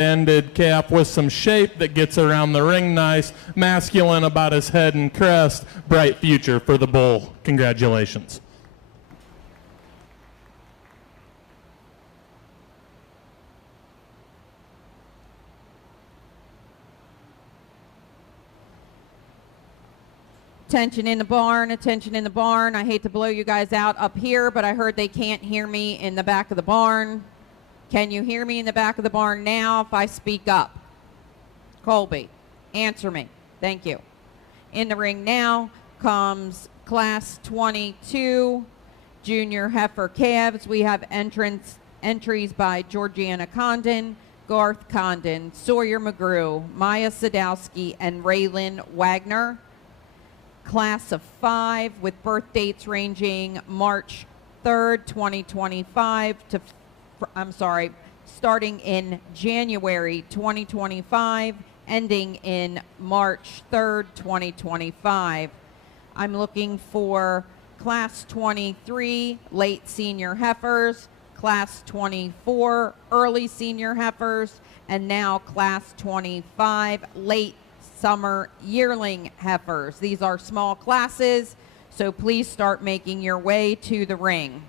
ended calf with some shape that gets around the ring nice, masculine about his head and crest, bright future for the bull. Congratulations. Attention in the barn, attention in the barn. I hate to blow you guys out up here, but I heard they can't hear me in the back of the barn. Can you hear me in the back of the barn now if I speak up? Colby, answer me. Thank you. In the ring now comes Class 22 Junior Heifer Calves. We have entries by Georgiana Condon, Garth Condon, Sawyer McGrew, Maya Sadowski, and Raylan Wagner. Class of 5 with birth dates ranging March 3rd, 2025 to, starting in January 2025, ending in March 3rd, 2025. I'm looking for Class 23 late senior heifers, Class 24 early senior heifers, and now Class 25 late summer yearling heifers. These are small classes, so please start making your way to the ring.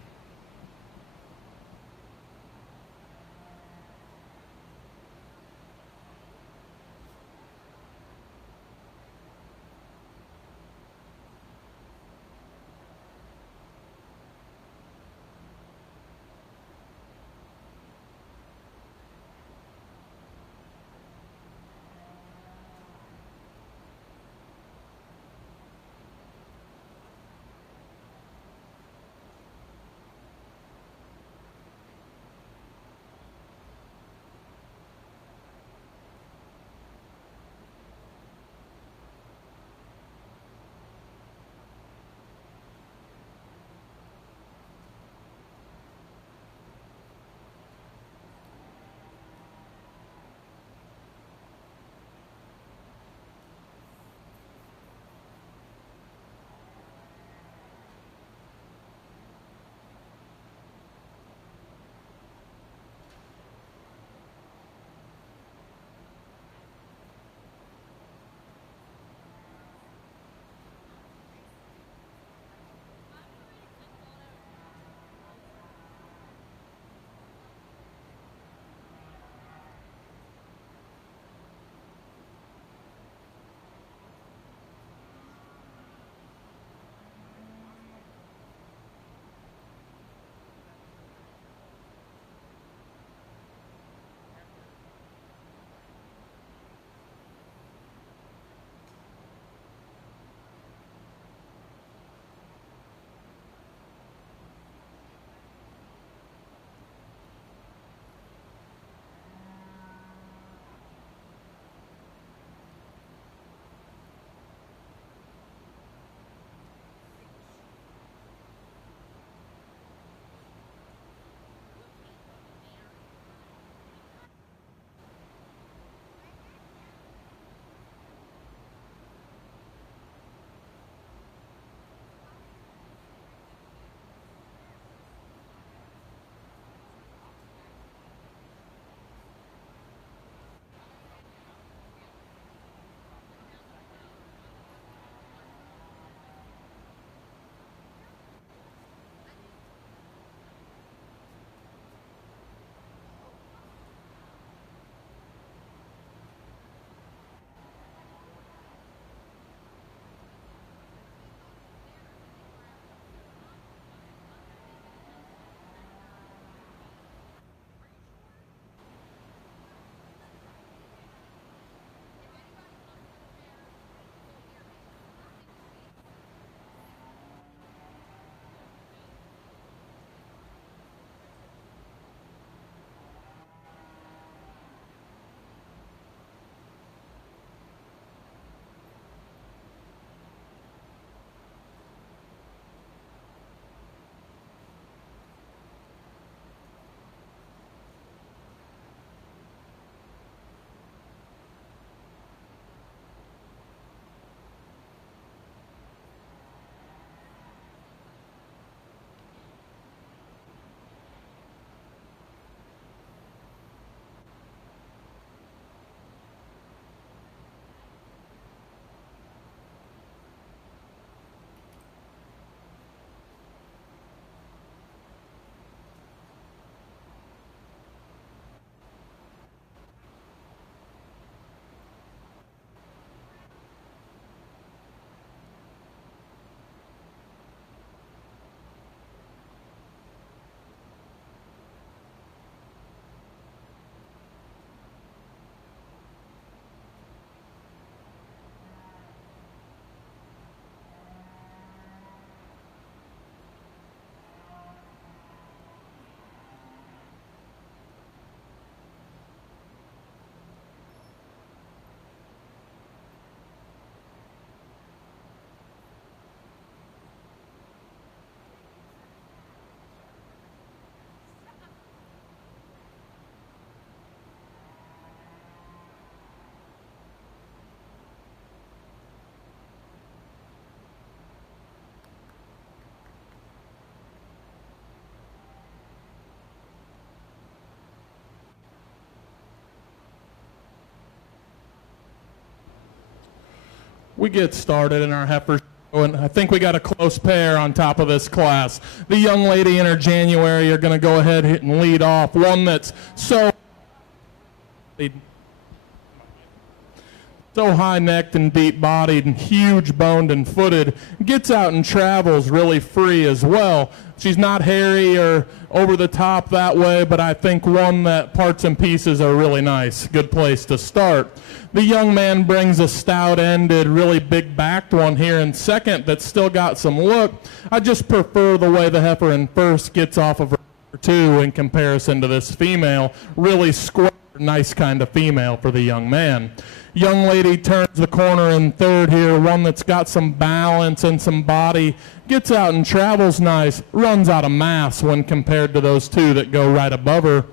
we get started in our heifer show, and I think we got a close pair on top of this class. The young lady in her January are going to go ahead and lead off. One that's so high-necked and deep-bodied and huge-boned and footed, gets out and travels really free as well. She's not hairy or over the top that way, but I think one that parts and pieces are really nice. Good place to start. The young man brings a stout-ended, really big-backed one here in second that's still got some look. I just prefer the way the heifer in first gets off of her two in comparison to this female. Really square, nice kind of female for the young man. Young lady turns the corner in third here, one that's got some balance and some body, gets out and travels nice, runs out of mass when compared to those two that go right above her.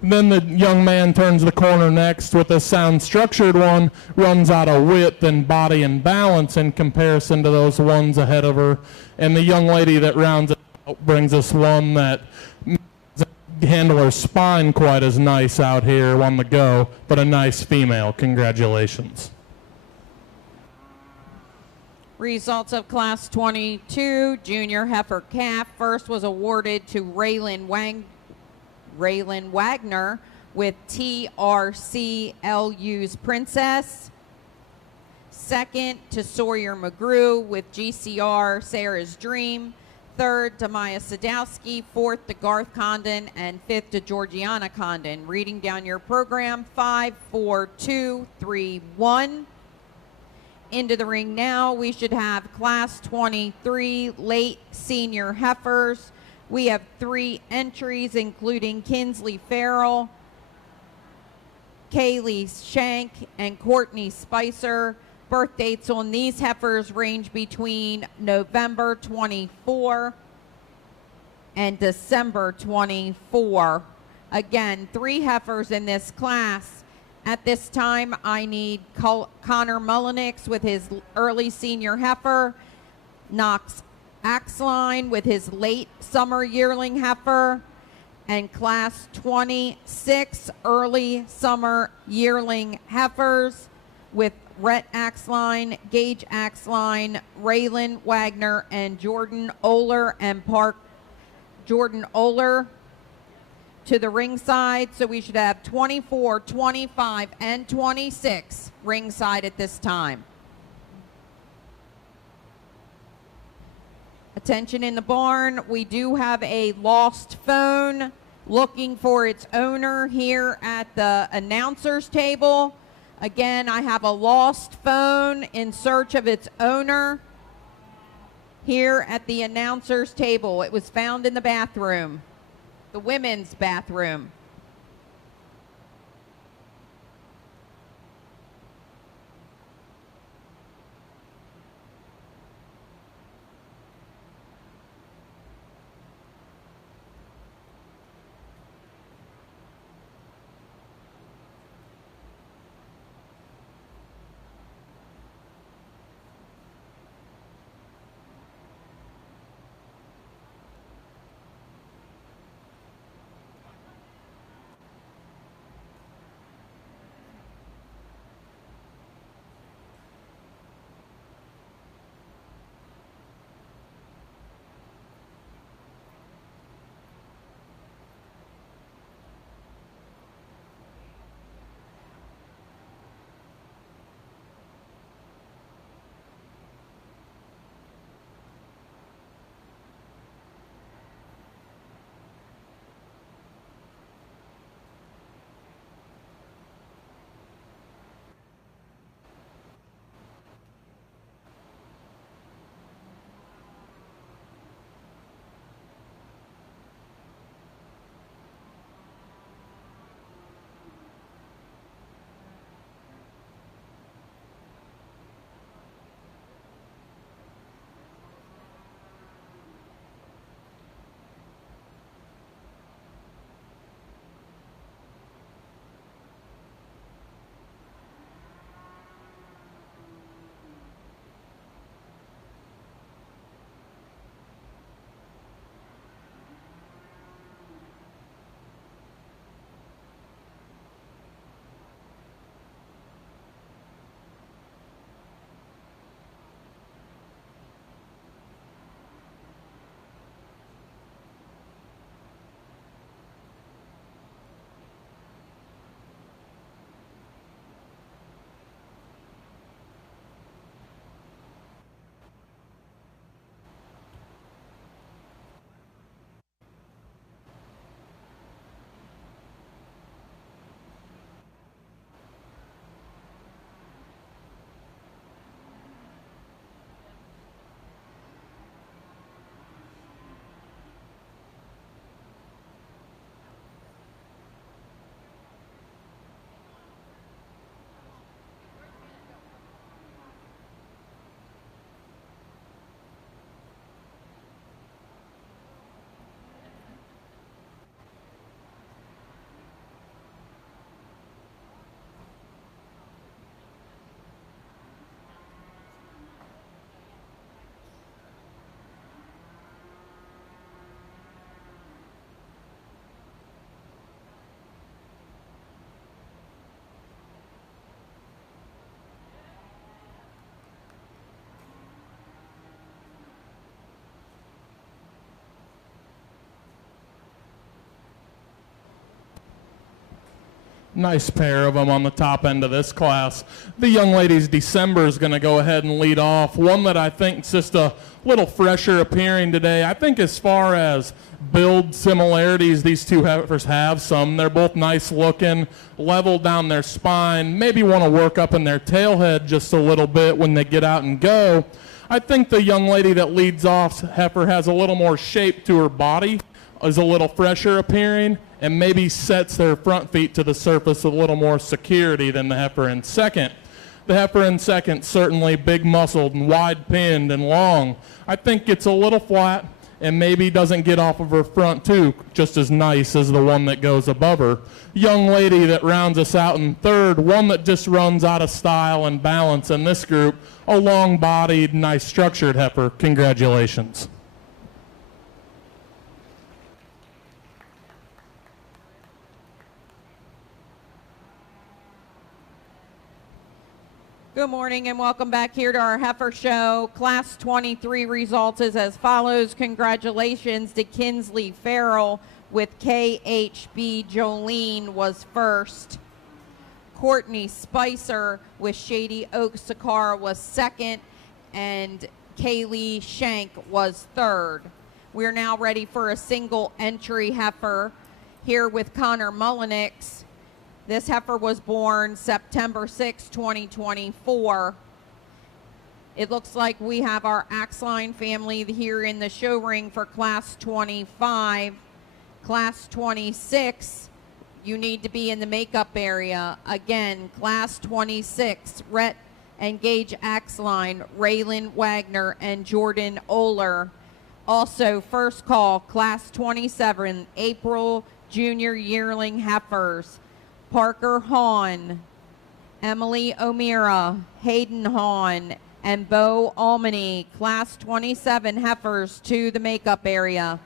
And then the young man turns the corner next with a sound structured one, runs out of width and body and balance in comparison to those ones ahead of her. And the young lady that rounds it out brings us one that handle her spine quite as nice out here on the go, but a nice female. Congratulations. Results of Class 22 Junior Heifer Calf. First was awarded to Raylan Wagner with TRCLU's Princess. Second to Sawyer McGrew with GCR Sarah's Dream. Third to Maya Sadowski, fourth to Garth Condon, and fifth to Georgiana Condon. Reading down your program, 5, 4, 2, 3, 1. Into the ring now, we should have Class 23 late senior heifers. We have 3 entries, including Kinsley Farrell, Kaylee Shank, and Courtney Spicer. Birth dates on these heifers range between November 24 and December 24. Again, 3 heifers in this class. At this time, I need Connor Mullenix with his early senior heifer, Knox Axline with his late summer yearling heifer, and Class 26 early summer yearling heifers with Rhett Axline, Gage Axline, Raylan Wagner, and Jordan Oler, and Park Jordan Oler to the ringside. So we should have 24, 25, and 26 ringside at this time. Attention in the barn, we do have a lost phone looking for its owner here at the announcer's table. Again, I have a lost phone in search of its owner here at the announcer's table. It was found in the bathroom, the women's bathroom. Nice pair of them on the top end of this class. The young lady's December is going to go ahead and lead off. One that I think is just a little fresher appearing today. I think as far as build similarities, these two heifers have some. They're both nice looking, level down their spine, maybe want to work up in their tail head just a little bit when they get out and go. I think the young lady that leads off heifer has a little more shape to her body, is a little fresher appearing, and maybe sets their front feet to the surface with a little more security than the heifer in second. The heifer in second, certainly big muscled and wide pinned and long. I think it's a little flat and maybe doesn't get off of her front too just as nice as the one that goes above her. Young lady that rounds us out in third, one that just runs out of style and balance in this group, a long-bodied, nice structured heifer. Congratulations. Good morning and welcome back here to our heifer show. Class 23 results is as follows. Congratulations to Kinsley Farrell with KHB Jolene was first. Courtney Spicer with Shady Oak Sakara was second, and Kaylee Shank was third. We are now ready for a single entry heifer here with Connor Mullenix. This heifer was born September 6, 2024. It looks like we have our Axline family here in the show ring for Class 25. Class 26, you need to be in the makeup area. Again, Class 26, Rhett and Gage Axline, Raylan Wagner, and Jordan Oler. Also, first call, Class 27, April Junior Yearling Heifers. Parker Hahn, Emily O'Meara, Hayden Hahn, and Bo Almany, Class 27 heifers to the makeup area.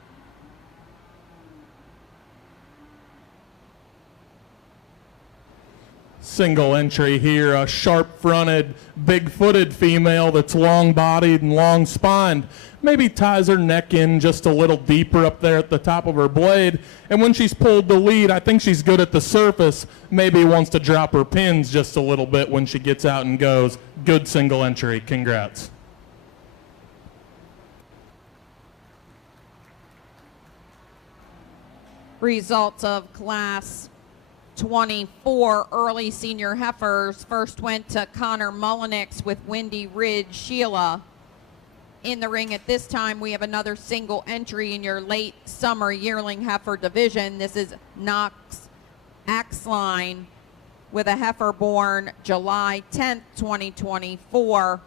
Single entry here, a sharp-fronted, big-footed female that's long-bodied and long-spined. Maybe ties her neck in just a little deeper up there at the top of her blade. And when she's pulled the lead, I think she's good at the surface. Maybe wants to drop her pins just a little bit when she gets out and goes. Good single entry. Congrats. Results of Class 24 early senior heifers. First went to Connor Mullenix with Windy Ridge Sheila. In the ring at this time, we have another single entry in your late summer yearling heifer division. This is Knox Axline with a heifer born July 10th, 2024.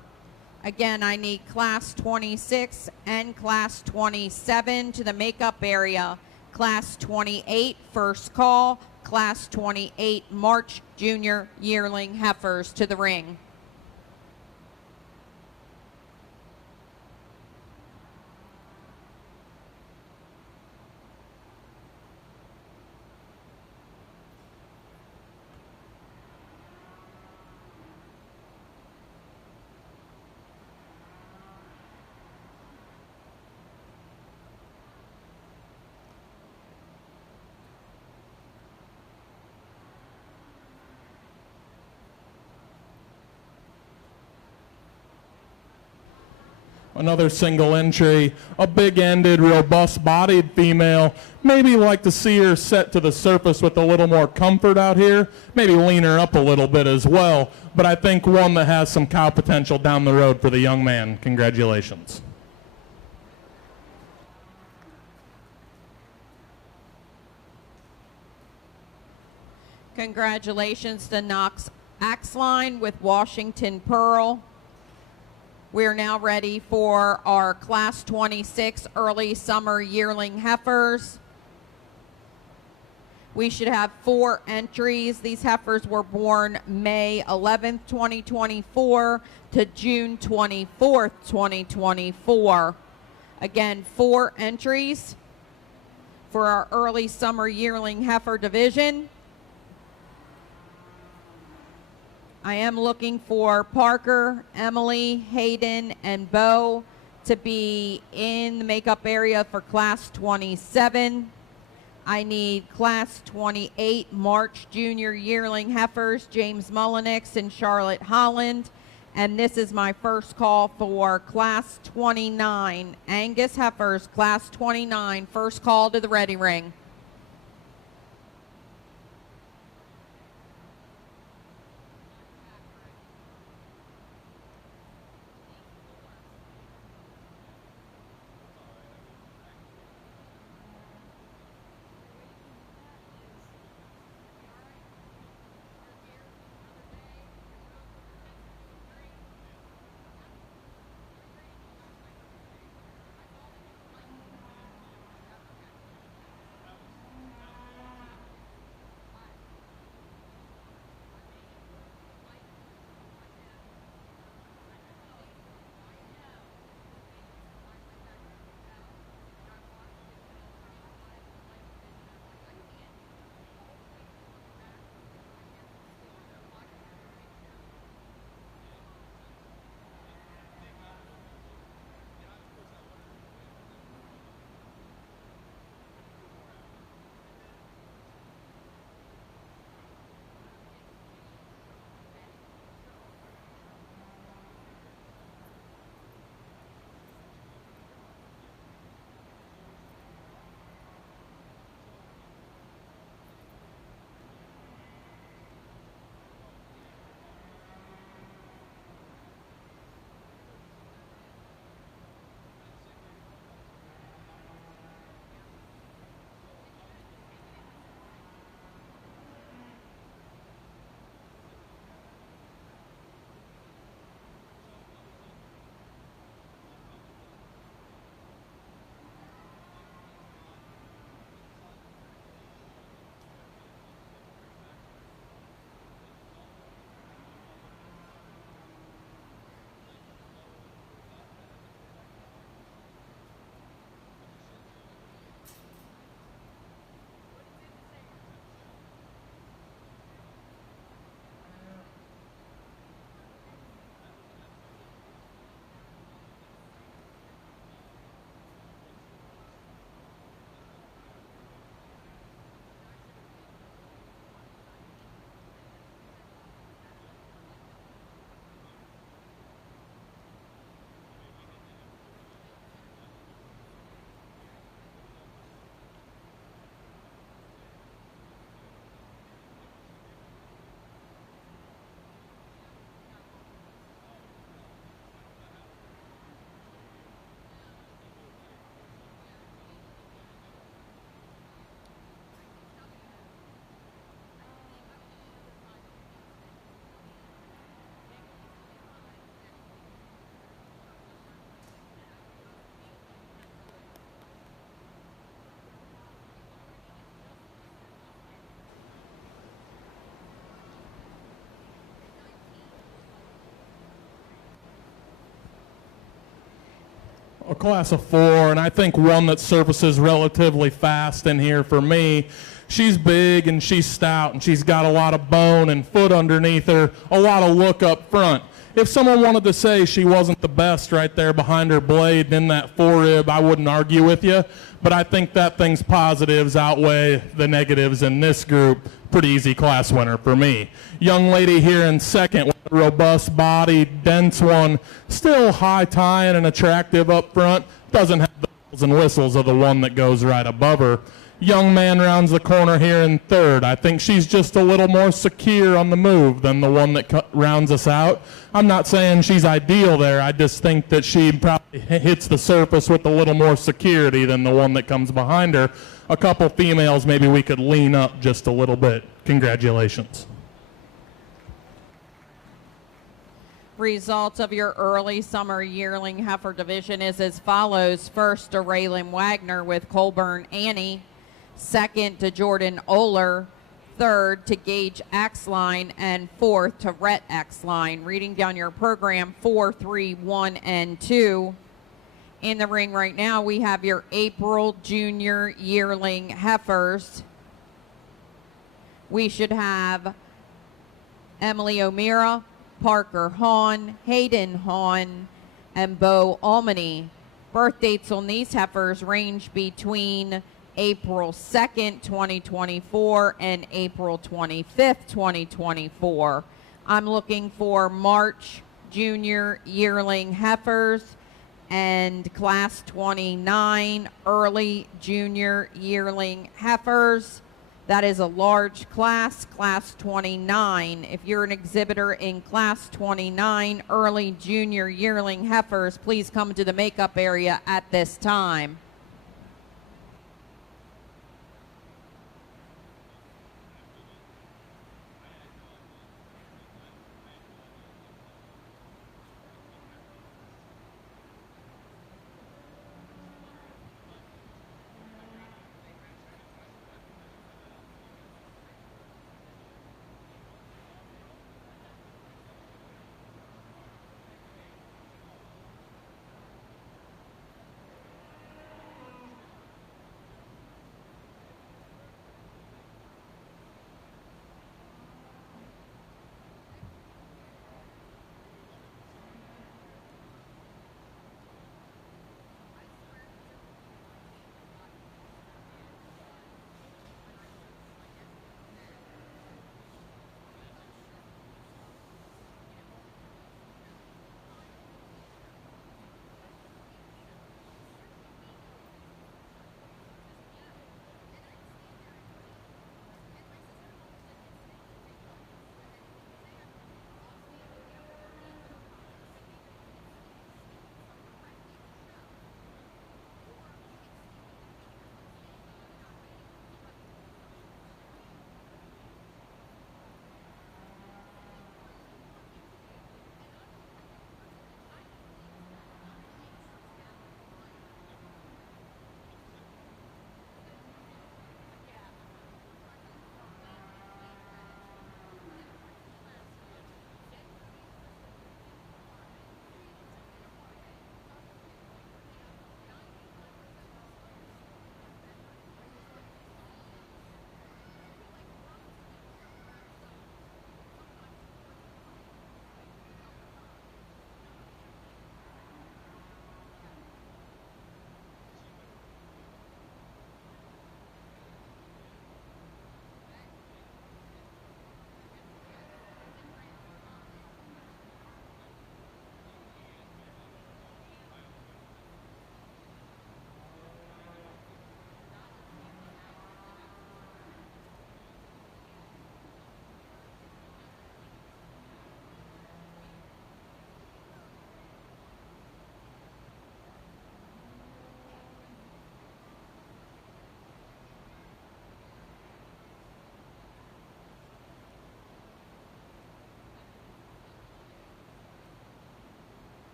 Again, I need Class 26 and Class 27 to the makeup area. Class 28, first call. Class 28, March Junior Yearling Heifers to the ring. Another single entry, a big-ended, robust-bodied female. Maybe like to see her set to the surface with a little more comfort out here. Maybe lean her up a little bit as well. But I think one that has some cow potential down the road for the young man. Congratulations. Congratulations to Knox Axline with Washington Pearl. We're now ready for our Class 26 early summer yearling heifers. We should have 4 entries. These heifers were born May 11th, 2024 to June 24th, 2024. Again, 4 entries for our early summer yearling heifer division. I am looking for Parker, Emily, Hayden, and Bo to be in the makeup area for Class 27. I need Class 28 March Junior Yearling Heifers, James Mullenix and Charlotte Holland. And this is my first call for Class 29 Angus Heifers, Class 29. First call to the ready ring. A class of 4, and I think one that surfaces relatively fast in here for me. She's big and she's stout and she's got a lot of bone and foot underneath her, a lot of look up front. If someone wanted to say she wasn't the best right there behind her blade and in that forerib, I wouldn't argue with you, but I think that thing's positives outweigh the negatives in this group. Pretty easy class winner for me. Young lady here in second with a robust body, dense one, still high tying and attractive up front, doesn't have the bells and whistles of the one that goes right above her. Young man rounds the corner here in third. I think she's just a little more secure on the move than the one that rounds us out. I'm not saying she's ideal there. I just think that she probably hits the surface with a little more security than the one that comes behind her. A couple females, maybe we could lean up just a little bit. Congratulations. Results of your early summer yearling heifer division is as follows. First to Raylan Wagner with Colburn Annie. Second to Jordan Oler. Third to Gage Axline. And fourth to Rhett Axline. Reading down your program, 4, 3, 1, and 2. In the ring right now, we have your April Junior Yearling Heifers. We should have Emily O'Meara, Parker Hahn, Hayden Hahn, and Bo Almany. Birth dates on these heifers range between April 2nd, 2024, and April 25th, 2024. I'm looking for March junior yearling heifers and class 29 early junior yearling heifers. That is a large class, class 29. If you're an exhibitor in class 29 early junior yearling heifers, please come to the makeup area at this time.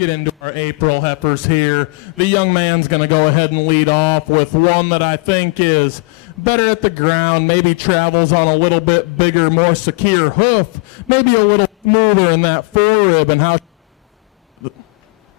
Get into our April heifers here. The young man's going to go ahead and lead off with one that I think is better at the ground, maybe travels on a little bit bigger, more secure hoof, maybe a little smoother in that forerib and how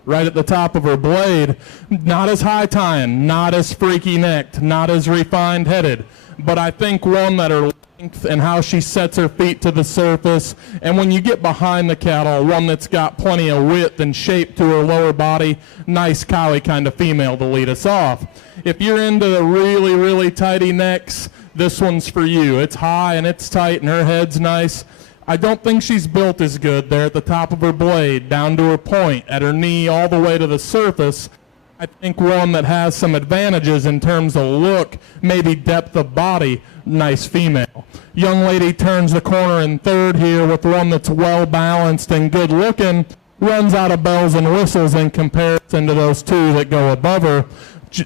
right at the top of her blade. Not as high tying, not as freaky necked, not as refined headed, but I think one that her and how she sets her feet to the surface. And when you get behind the cattle, one that's got plenty of width and shape to her lower body, nice collie kind of female to lead us off. If you're into the really, really tighty necks, this one's for you. It's high and it's tight and her head's nice. I don't think she's built as good there at the top of her blade, down to her point, at her knee, all the way to the surface. I think one that has some advantages in terms of look, maybe depth of body, nice female. Young lady turns the corner in third here with one that's well balanced and good looking, runs out of bells and whistles in comparison to those two that go above her.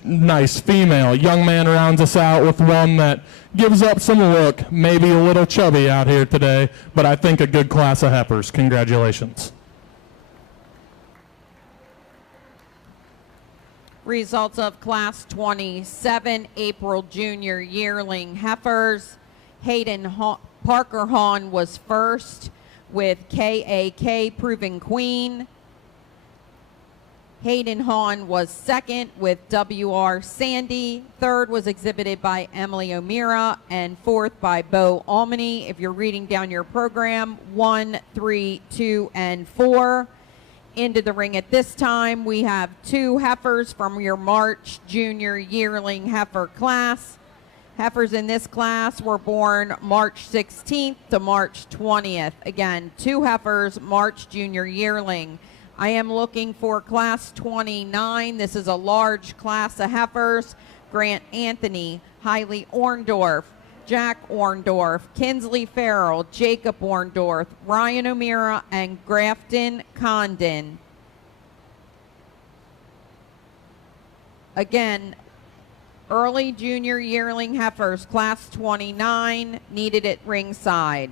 Nice female. Young man rounds us out with one that gives up some look, maybe a little chubby out here today, but I think a good class of heifers. Congratulations. Results of Class 27 April Junior Yearling Heifers. Parker Hahn was first with KAK Proving Queen. Hayden Hahn was second with WR Sandy. Third was exhibited by Emily O'Meara, and fourth by Bo Almany. If you're reading down your program, 1, 3, 2, and 4. Into the ring at this time, we have 2 heifers from your March Junior Yearling Heifer class. Heifers in this class were born March 16th to March 20th. Again, 2 heifers, March Junior Yearling. I am looking for Class 29. This is a large class of heifers. Grant Anthony, Hailey Orndorff, Jack Orndorff, Kinsley Farrell, Jacob Orndorff, Ryan O'Meara, and Grafton Condon. Again, early junior yearling heifers, Class 29, needed at ringside.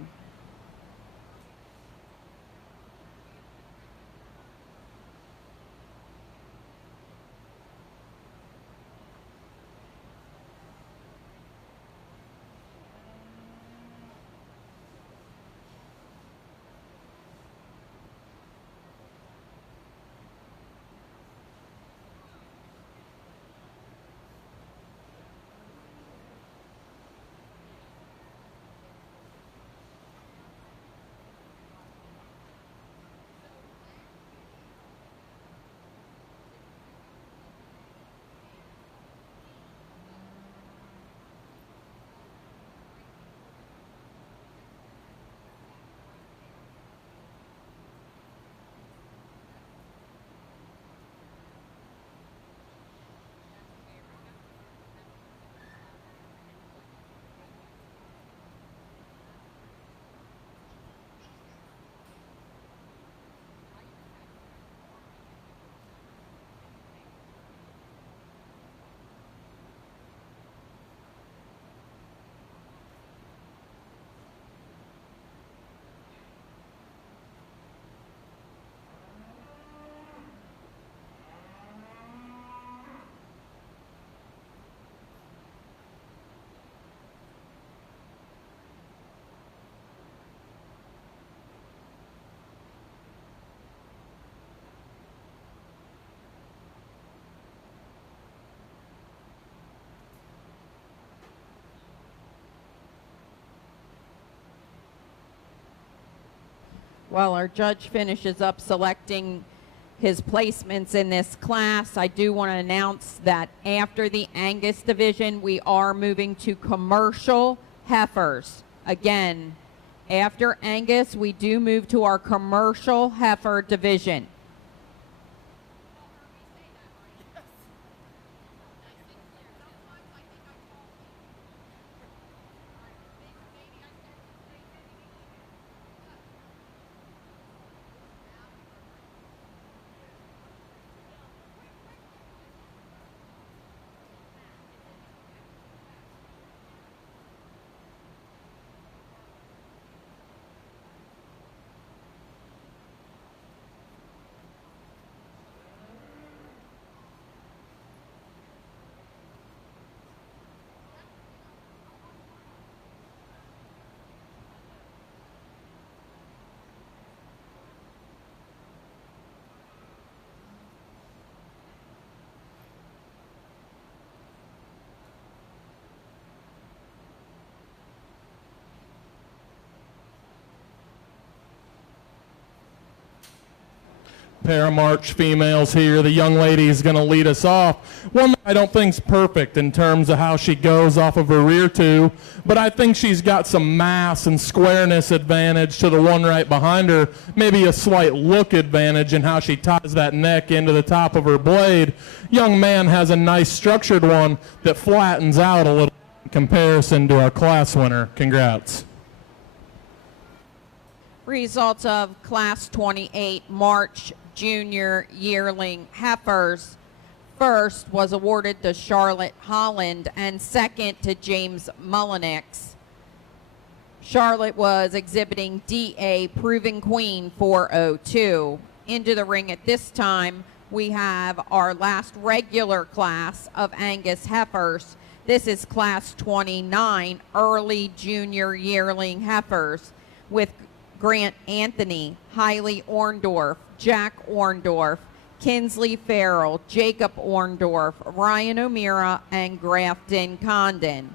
While our judge finishes up selecting his placements in this class, I do want to announce that after the Angus division, we are moving to commercial heifers. Again, after Angus, we do move to our commercial heifer division. pair of March females here. The young lady is going to lead us off. One that I don't think's perfect in terms of how she goes off of her rear two, but I think she's got some mass and squareness advantage to the one right behind her, maybe a slight look advantage in how she ties that neck into the top of her blade. Young man has a nice structured one that flattens out a little in comparison to our class winner. Congrats. Results of Class 28 March Junior Yearling Heifers. First was awarded to Charlotte Holland and second to James Mullenix. Charlotte was exhibiting DA Proven Queen 402. Into the ring at this time, we have our last regular class of Angus Heifers. This is Class 29 Early Junior Yearling Heifers with Grant Anthony, Hailey Orndorff, Jack Orndorff, Kinsley Farrell, Jacob Orndorff, Ryan O'Meara, and Grafton Condon.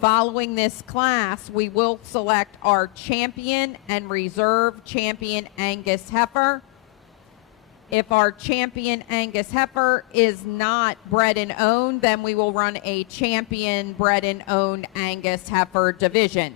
Following this class, we will select our champion and reserve champion Angus heifer. If our champion Angus heifer is not bred and owned, then we will run a champion bred and owned Angus heifer division.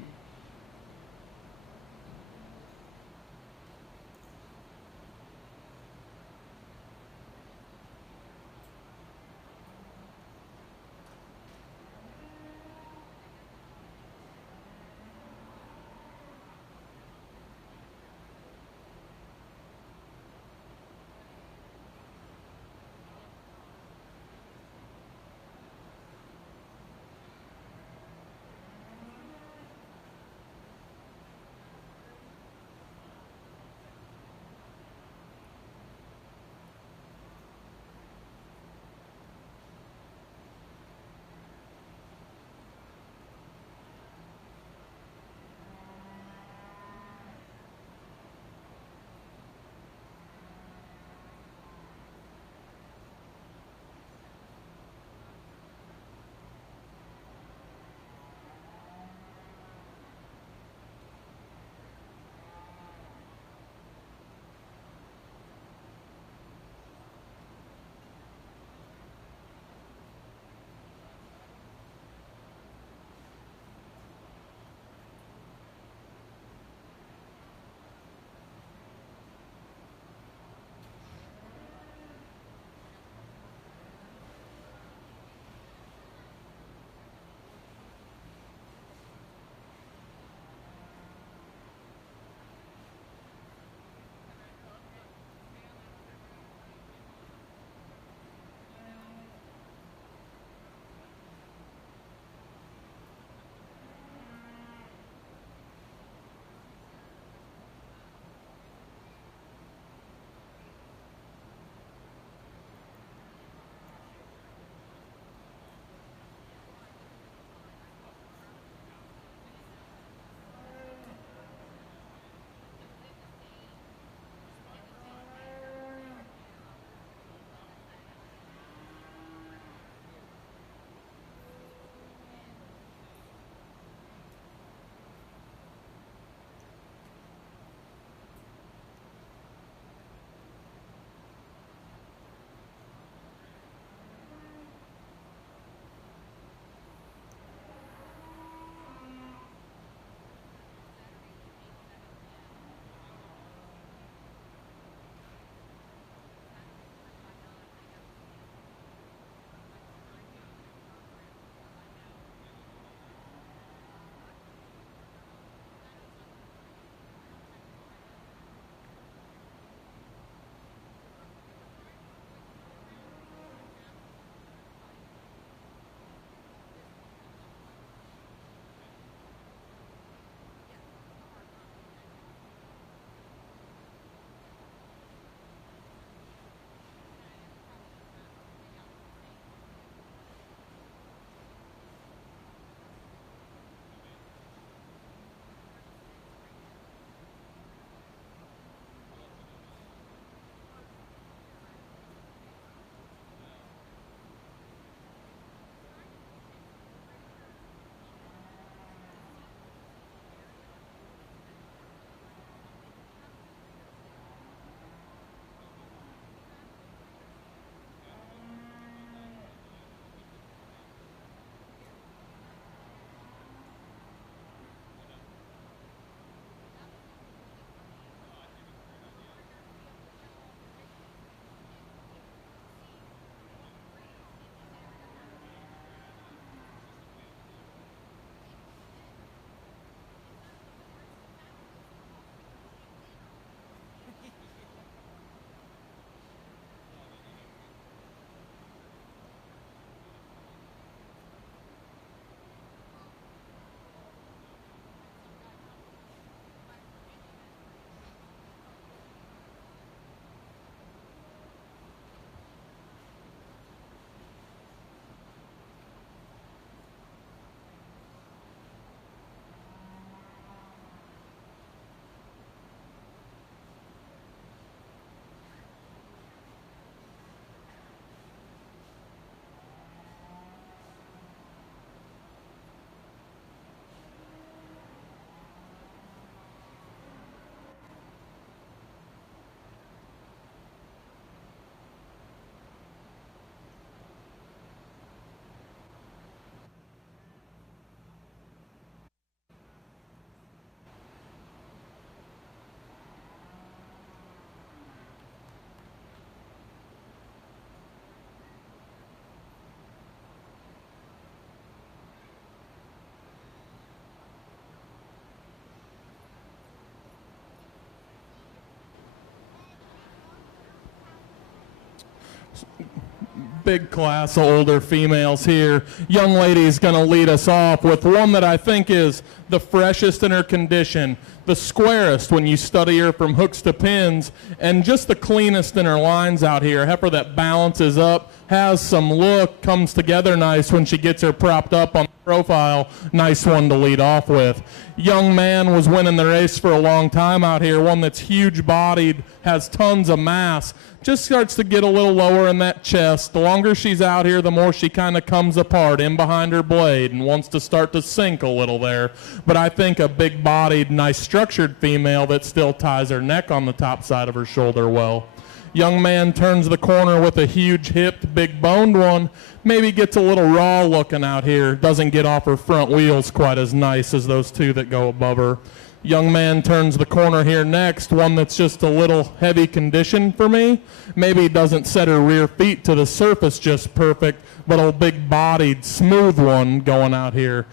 Big class of older females here. Young lady's going to lead us off with one that I think is the freshest in her condition, the squarest when you study her from hooks to pins, and just the cleanest in her lines out here. A heifer that balances up, has some look, comes together nice when she gets her propped up on the profile. Nice one to lead off with. Young man was winning the race for a long time out here, one that's huge bodied, has tons of mass, just starts to get a little lower in that chest. The longer she's out here, the more she kind of comes apart in behind her blade and wants to start to sink a little there. But I think a big bodied, nice structured female that still ties her neck on the top side of her shoulder well. Young man turns the corner with a huge hipped, big boned one. Maybe gets a little raw looking out here. Doesn't get off her front wheels quite as nice as those two that go above her. Young man turns the corner here next, one that's just a little heavy condition for me. Maybe doesn't set her rear feet to the surface just perfect, but a big bodied, smooth one going out here.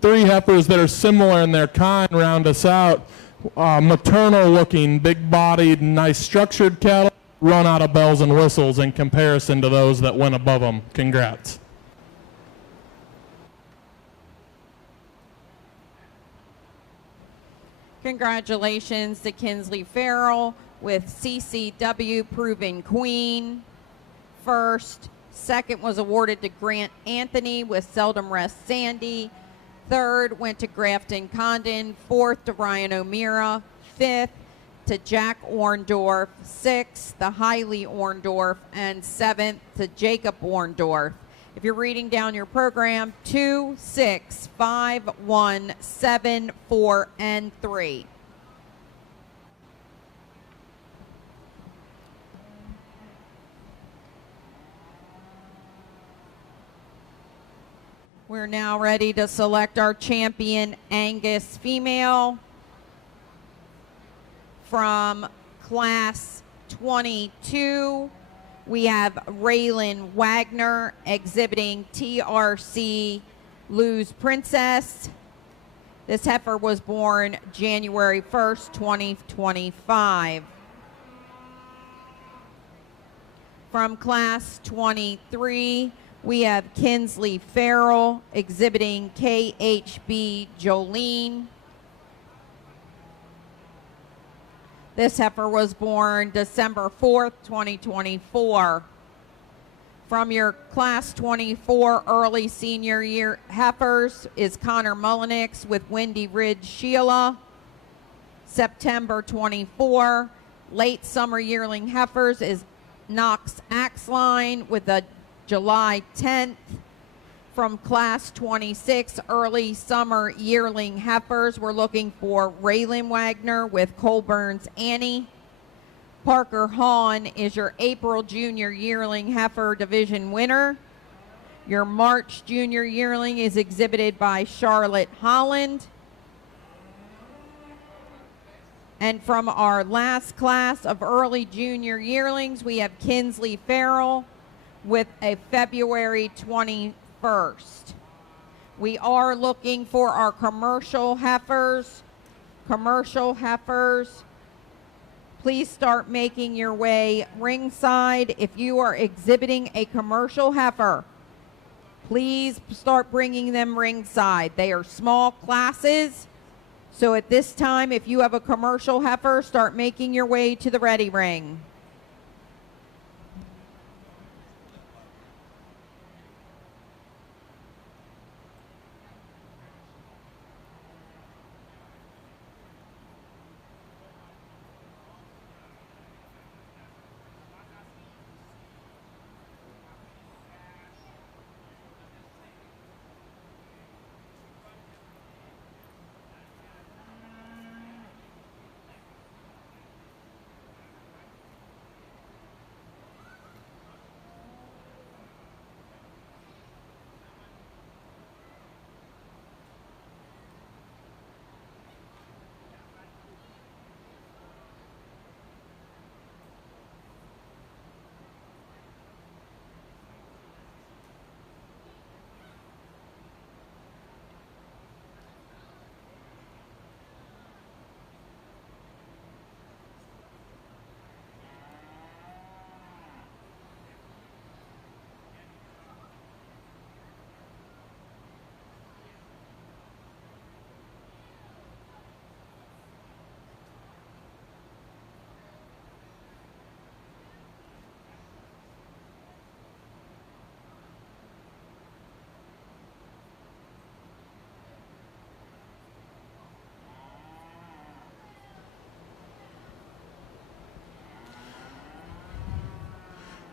Three heifers that are similar in their kind round us out. Maternal looking, big bodied, nice structured cattle run out of bells and whistles in comparison to those that went above them. Congrats. Congratulations to Kinsley Farrell with CCW Proven Queen. First. Second was awarded to Grant Anthony with Seldom Rest Sandy. Third went to Grafton Condon. Fourth to Ryan O'Meara. Fifth to Jack Orndorff. Sixth to Hailey Orndorff. And seventh to Jacob Orndorff. If you're reading down your program, 2, 6, 5, 1, 7, 4, and 3. We're now ready to select our champion Angus female from class 22. We have Raylan Wagner exhibiting TRC Lou's Princess. This heifer was born January 1st, 2025. From class 23, we have Kinsley Farrell exhibiting KHB Jolene. This heifer was born December 4th, 2024. From your class 24 early senior year heifers is Connor Mullenix with Windy Ridge Sheila. September 24. Late summer yearling heifers is Knox Axline with a July 10th. From class 26 early summer yearling heifers, we're looking for Raylan Wagner with Colburn's Annie. Parker Hahn is your April junior yearling heifer division winner. Your March junior yearling is exhibited by Charlotte Holland. And from our last class of early junior yearlings, we have Kinsley Farrell with a February 21st. We are looking for our commercial heifers. Commercial heifers, please start making your way ringside. If you are exhibiting a commercial heifer, please start bringing them ringside. They are small classes. So at this time, if you have a commercial heifer, start making your way to the ready ring.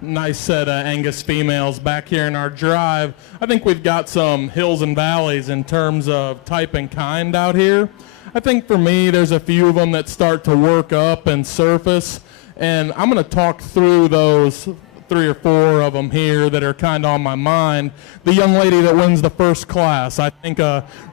nice set of Angus females back here in our drive. I think we've got some hills and valleys in terms of type and kind out here. I think for me, there's a few of them that start to work up and surface, and I'm going to talk through those 3 or 4 of them here that are kind of on my mind. The young lady that wins the first class, I think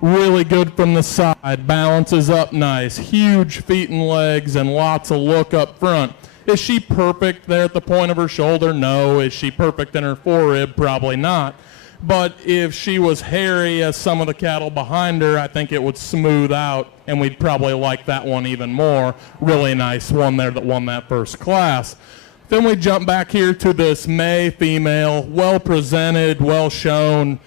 really good from the side, balances up nice, huge feet and legs, and lots of look up front. Is she perfect there at the point of her shoulder? No. Is she perfect in her forerib? Probably not. But if she was hairy as some of the cattle behind her, I think it would smooth out, and we'd probably like that one even more. Really nice one there that won that first class. Then we jump back here to this May female, well presented, well shown,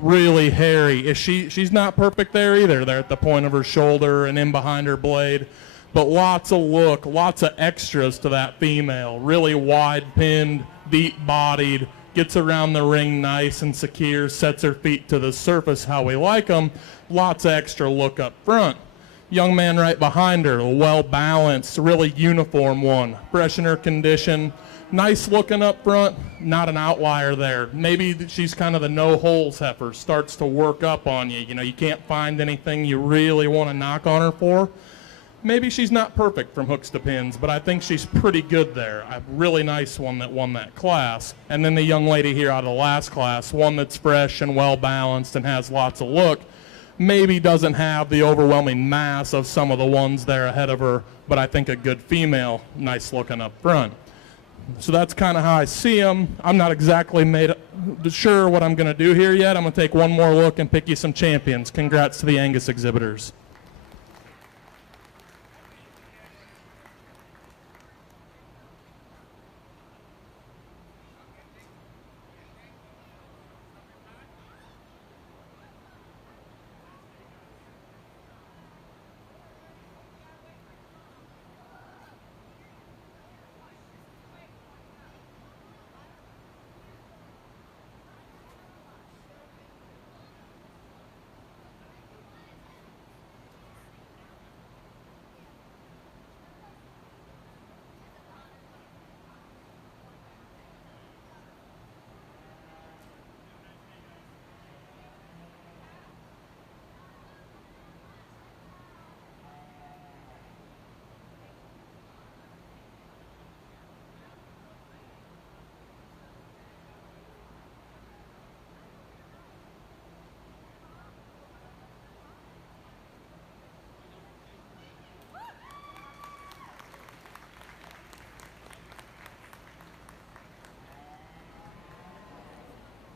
really hairy. She's not perfect there either, there at the point of her shoulder and in behind her blade. But lots of look, lots of extras to that female. Really wide pinned, deep bodied, gets around the ring nice and secure, sets her feet to the surface how we like them. Lots of extra look up front. Young man right behind her, well balanced, really uniform one. Fresh in her condition, nice looking up front, not an outlier there. Maybe she's kind of the no holes heifer, starts to work up on you. You know, you can't find anything you really want to knock on her for. Maybe she's not perfect from hooks to pins, but I think she's pretty good there. A really nice one that won that class. And then the young lady here out of the last class, one that's fresh and well balanced and has lots of look, maybe doesn't have the overwhelming mass of some of the ones there ahead of her, but I think a good female, nice looking up front. So that's kind of how I see them. I'm not exactly sure what I'm going to do here yet. I'm going to take one more look and pick you some champions. Congrats to the Angus exhibitors.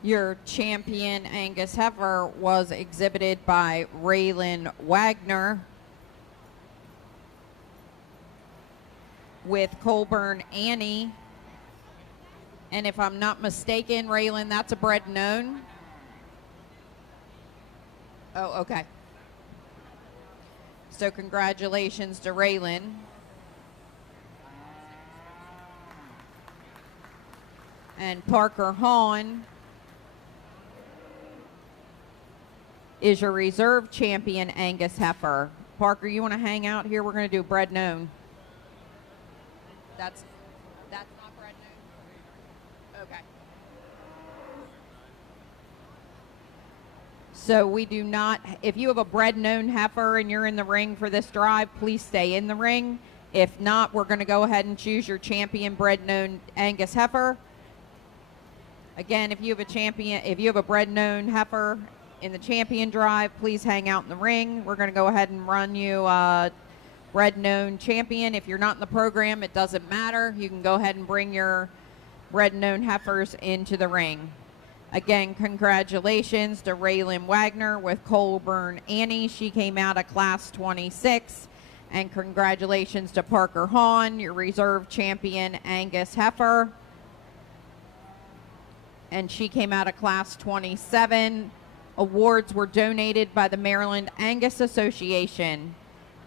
Your champion Angus heifer was exhibited by Raylan Wagner with Colburn Annie. And if I'm not mistaken, Raylan, that's a bred known. Oh, okay. So congratulations to Raylan. And Parker Hahn is your reserve champion Angus heifer. Parker, you want to hang out here? We're going to do bred known. That's not bred known? Okay. So we do not, if you have a bred known heifer and you're in the ring for this drive, please stay in the ring. If not, we're going to go ahead and choose your champion bred known Angus heifer. Again, if you have a bred known heifer in the champion drive, please hang out in the ring. We're going to go ahead and run you bred known champion. If you're not in the program, it doesn't matter. You can go ahead and bring your bred known heifers into the ring. Again, congratulations to Raylan Wagner with Colburn Annie. She came out of class 26. And congratulations to Parker Hahn, your reserve champion Angus heifer. And she came out of class 27. Awards were donated by the Maryland Angus Association.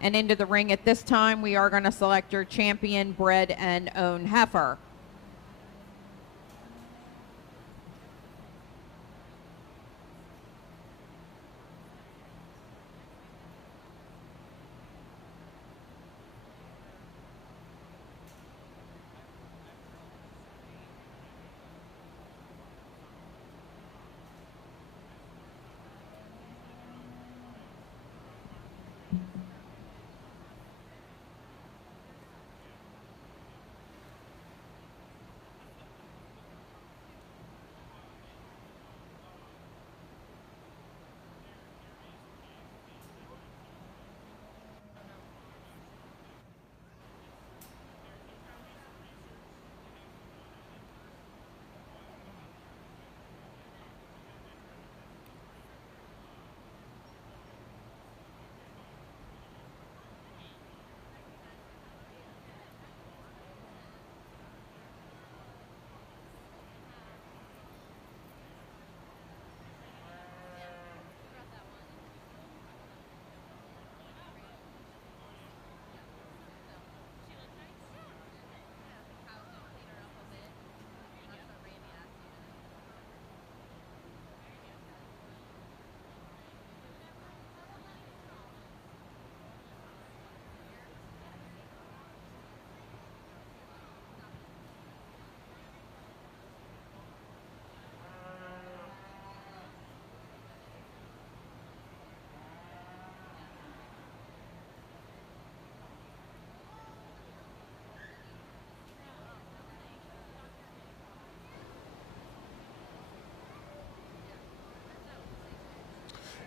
And into the ring at this time, we are going to select your champion bred and own heifer.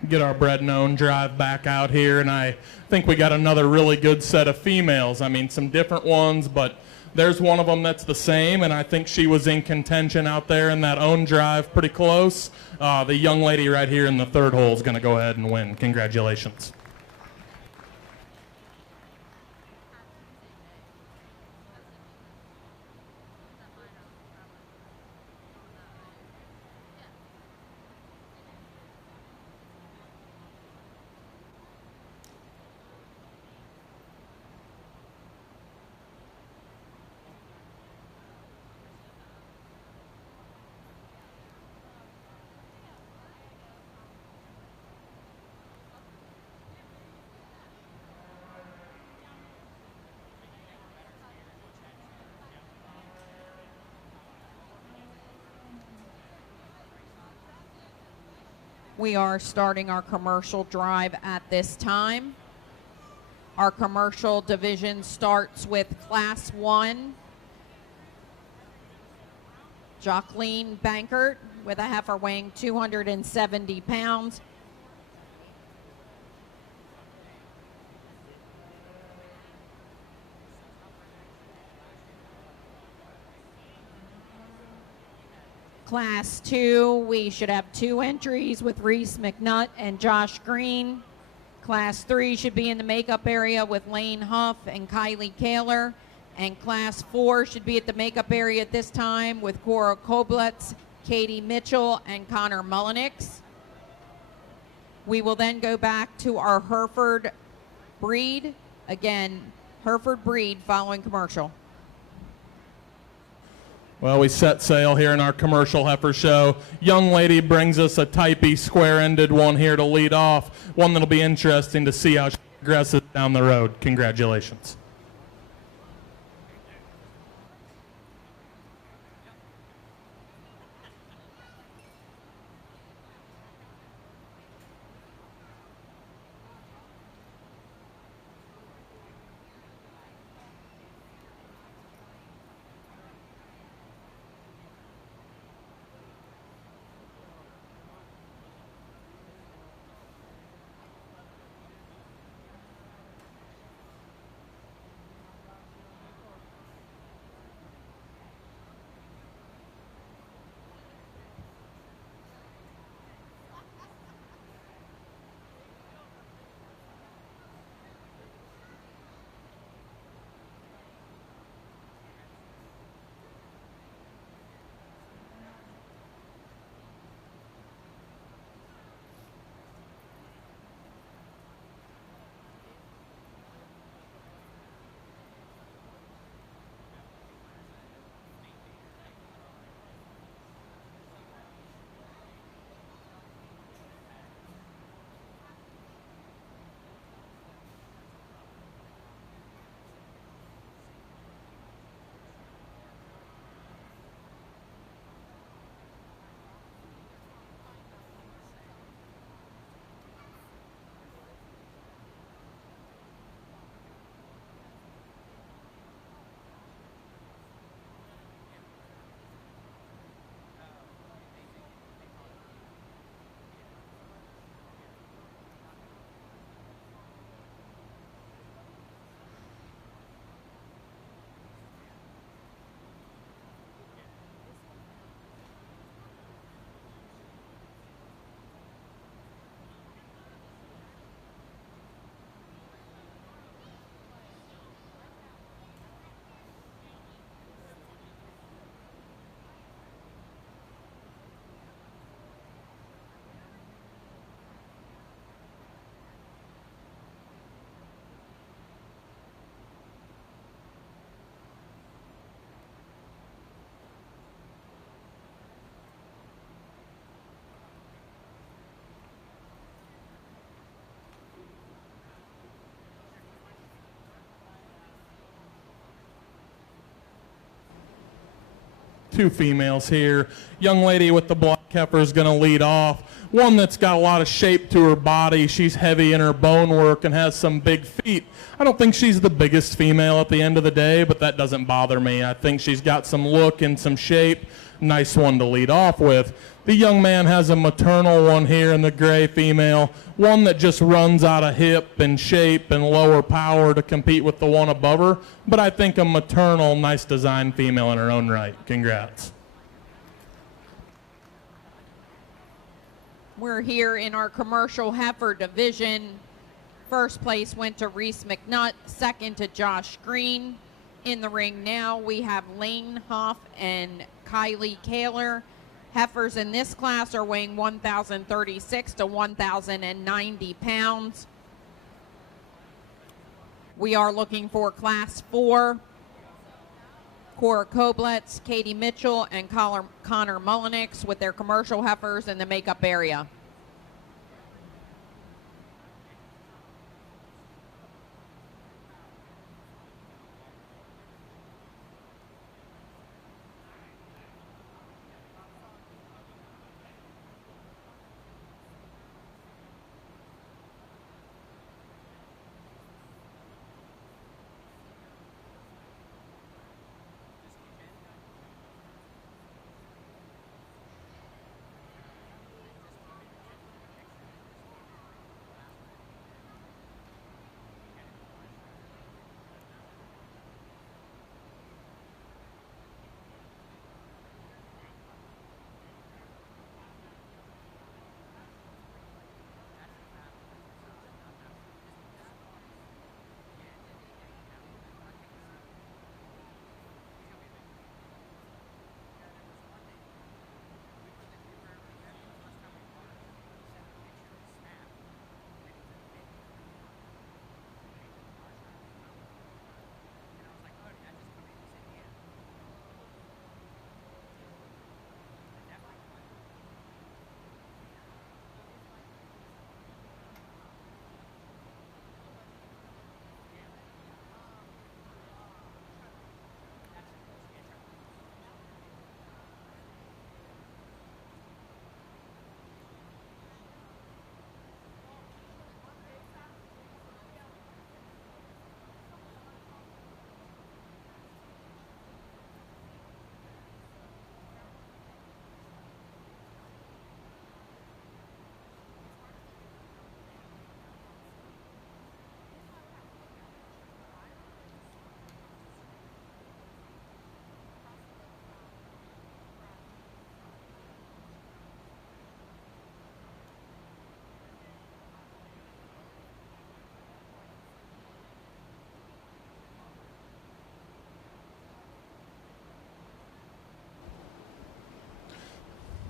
Get our bred known drive back out here, and I think we got another really good set of females. I mean, some different ones, but there's one of them that's the same, and I think she was in contention out there in that own drive pretty close. The young lady right here in the third hole is going to go ahead and win. Congratulations. We are starting our commercial drive at this time. Our commercial division starts with Class 1. Jacqueline Bankert with a heifer weighing 270 pounds. Class 2, we should have 2 entries with Reese McNutt and Josh Green. Class 3 should be in the makeup area with Lane Huff and Kylie Kaler. And Class 4 should be at the makeup area at this time with Cora Koblitz, Katie Mitchell, and Connor Mullenix. We will then go back to our Hereford breed. Again, Hereford breed following commercial. Well, we set sail here in our commercial heifer show. Young lady brings us a Type E square-ended one here to lead off, one that'll be interesting to see how she progresses down the road. Congratulations. two females here. Young lady with the black heifer is going to lead off. One that's got a lot of shape to her body. She's heavy in her bone work and has some big feet. I don't think she's the biggest female at the end of the day, but that doesn't bother me. I think she's got some look and some shape. Nice one to lead off with. The young man has a maternal one here in the gray female, one that just runs out of hip and shape and lower power to compete with the one above her, but I think a maternal, nice design female in her own right. Congrats. We're here in our commercial heifer division. First place went to Reese McNutt, second to Josh Green. In the ring now, we have Lane Huff and Kylie Kaler. Heifers in this class are weighing 1,036 to 1,090 pounds. We are looking for class 4. Cora Koblitz, Katie Mitchell, and Connor Mullenix with their commercial heifers in the makeup area.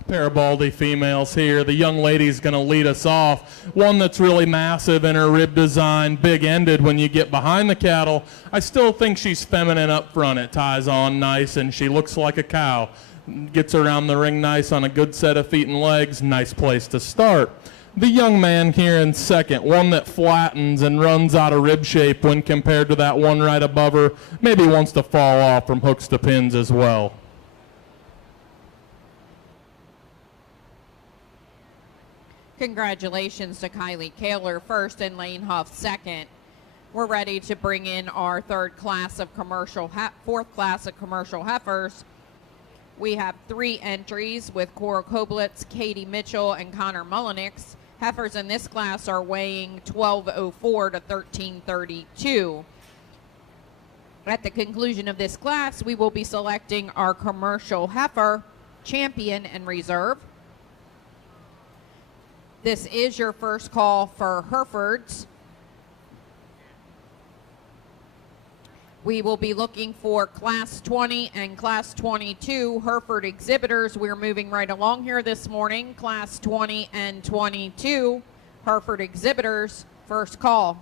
Pair of baldy females here. The young lady's going to lead us off. One that's really massive in her rib design, big-ended when you get behind the cattle. I still think she's feminine up front. It ties on nice, and she looks like a cow. Gets around the ring nice on a good set of feet and legs. Nice place to start. The young man here in second, one that flattens and runs out of rib shape when compared to that one right above her. Maybe wants to fall off from hooks to pins as well. Congratulations to Kylie Kaler first and Lane Huff second. We're ready to bring in our fourth class of commercial heifers. We have 3 entries with Cora Koblitz, Katie Mitchell, and Connor Mullenix. Heifers in this class are weighing 1,204 to 1,332. At the conclusion of this class, we will be selecting our commercial heifer, champion, and reserve. This is your first call for Herefords. We will be looking for Class 20 and Class 22 Hereford exhibitors. We're moving right along here this morning. Class 20 and 22 Hereford exhibitors, first call.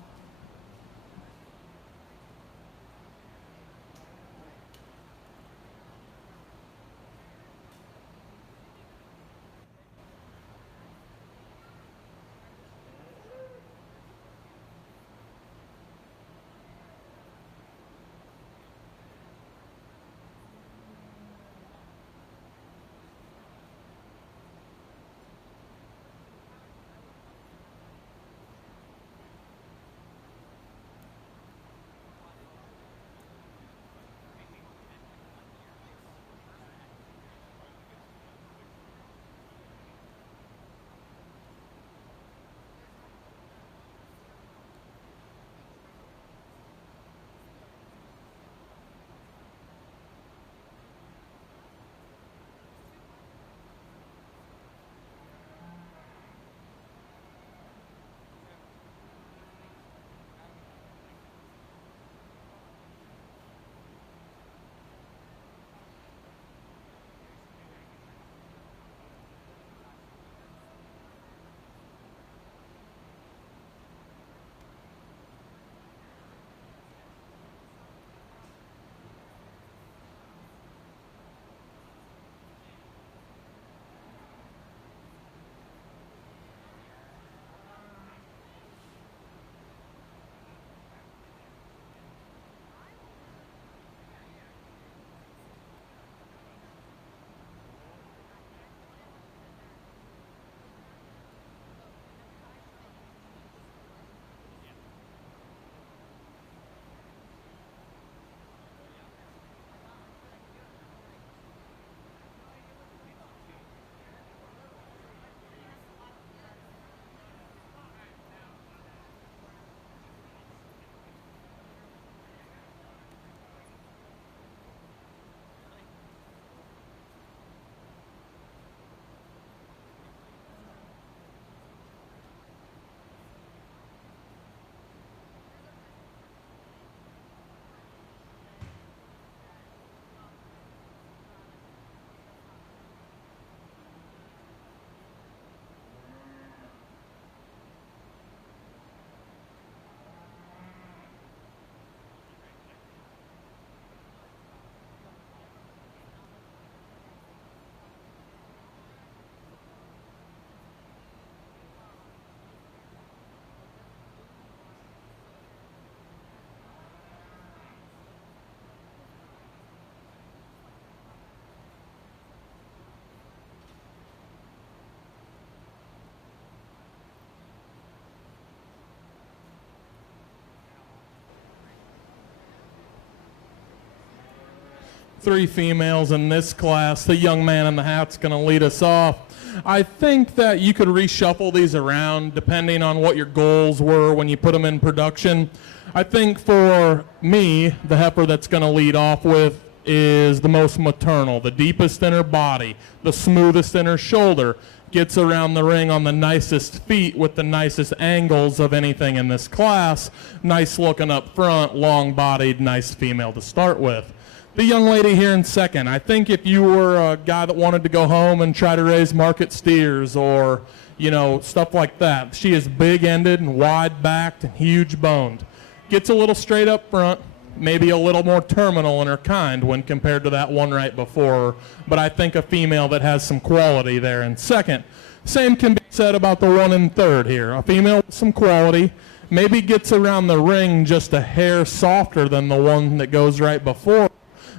3 females in this class. The young man in the hat's going to lead us off. I think that you could reshuffle these around depending on what your goals were when you put them in production. I think for me, the heifer that's going to lead off with is the most maternal, the deepest in her body, the smoothest in her shoulder, gets around the ring on the nicest feet with the nicest angles of anything in this class. Nice looking up front, long-bodied, nice female to start with. The young lady here in second, I think if you were a guy that wanted to go home and try to raise market steers or, you know, stuff like that, she is big-ended and wide-backed and huge-boned. Gets a little straight up front, maybe a little more terminal in her kind when compared to that one right before her, but I think a female that has some quality there in second. Same can be said about the one in third here. A female with some quality, maybe gets around the ring just a hair softer than the one that goes right before,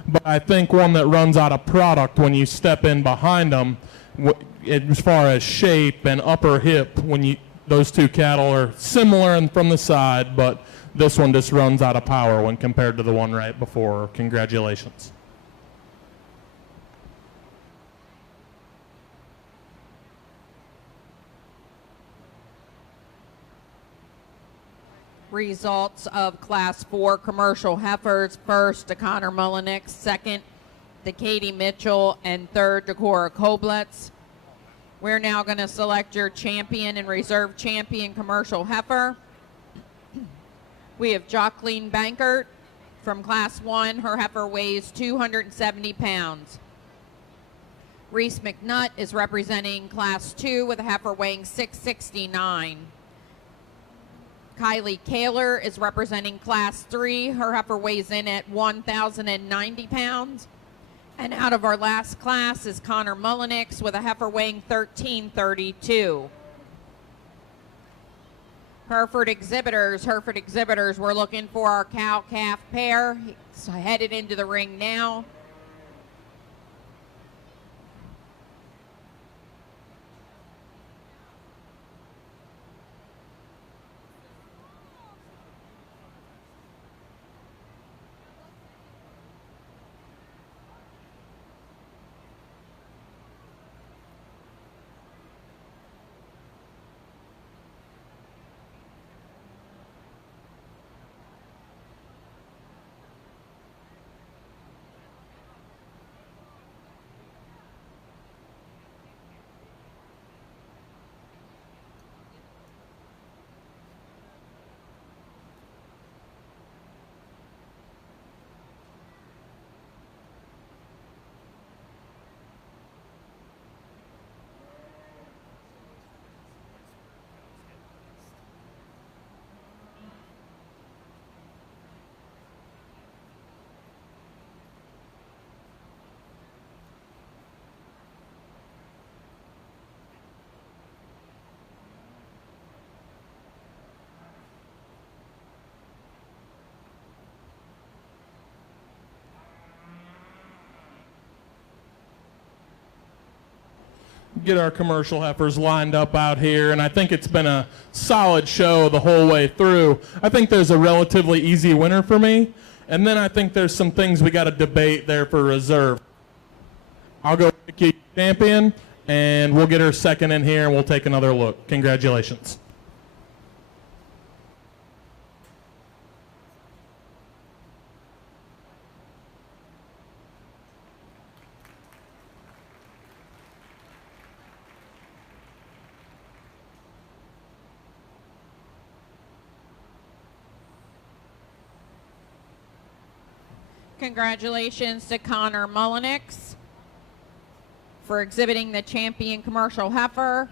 but I think one that runs out of product when you step in behind them as far as shape and upper hip. When those two cattle are similar and from the side, but this one just runs out of power when compared to the one right before. Congratulations. Results of Class 4 commercial heifers. First to Connor Mullenix, second to Katie Mitchell, and third to Cora Koblitz. We're now going to select your champion and reserve champion commercial heifer. We have Jacqueline Bankert from Class 1. Her heifer weighs 270 pounds. Reese McNutt is representing Class 2 with a heifer weighing 669. Kylie Kaler is representing Class 3. Her heifer weighs in at 1,090 pounds. And out of our last class is Connor Mullenix with a heifer weighing 1,332. Hereford exhibitors, we're looking for our cow-calf pair. He's headed into the ring now. Get our commercial heifers lined up out here, and I think it's been a solid show the whole way through. I think there's a relatively easy winner for me, and then I think there's some things we got to debate there for reserve. I'll go pick you champion, and we'll get her second in here, and we'll take another look. Congratulations. Congratulations to Connor Mullenix for exhibiting the champion commercial heifer.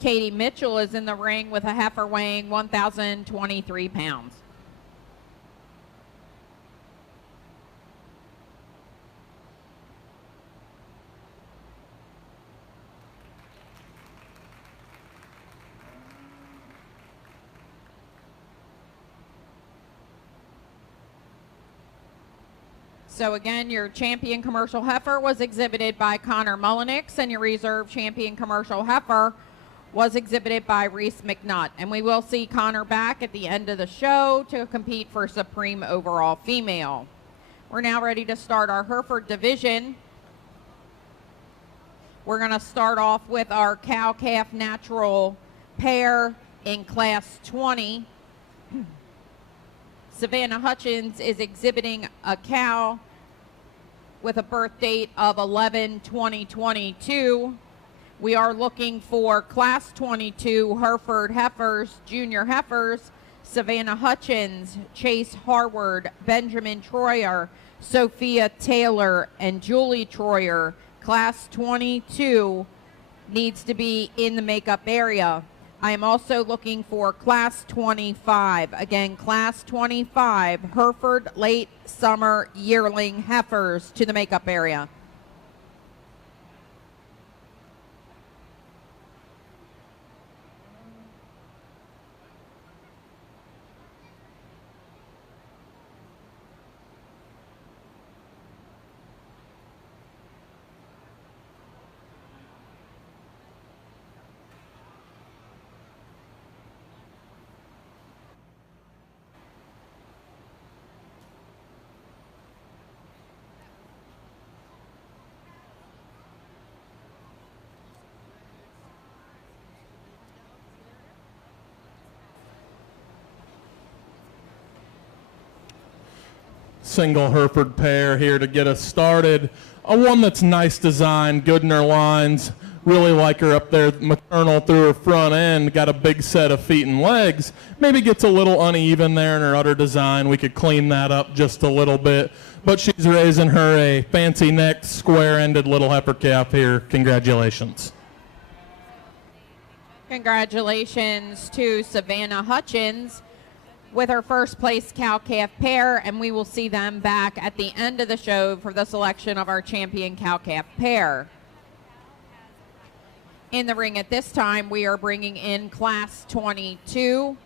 Katie Mitchell is in the ring with a heifer weighing 1,023 pounds. So again, your champion commercial heifer was exhibited by Connor Mullenix, and your reserve champion commercial heifer was exhibited by Reese McNutt. And we will see Connor back at the end of the show to compete for Supreme Overall Female. We're now ready to start our Hereford division. We're going to start off with our cow-calf natural pair in class 20. Savannah Hutchins is exhibiting a cow with a birth date of 11/20/22. We are looking for class 22 Hereford heifers, junior heifers, Savannah Hutchins, Chase Harward, Benjamin Troyer, Sophia Taylor, and Julie Troyer. Class 22 needs to be in the makeup area. I am also looking for class 25. Again, class 25, Hereford late summer yearling heifers to the makeup area. Single Hereford pair here to get us started. A one that's nice design, good in her lines. Really like her up there, maternal through her front end. Got a big set of feet and legs. Maybe gets a little uneven there in her udder design. We could clean that up just a little bit. But she's raising her a fancy-necked, square-ended little heifer calf here. Congratulations. Congratulations to Savannah Hutchins with her first place cow-calf pair, and we will see them back at the end of the show for the selection of our champion cow-calf pair. In the ring at this time, we are bringing in class 22.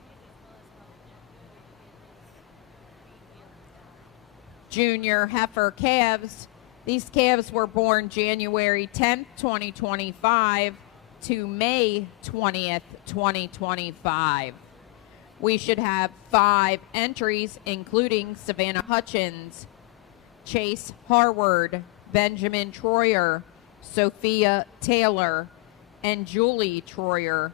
Junior heifer calves. These calves were born January 10th, 2025 to May 20th, 2025. We should have 5 entries, including Savannah Hutchins, Chase Harward, Benjamin Troyer, Sophia Taylor, and Julie Troyer.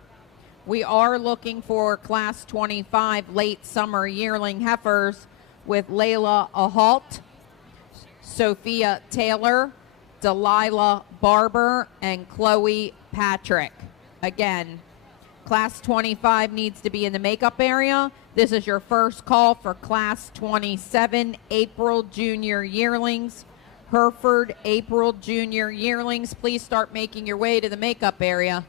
We are looking for class 25 late summer yearling heifers with Layla Ahalt, Sophia Taylor, Delilah Barber, and Chloe Patrick. Again, class 25 needs to be in the makeup area. This is your first call for class 27 April junior yearlings. Hereford April junior yearlings, please start making your way to the makeup area.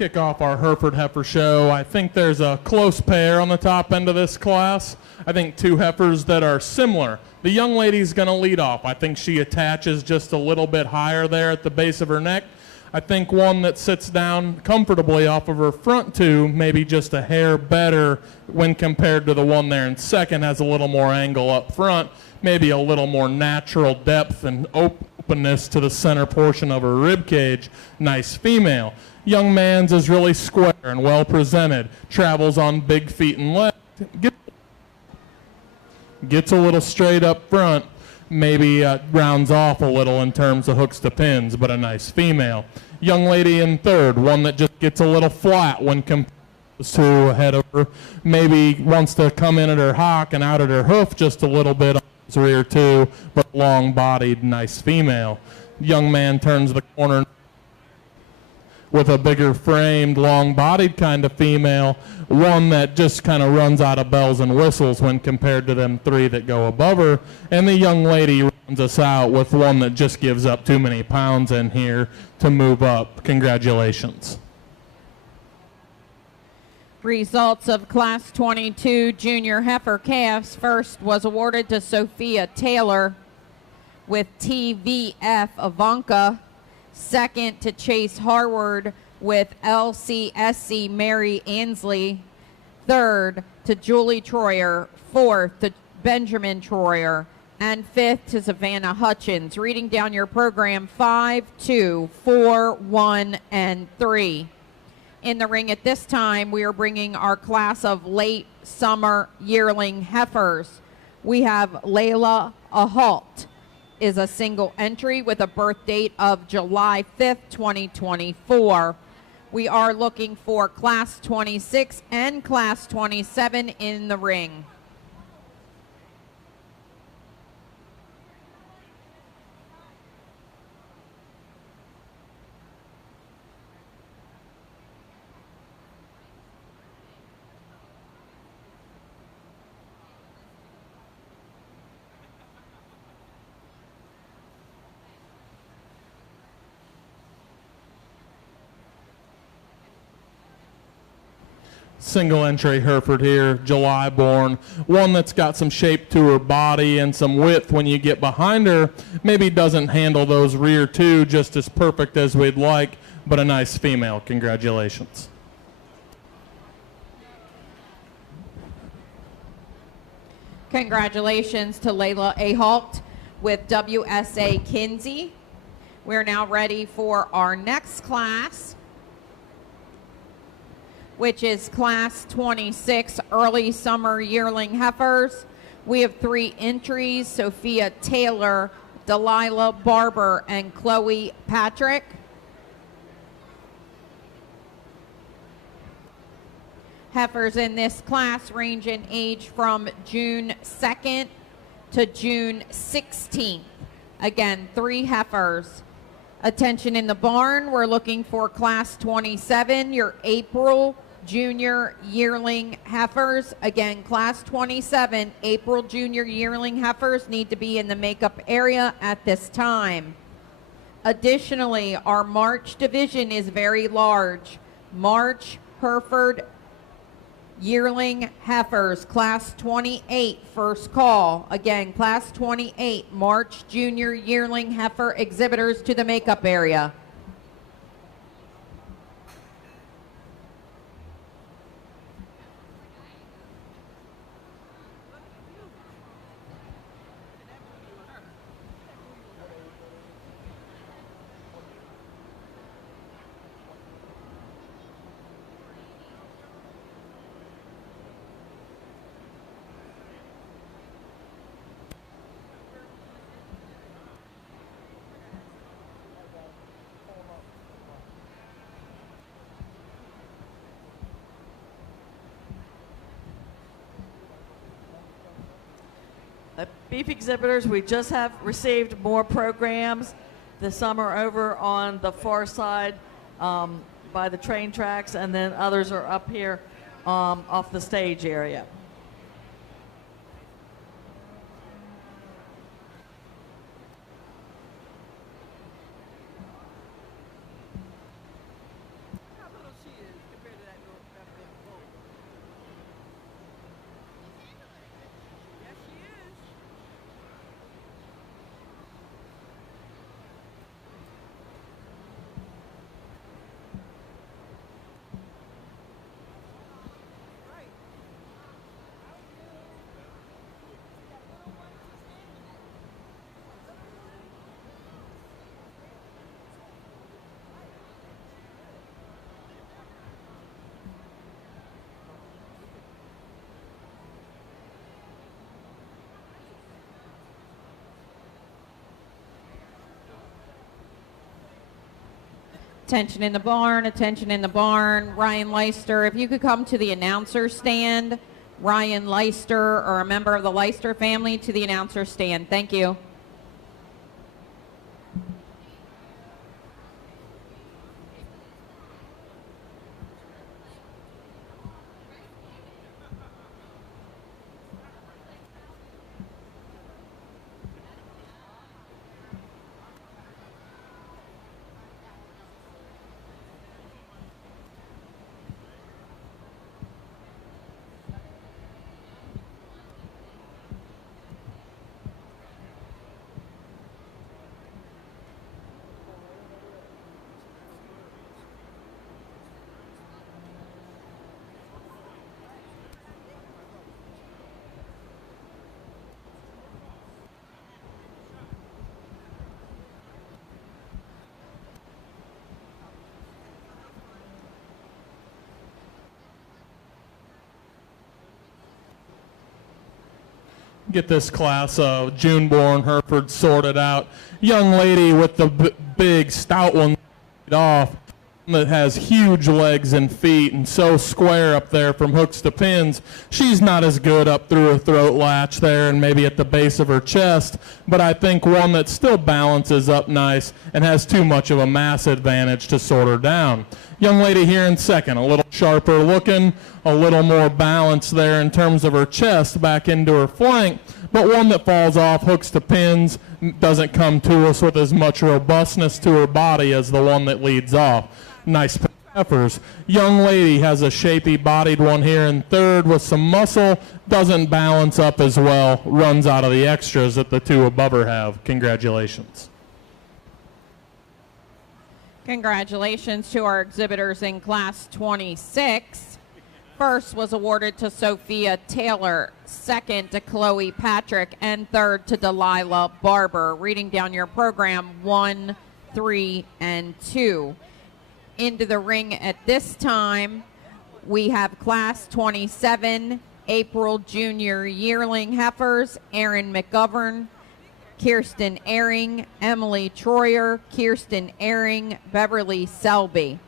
kick off our Hereford Heifer show. I think there's a close pair on the top end of this class. I think two heifers that are similar. The young lady's going to lead off. I think she attaches just a little bit higher there at the base of her neck. I think one that sits down comfortably off of her front two, maybe just a hair better when compared to the one there in second, has a little more angle up front, maybe a little more natural depth and openness to the center portion of her rib cage. Nice female. Young man's is really square and well presented, travels on big feet and legs, gets a little straight up front, maybe rounds off a little in terms of hooks to pins, but a nice female. Young lady in third, one that just gets a little flat when compared to ahead of her, maybe wants to come in at her hock and out at her hoof just a little bit on his rear too, but long-bodied, nice female. Young man turns the corner with a bigger framed, long-bodied kind of female, one that just kind of runs out of bells and whistles when compared to them three that go above her. And the young lady runs us out with one that just gives up too many pounds in here to move up. Congratulations. Results of Class 22 Junior Heifer Calves. First was awarded to Sophia Taylor with TVF Ivanka. Second to Chase Harward with LCSC Mary Ansley. Third to Julie Troyer. Fourth to Benjamin Troyer. And fifth to Savannah Hutchins. Reading down your program, 5, 2, 4, 1, and 3. In the ring at this time, we are bringing our class of late summer yearling heifers. We have Layla Ahalt, is a single entry with a birth date of July 5th, 2024. We are looking for Class 26 and Class 27 in the ring. Single entry Hereford here, July born, one that's got some shape to her body and some width when you get behind her. Maybe doesn't handle those rear two just as perfect as we'd like, but a nice female. Congratulations. Congratulations to Layla Ahalt with WSA Kinsey. We're now ready for our next class, which is Class 26 Early Summer Yearling Heifers. We have 3 entries: Sophia Taylor, Delilah Barber, and Chloe Patrick. Heifers in this class range in age from June 2nd to June 16th. Again, 3 heifers. Attention in the barn, we're looking for Class 27, your April Junior Yearling Heifers. Again, Class 27, April Junior Yearling Heifers need to be in the makeup area at this time. Additionally, our March division is very large. March Hereford Yearling Heifers, Class 28, first call. Again, Class 28, March Junior Yearling Heifer exhibitors to the makeup area. Beef exhibitors, we just have received more programs this summer over on the far side by the train tracks, and then others are up here off the stage area. Attention in the barn, attention in the barn. Ryan Leister, if you could come to the announcer stand. Ryan Leister, or a member of the Leister family, to the announcer stand. Thank you. Get this class of June-born Hereford sorted out. Young lady with the big, stout one off that has huge legs and feet and so square up there from hooks to pins. She's not as good up through her throat latch there and maybe at the base of her chest, but I think one that still balances up nice and has too much of a mass advantage to sort her down. Young lady here in second, a little sharper looking, a little more balance there in terms of her chest back into her flank, but one that falls off hooks to pins, doesn't come to us with as much robustness to her body as the one that leads off. Nice heifers. Young lady has a shapy bodied one here in third with some muscle, doesn't balance up as well, runs out of the extras that the two above her have. Congratulations. Congratulations to our exhibitors in Class 26. First was awarded to Sophia Taylor, second to Chloe Patrick, and third to Delilah Barber. Reading down your program, 1, 3, and 2. Into the ring at this time, we have Class 27, April Junior Yearling Heifers, Erin McGovern, Kirsten Ehring, Emily Troyer, Kirsten Ehring, Beverly Selby.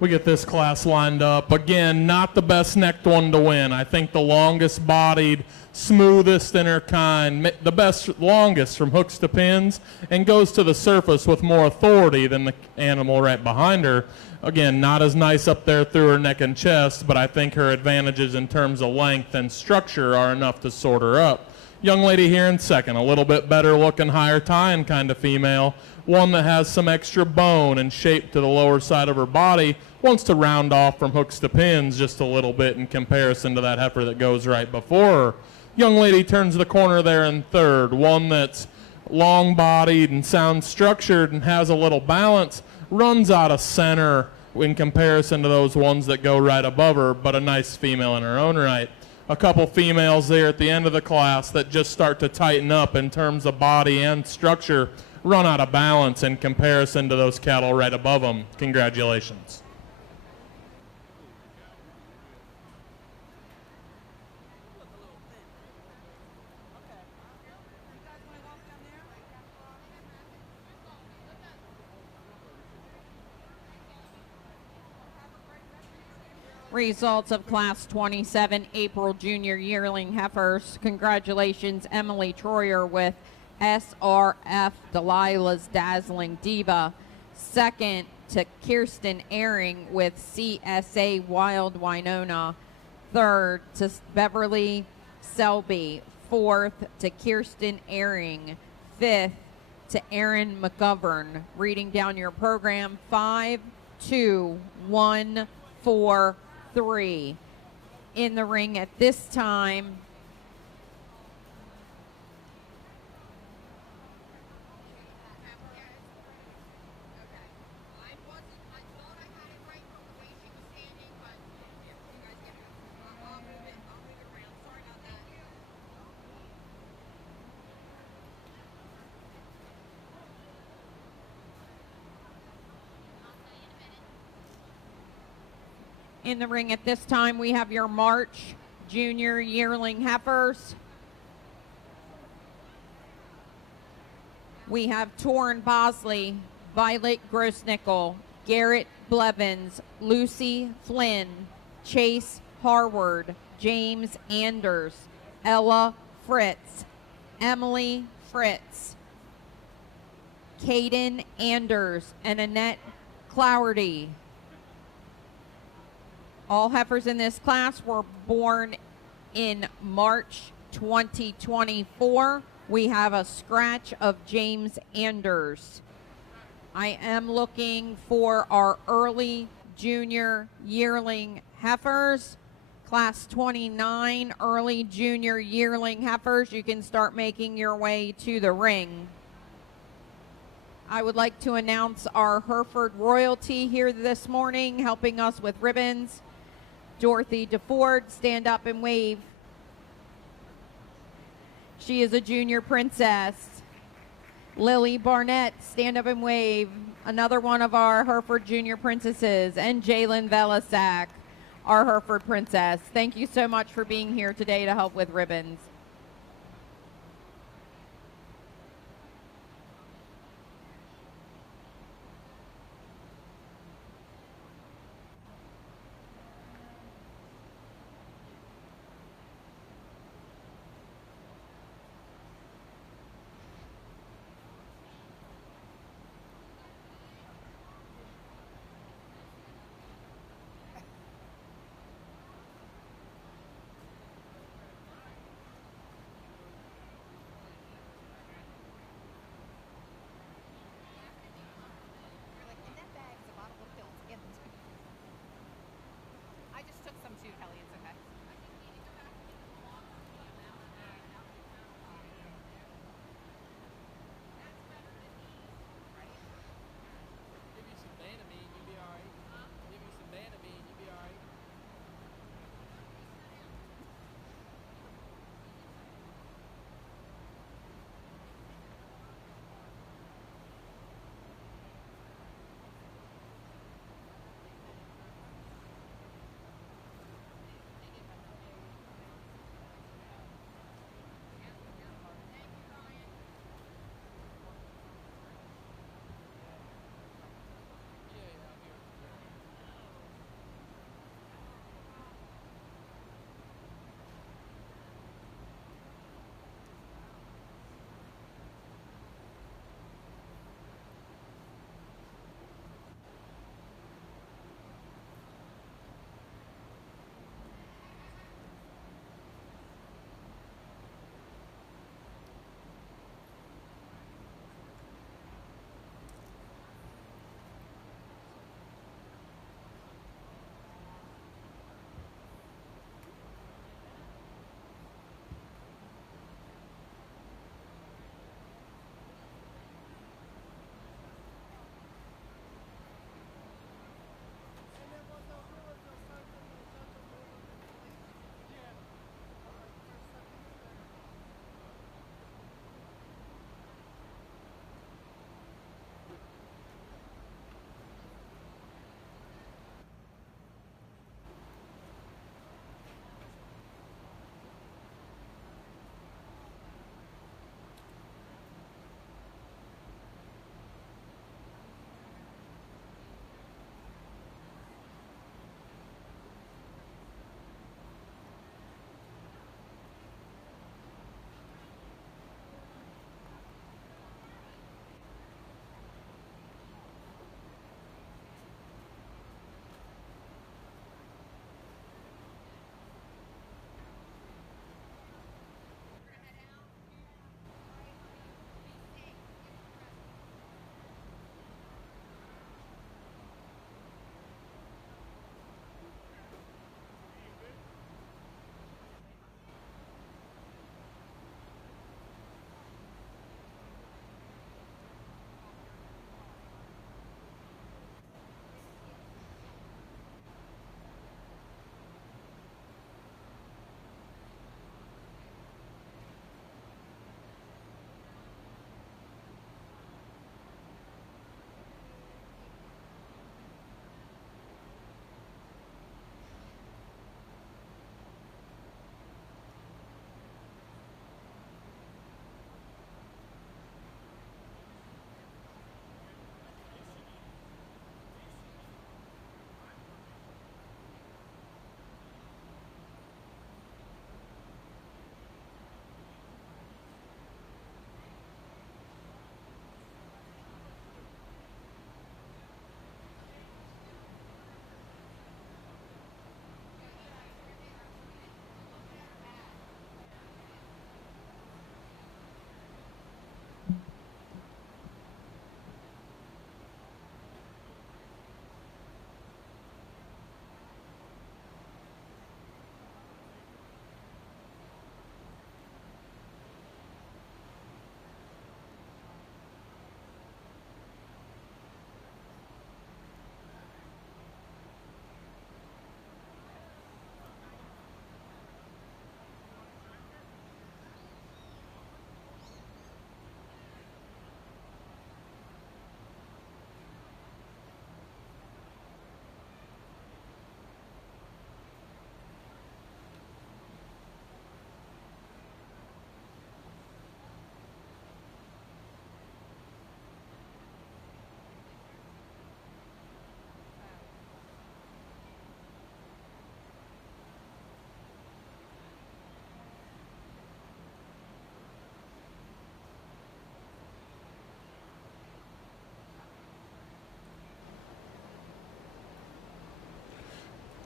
We get this class lined up. Again, not the best necked one to win. I think the longest bodied, smoothest in her kind, the best, longest from hooks to pins, and goes to the surface with more authority than the animal right behind her. Again, not as nice up there through her neck and chest, but I think her advantages in terms of length and structure are enough to sort her up. Young lady here in second, a little bit better looking, higher tying kind of female, one that has some extra bone and shape to the lower side of her body, wants to round off from hooks to pins just a little bit in comparison to that heifer that goes right before her. Young lady turns the corner there in third, one that's long-bodied and sound structured and has a little balance, runs out of center in comparison to those ones that go right above her, but a nice female in her own right. A couple females there at the end of the class that just start to tighten up in terms of body and structure, run out of balance in comparison to those cattle right above them. Congratulations. Results of Class 27 April Junior Yearling Heifers. Congratulations, Emily Troyer with SRF Delilah's Dazzling Diva. Second to Kirsten Ehring with CSA Wild Winona. Third to Beverly Selby. Fourth to Kirsten Ehring. Fifth to Erin McGovern. Reading down your program, 5, 2, 1, 4, 3. In the ring at this time, we have your March Junior Yearling Heifers. We have Torrin Bosley, Violet Grossnickel, Garrett Blevins, Lucy Flynn, Chase Harward, James Anders, Ella Fritz, Emily Fritz, Caden Anders, and Annette Clowerty. All heifers in this class were born in March 2024. We have a scratch of James Anders. I am looking for our early junior yearling heifers. Class 29 early junior yearling heifers. You can start making your way to the ring. I would like to announce our Hereford royalty here this morning, helping us with ribbons. Dorothy DeFord, stand up and wave. She is a junior princess. Lily Barnett, stand up and wave. Another one of our Hereford junior princesses. And Jalen Velasak, our Hereford princess. Thank you so much for being here today to help with ribbons.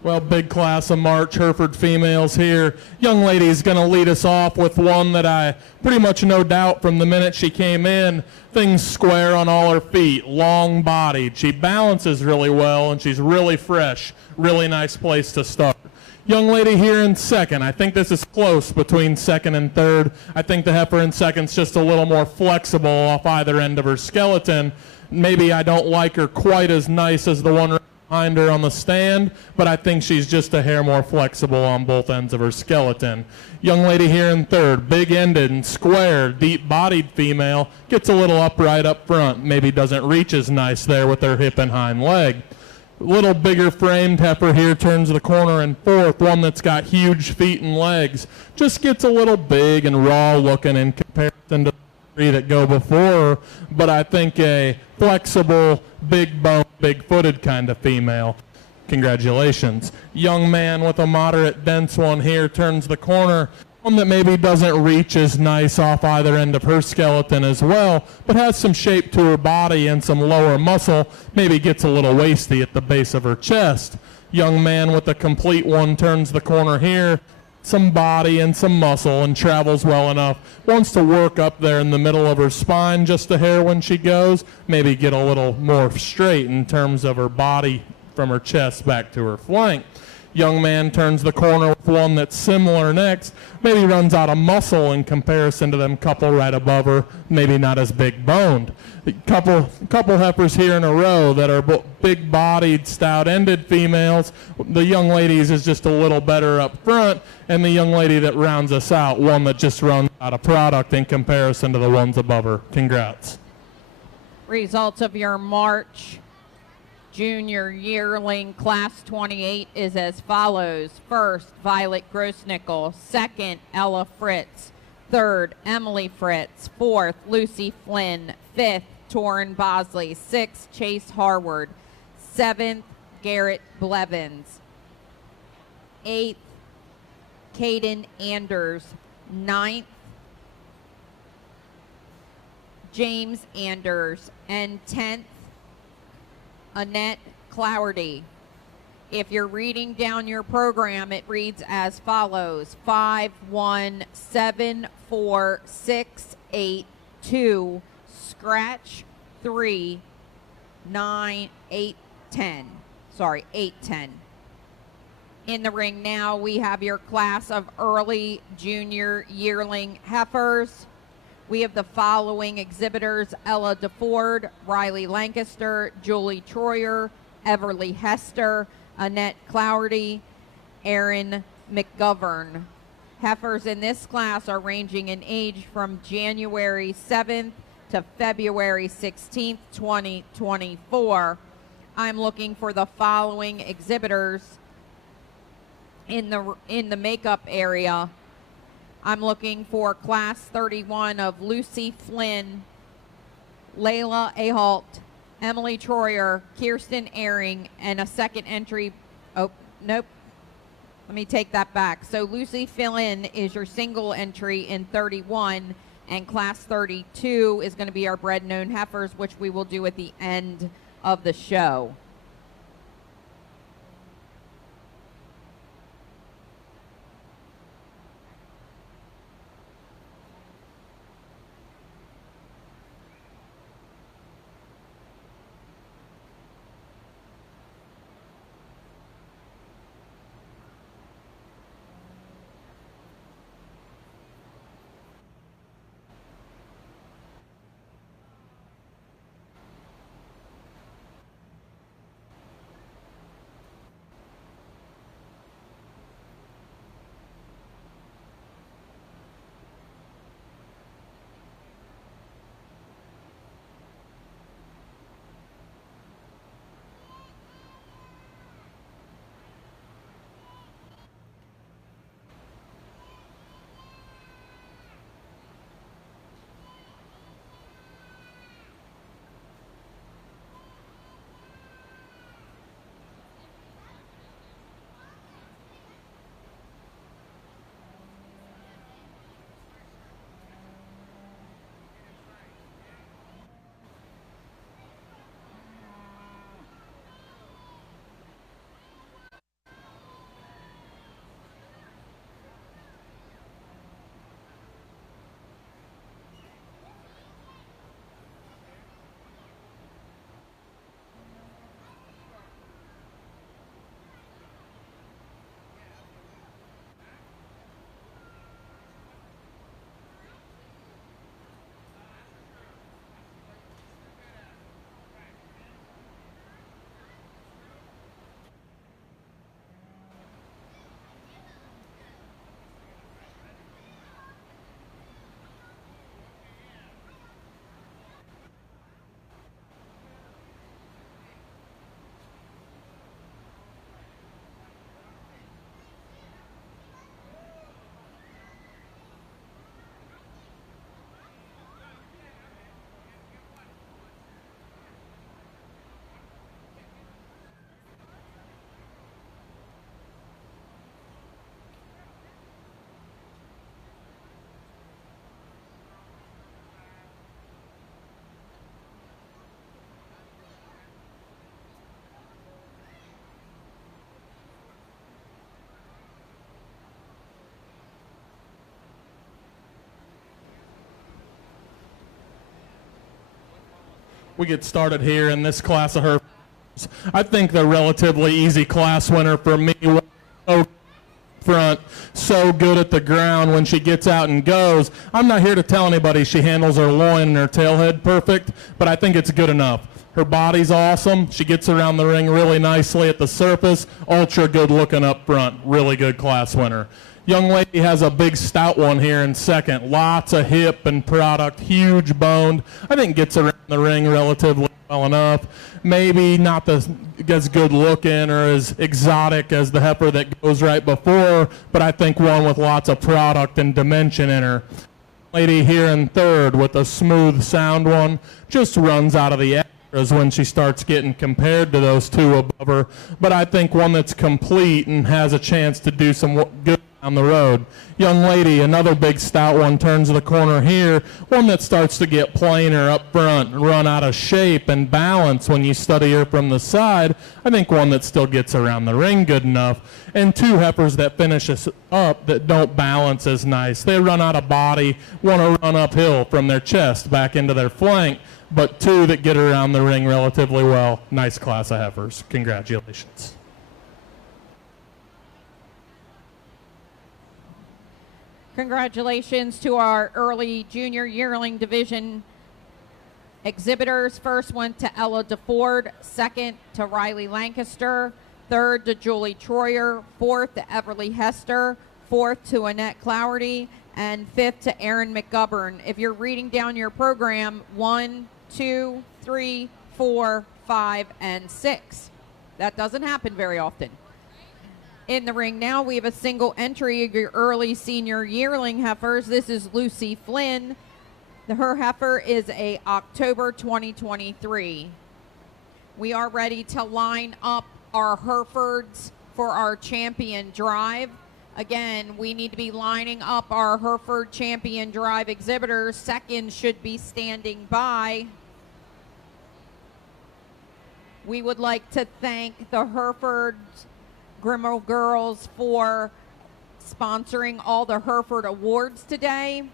Well, big class of March Hereford females here. Young lady's going to lead us off with one that I pretty much no doubt from the minute she came in, things square on all her feet, long-bodied. She balances really well, and she's really fresh. Really nice place to start. Young lady here in second. I think this is close between second and third. I think the heifer in second's just a little more flexible off either end of her skeleton. Maybe I don't like her quite as nice as the one right behind her on the stand, but I think she's just a hair more flexible on both ends of her skeleton. Young lady here in third, big-ended and square, deep-bodied female, gets a little upright up front, maybe doesn't reach as nice there with her hip and hind leg. Little bigger framed heifer here turns the corner in fourth, one that's got huge feet and legs. Just gets a little big and raw looking in comparison to the three that go before her, but I think a flexible, big bone, big footed kind of female. Congratulations. Young man with a moderate dense one here turns the corner. One that maybe doesn't reach as nice off either end of her skeleton as well, but has some shape to her body and some lower muscle, maybe gets a little waisty at the base of her chest. Young man with a complete one turns the corner here, some body and some muscle, and travels well enough. Wants to work up there in the middle of her spine just a hair when she goes, maybe get a little more straight in terms of her body from her chest back to her flank. Young man turns the corner with one that's similar next, maybe runs out of muscle in comparison to them couple right above her, maybe not as big boned. Couple heifers here in a row that are big bodied, stout ended females. The young ladies is just a little better up front, and the young lady that rounds us out, one that just runs out of product in comparison to the ones above her. Congrats. Results of your March Junior Yearling Class 28 is as follows. First, Violet Grossnickel. Second, Ella Fritz. Third, Emily Fritz. Fourth, Lucy Flynn. Fifth, Torrin Bosley. Sixth, Chase Harward. Seventh, Garrett Blevins. Eighth, Caden Anders. Ninth, James Anders. And 10th, Annette Clowerty. If you're reading down your program, it reads as follows: 5, 1, 7, 4, 6, 8, 2, scratch 3, 9, 8, 10. Sorry, 8, 10. In the ring now, we have your class of early junior yearling heifers. We have the following exhibitors: Ella DeFord, Riley Lancaster, Julie Troyer, Everly Hester, Annette Clowerty, Erin McGovern. Heifers in this class are ranging in age from January 7th to February 16th, 2024. I'm looking for the following exhibitors in the makeup area. I'm looking for Class 31 of Lucy Flynn, Layla Ahalt, Emily Troyer, Kirsten Ehring, and a second entry. Oh, nope. Let me take that back. So Lucy Flynn is your single entry in 31, and Class 32 is going to be our bred known heifers, which we will do at the end of the show. we get started here in this class of Heifers. I think they're relatively easy class winner for me. So front, so good at the ground when she gets out and goes. I'm not here to tell anybody she handles her loin and her tail head perfect, but I think it's good enough. Her body's awesome. She gets around the ring really nicely at the surface. Ultra good looking up front. Really good class winner. Young lady has a big stout one here in second. Lots of hip and product, huge boned. I think gets around the ring relatively well enough. Maybe not as good looking or as exotic as the heifer that goes right before, but I think one with lots of product and dimension in her. Lady here in third with a smooth sound one, just runs out of the extras when she starts getting compared to those two above her, but I think one that's complete and has a chance to do some good on the road. Young lady, another big stout one, turns the corner here. One that starts to get plainer up front and run out of shape and balance when you study her from the side. I think one that still gets around the ring good enough. And two heifers that finish us up that don't balance as nice. They run out of body, want to run uphill from their chest back into their flank, but two that get around the ring relatively well. Nice class of heifers. Congratulations. Congratulations to our early junior yearling division exhibitors. First went to Ella DeFord, second to Riley Lancaster, third to Julie Troyer, fourth to Everly Hester, fourth to Annette Clougherty, and fifth to Erin McGovern. If you're reading down your program, 1, 2, 3, 4, 5, and 6. That doesn't happen very often. In the ring now, we have a single entry of your early senior yearling heifers. This is Lucy Flynn. Her heifer is a October 2023. We are ready to line up our Herefords for our champion drive. Again, we need to be lining up our Hereford champion drive exhibitors. Second should be standing by. We would like to thank the Hereford Grimmel girls for sponsoring all the Hereford awards today.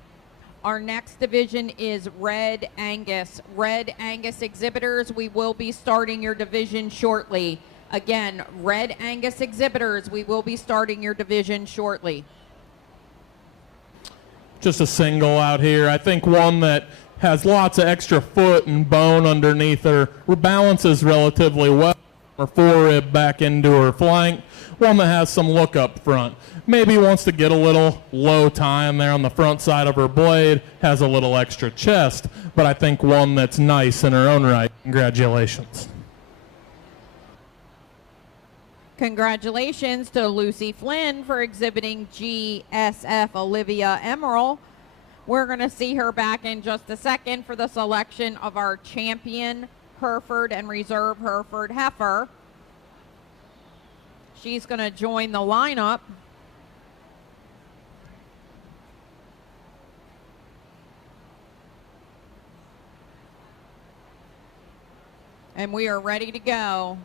Our next division is Red Angus. Red Angus exhibitors, we will be starting your division shortly. Again, Red Angus exhibitors, we will be starting your division shortly. Just a single out here. I think one that has lots of extra foot and bone underneath her, balances relatively well. Her forerib back into her flank. One that has some look up front. Maybe wants to get a little low time there on the front side of her blade, has a little extra chest, but I think one that's nice in her own right. Congratulations. Congratulations to Lucy Flynn for exhibiting GSF Olivia Emerald. We're going to see her back in just a second for the selection of our champion Hereford and reserve Hereford heifer. She's going to join the lineup. And we are ready to go.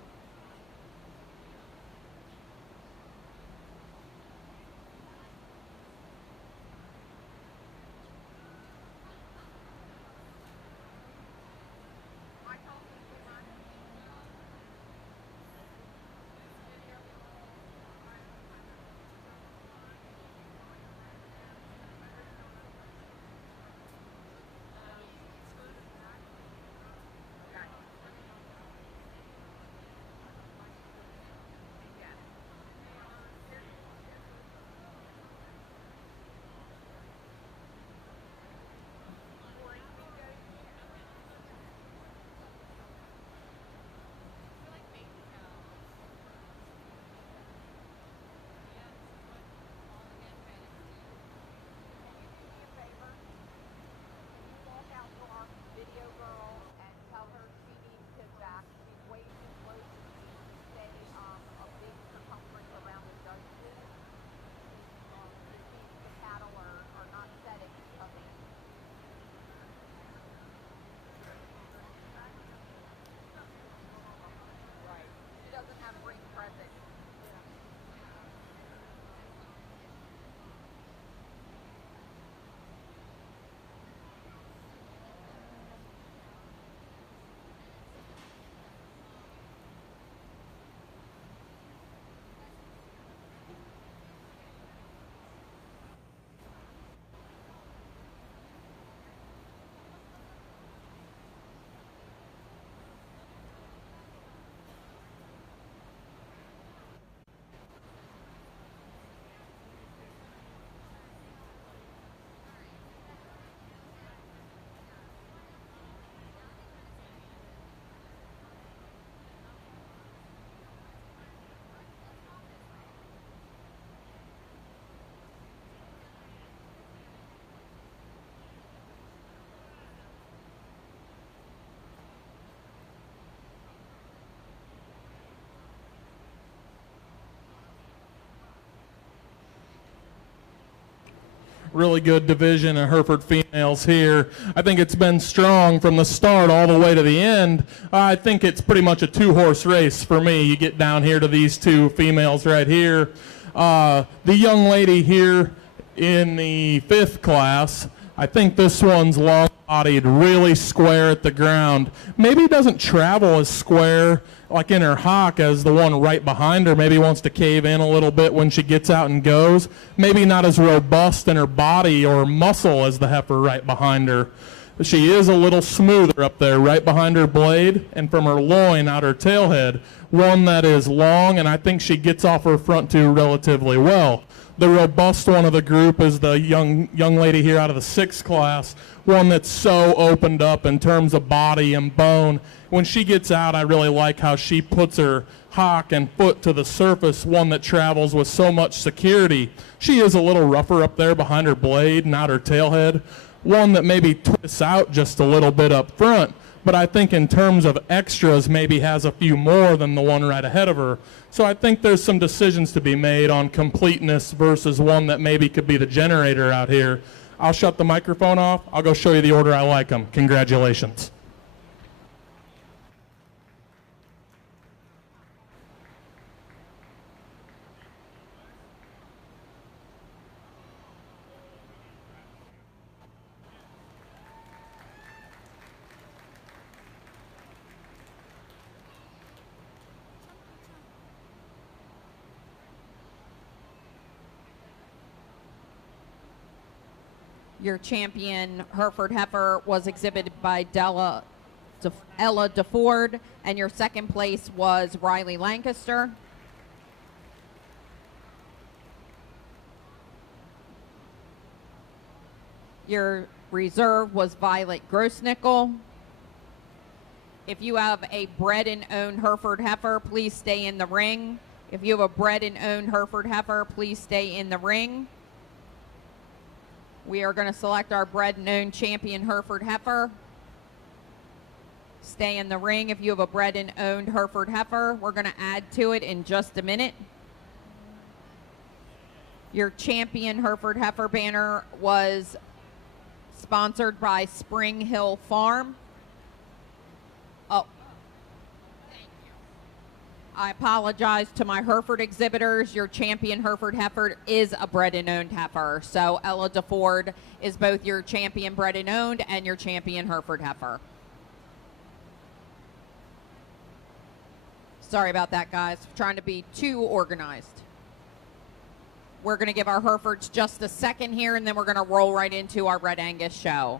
really good division of Hereford females here. I think it's been strong from the start all the way to the end. I think it's pretty much a two-horse race for me. You get down here to these two females right here. The young lady here in the 5th class, I think this one's long-bodied, really square at the ground. Maybe doesn't travel as square like in her hock as the one right behind her. Maybe wants to cave in a little bit when she gets out and goes. Maybe not as robust in her body or muscle as the heifer right behind her. She is a little smoother up there right behind her blade and from her loin out her tailhead. One that is long, and I think she gets off her front two relatively well. The robust one of the group is the young lady here out of the 6th class, one that's so opened up in terms of body and bone. When she gets out, I really like how she puts her hock and foot to the surface, one that travels with so much security. She is a little rougher up there behind her blade and out her tailhead, one that maybe twists out just a little bit up front, but I think in terms of extras maybe has a few more than the one right ahead of her. So I think there's some decisions to be made on completeness versus one that maybe could be the generator out here. I'll shut the microphone off. I'll go show you the order I like them. Congratulations. Your champion Hereford heifer was exhibited by Ella DeFord, and your second place was Riley Lancaster. Your reserve was Violet Grossnickel. If you have a bred and owned Hereford heifer, please stay in the ring. If you have a bred and owned Hereford heifer, please stay in the ring. We are going to select our bred and owned champion Hereford heifer. Stay in the ring if you have a bred and owned Hereford heifer. We're going to add to it in just a minute. Your champion Hereford heifer banner was sponsored by Spring Hill Farm. Oh, I apologize to my Hereford exhibitors. Your champion Hereford heifer is a bred and owned heifer. So Ella DeFord is both your champion bred and owned and your champion Hereford heifer. Sorry about that, guys. Trying to be too organized. We're going to give our Herefords just a second here, and then we're going to roll right into our Red Angus show.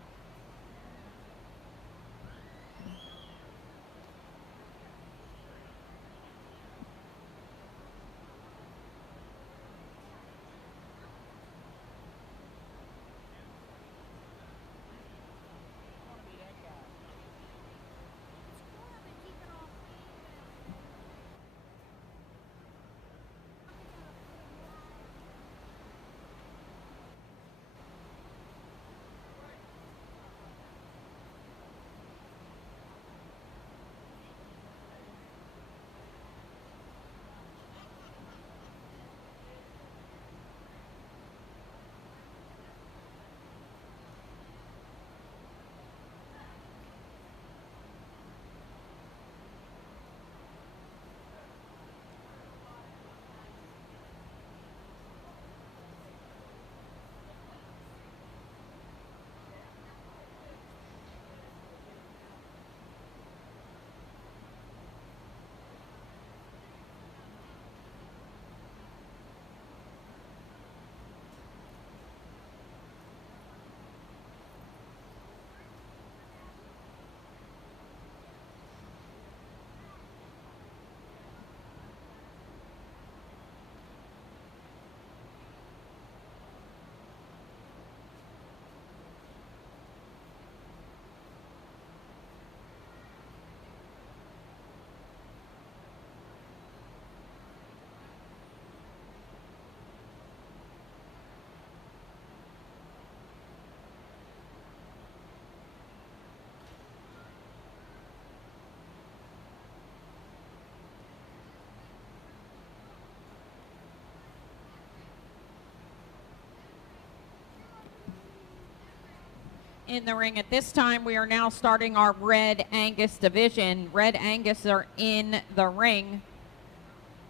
in the ring at this time. We are now starting our Red Angus division. Red Angus are in the ring.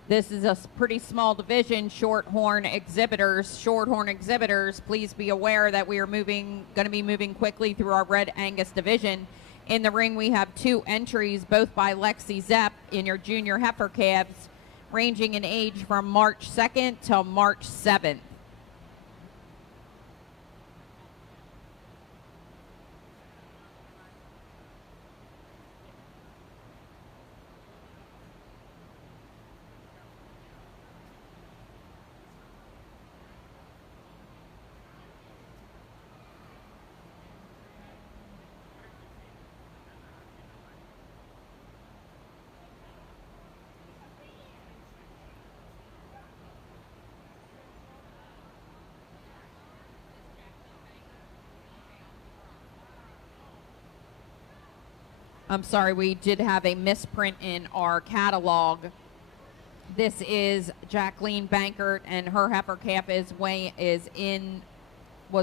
This is a pretty small division, Shorthorn exhibitors. Shorthorn exhibitors, please be aware that we are going to be moving quickly through our Red Angus division. In the ring, we have 2 entries, both by Lexi Zepp in your junior heifer calves, ranging in age from March 2nd till March 7th. I'm sorry, we did have a misprint in our catalog. This is Jacqueline Bankert, and her heifer calf was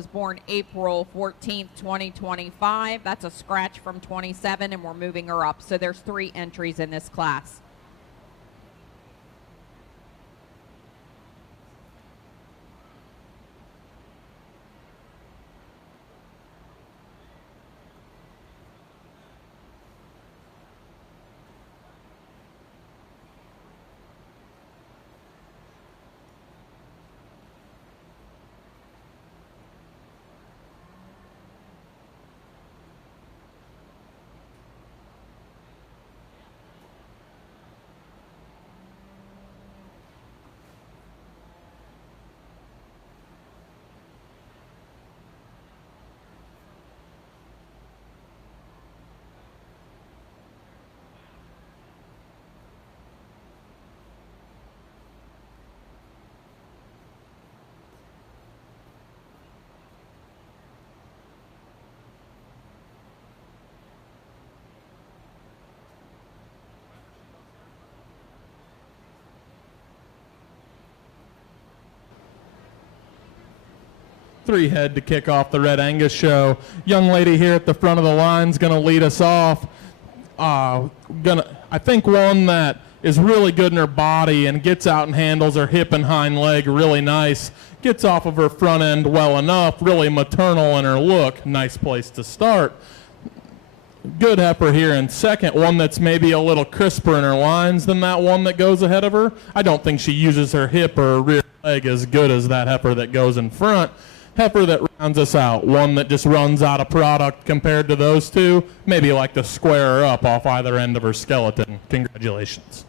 born April 14th, 2025. That's a scratch from 27, and we're moving her up. So there's 3 entries in this class. Three head to kick off the Red Angus show. Young lady here at the front of the line is going to lead us off. I think one that is really good in her body and gets out and handles her hip and hind leg really nice. Gets off of her front end well enough, really maternal in her look. Nice place to start. Good heifer here in second, one that's maybe a little crisper in her lines than that one that goes ahead of her. I don't think she uses her hip or her rear leg as good as that heifer that goes in front. Heifer that rounds us out, one that just runs out of product compared to those two. Maybe like to square her up off either end of her skeleton. Congratulations.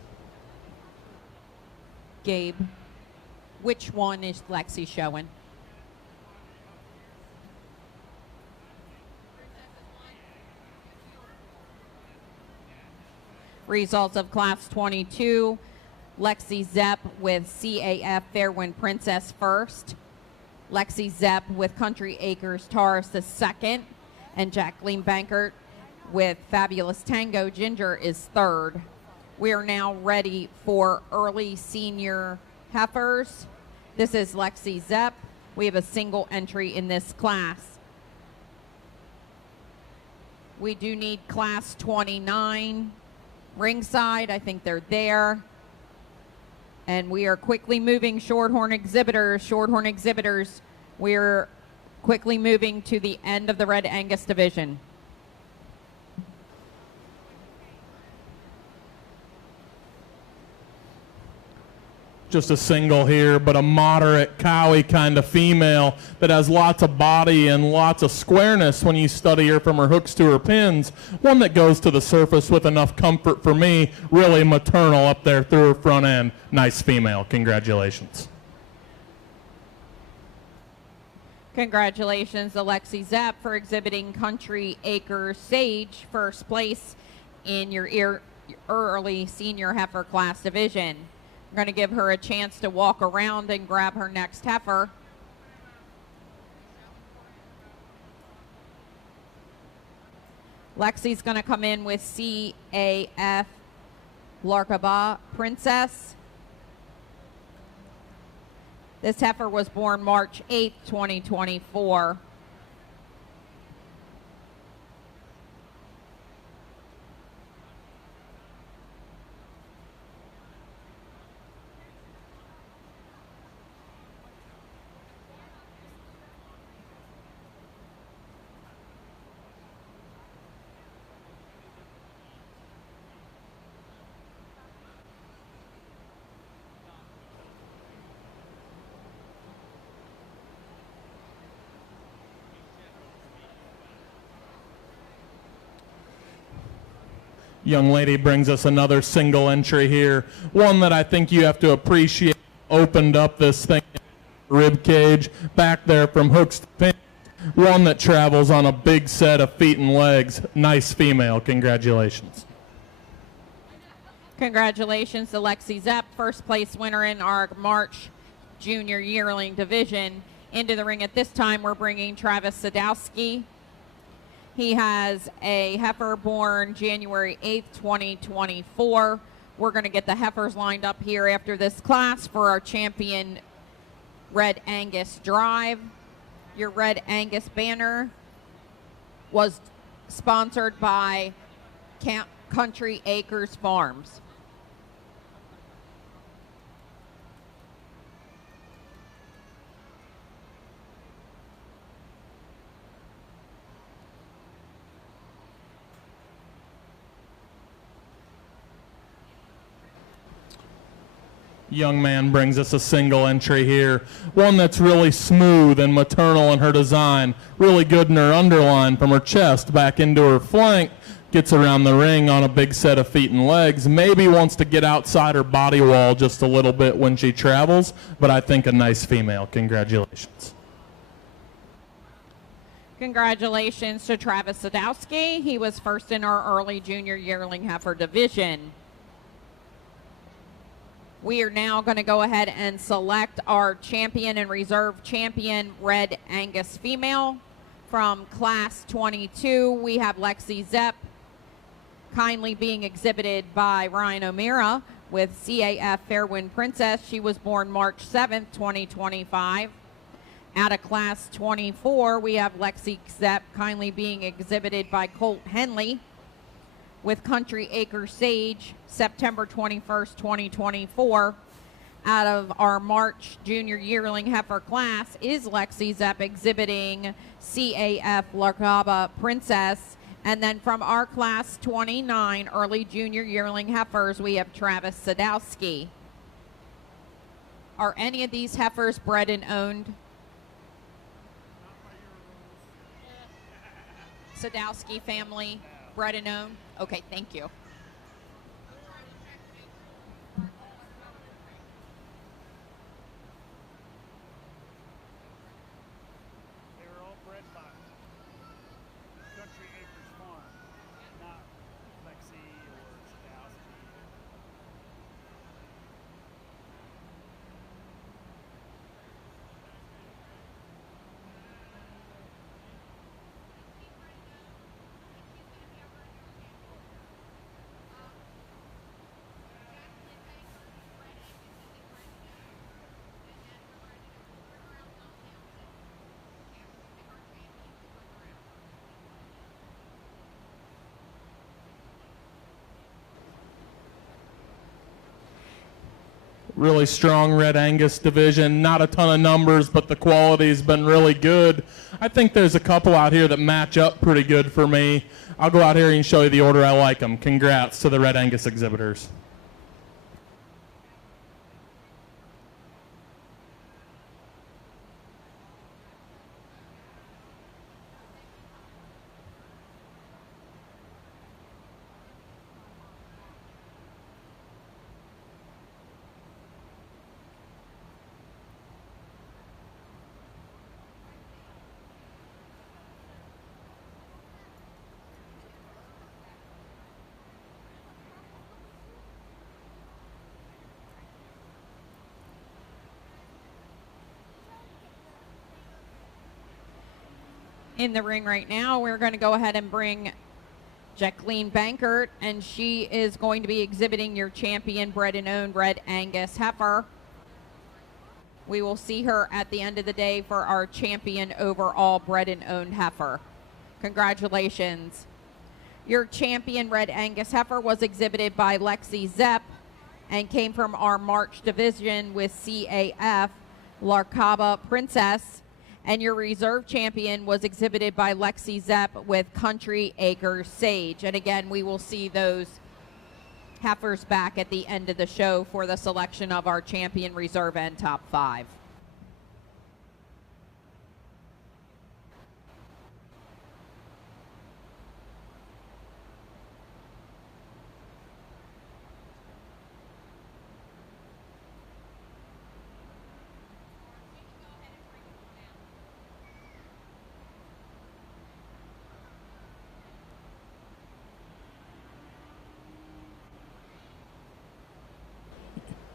Gabe, which one is Lexi showing? Results of Class 22, Lexi Zepp with CAF Fairwind Princess first. Lexi Zepp with Country Acres Taurus the second, and Jacqueline Bankert with Fabulous Tango Ginger is third. We are now ready for early senior heifers. This is Lexi Zepp. We have a single entry in this class. We do need Class 29 ringside. I think they're there. And we are quickly moving Shorthorn exhibitors. Shorthorn exhibitors, we're quickly moving to the end of the Red Angus division. Just a single here, but a moderate cowy kind of female that has lots of body and lots of squareness when you study her from her hooks to her pins. One that goes to the surface with enough comfort for me, really maternal up there through her front end. Nice female. Congratulations. Congratulations, Alexi Zepp, for exhibiting Country Acres Sage, first place in your early senior heifer class division. I'm going to give her a chance to walk around and grab her next heifer. Lexi's going to come in with CAF Larkaba Princess. This heifer was born March 8th, 2024. Young lady brings us another single entry here. One that I think you have to appreciate. Opened up this thing, rib cage, back there from hooks to pins. One that travels on a big set of feet and legs. Nice female. Congratulations. Congratulations to Lexi Zepp, first place winner in our March Junior Yearling Division. Into the ring at this time, we're bringing Travis Sadowski. He has a heifer born January 8th, 2024. We're going to get the heifers lined up here after this class for our champion Red Angus drive. Your Red Angus banner was sponsored by Country Acres Farms. Young man brings us a single entry here. One that's really smooth and maternal in her design. Really good in her underline from her chest back into her flank. Gets around the ring on a big set of feet and legs. Maybe wants to get outside her body wall just a little bit when she travels, but I think a nice female. Congratulations. Congratulations to Travis Sadowski. He was first in our early junior yearling heifer division. We are now going to go ahead and select our champion and reserve champion Red Angus female. From class 22, we have Lexi Zepp, kindly being exhibited by Ryan O'Meara with CAF Fairwind Princess. She was born March 7th, 2025. Out of class 24, we have Lexi Zepp, kindly being exhibited by Colt Henley with Country Acre Sage, September 21st, 2024. Out of our March Junior Yearling Heifer class is Lexi Zepp exhibiting CAF Larkaba Princess. And then from our class 29 early Junior Yearling Heifers, we have Travis Sadowski. Are any of these heifers bred and owned? Sadowski family, bred and owned? Okay, thank you. They were all bred by Country Acres Farm, not Lexi or Sadowski. Really strong Red Angus division. Not a ton of numbers, but the quality's been really good. I think there's a couple out here that match up pretty good for me. I'll go out here and show you the order I like them. Congrats to the Red Angus exhibitors. In the ring right now, we're going to go ahead and bring Jacqueline Bankert, and she is going to be exhibiting your champion bred and owned Red Angus heifer. We will see her at the end of the day for our champion overall bred and owned heifer. Congratulations. Your champion Red Angus heifer was exhibited by Lexi Zepp and came from our March division with CAF Larkaba Princess. And your reserve champion was exhibited by Lexi Zepp with Country Acres Sage. And again, we will see those heifers back at the end of the show for the selection of our champion reserve and top 5.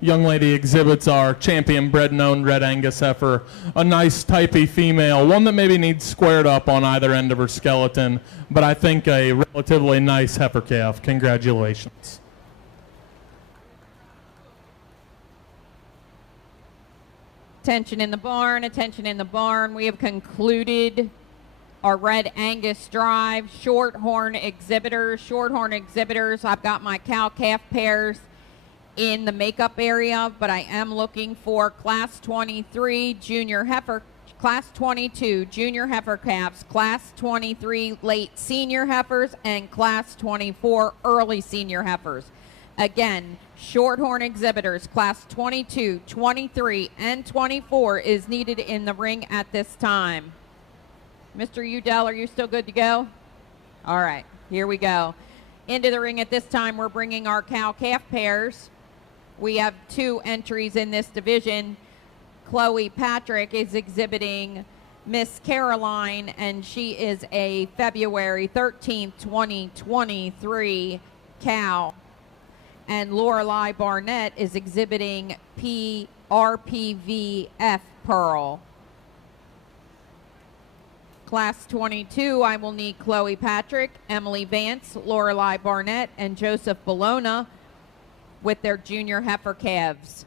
young lady exhibits our champion bred and owned red Angus heifer, a nice typey female, one that maybe needs squared up on either end of her skeleton, but I think a relatively nice heifer calf. Congratulations. Attention in the barn, attention in the barn. We have concluded our red Angus drive. Shorthorn exhibitors. I've got my cow-calf pairs in the makeup area, but I am looking for class 23 junior heifer, class 22 junior heifer calves, class 23 late senior heifers, and class 24 early senior heifers. Again, Shorthorn exhibitors, class 22, 23, and 24 is needed in the ring at this time. Mr. Udell, are you still good to go? All right, here we go. Into the ring at this time, we're bringing our cow-calf pairs. We have 2 entries in this division. Chloe Patrick is exhibiting Miss Caroline, and she is a February 13th, 2023 cow. And Lorelei Barnett is exhibiting RPVF Pearl. Class 22, I will need Chloe Patrick, Emily Vance, Lorelei Barnett, and Joseph Bologna with their junior heifer calves.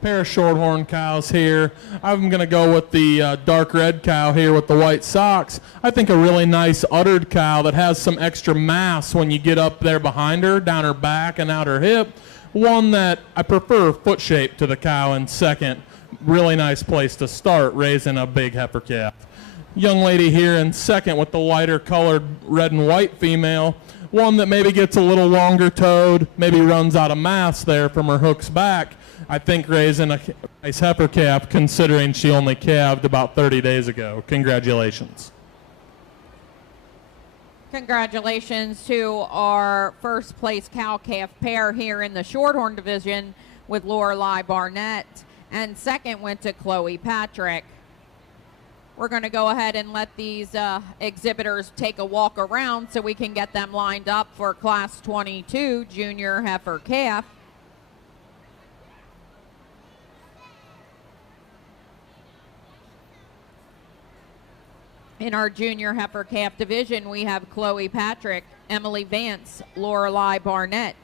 Pair of Shorthorn cows here. I'm going to go with the dark red cow here with the white socks. I think a really nice uddered cow that has some extra mass when you get up there behind her, down her back and out her hip. One that I prefer foot shape to the cow in second. Really nice place to start raising a big heifer calf. Young lady here in second with the lighter colored red and white female. One that maybe gets a little longer toed, maybe runs out of mass there from her hooks back. I think raising a nice heifer calf considering she only calved about 30 days ago. Congratulations. Congratulations to our first place cow-calf pair here in the Shorthorn division with Lorelei Barnett And second went to Chloe Patrick. We're going to go ahead and let these exhibitors take a walk around so we can get them lined up for Class 22 Junior Heifer Calf. In our Junior Heifer Calf division, we have Chloe Patrick, Emily Vance, Lorelei Barnett,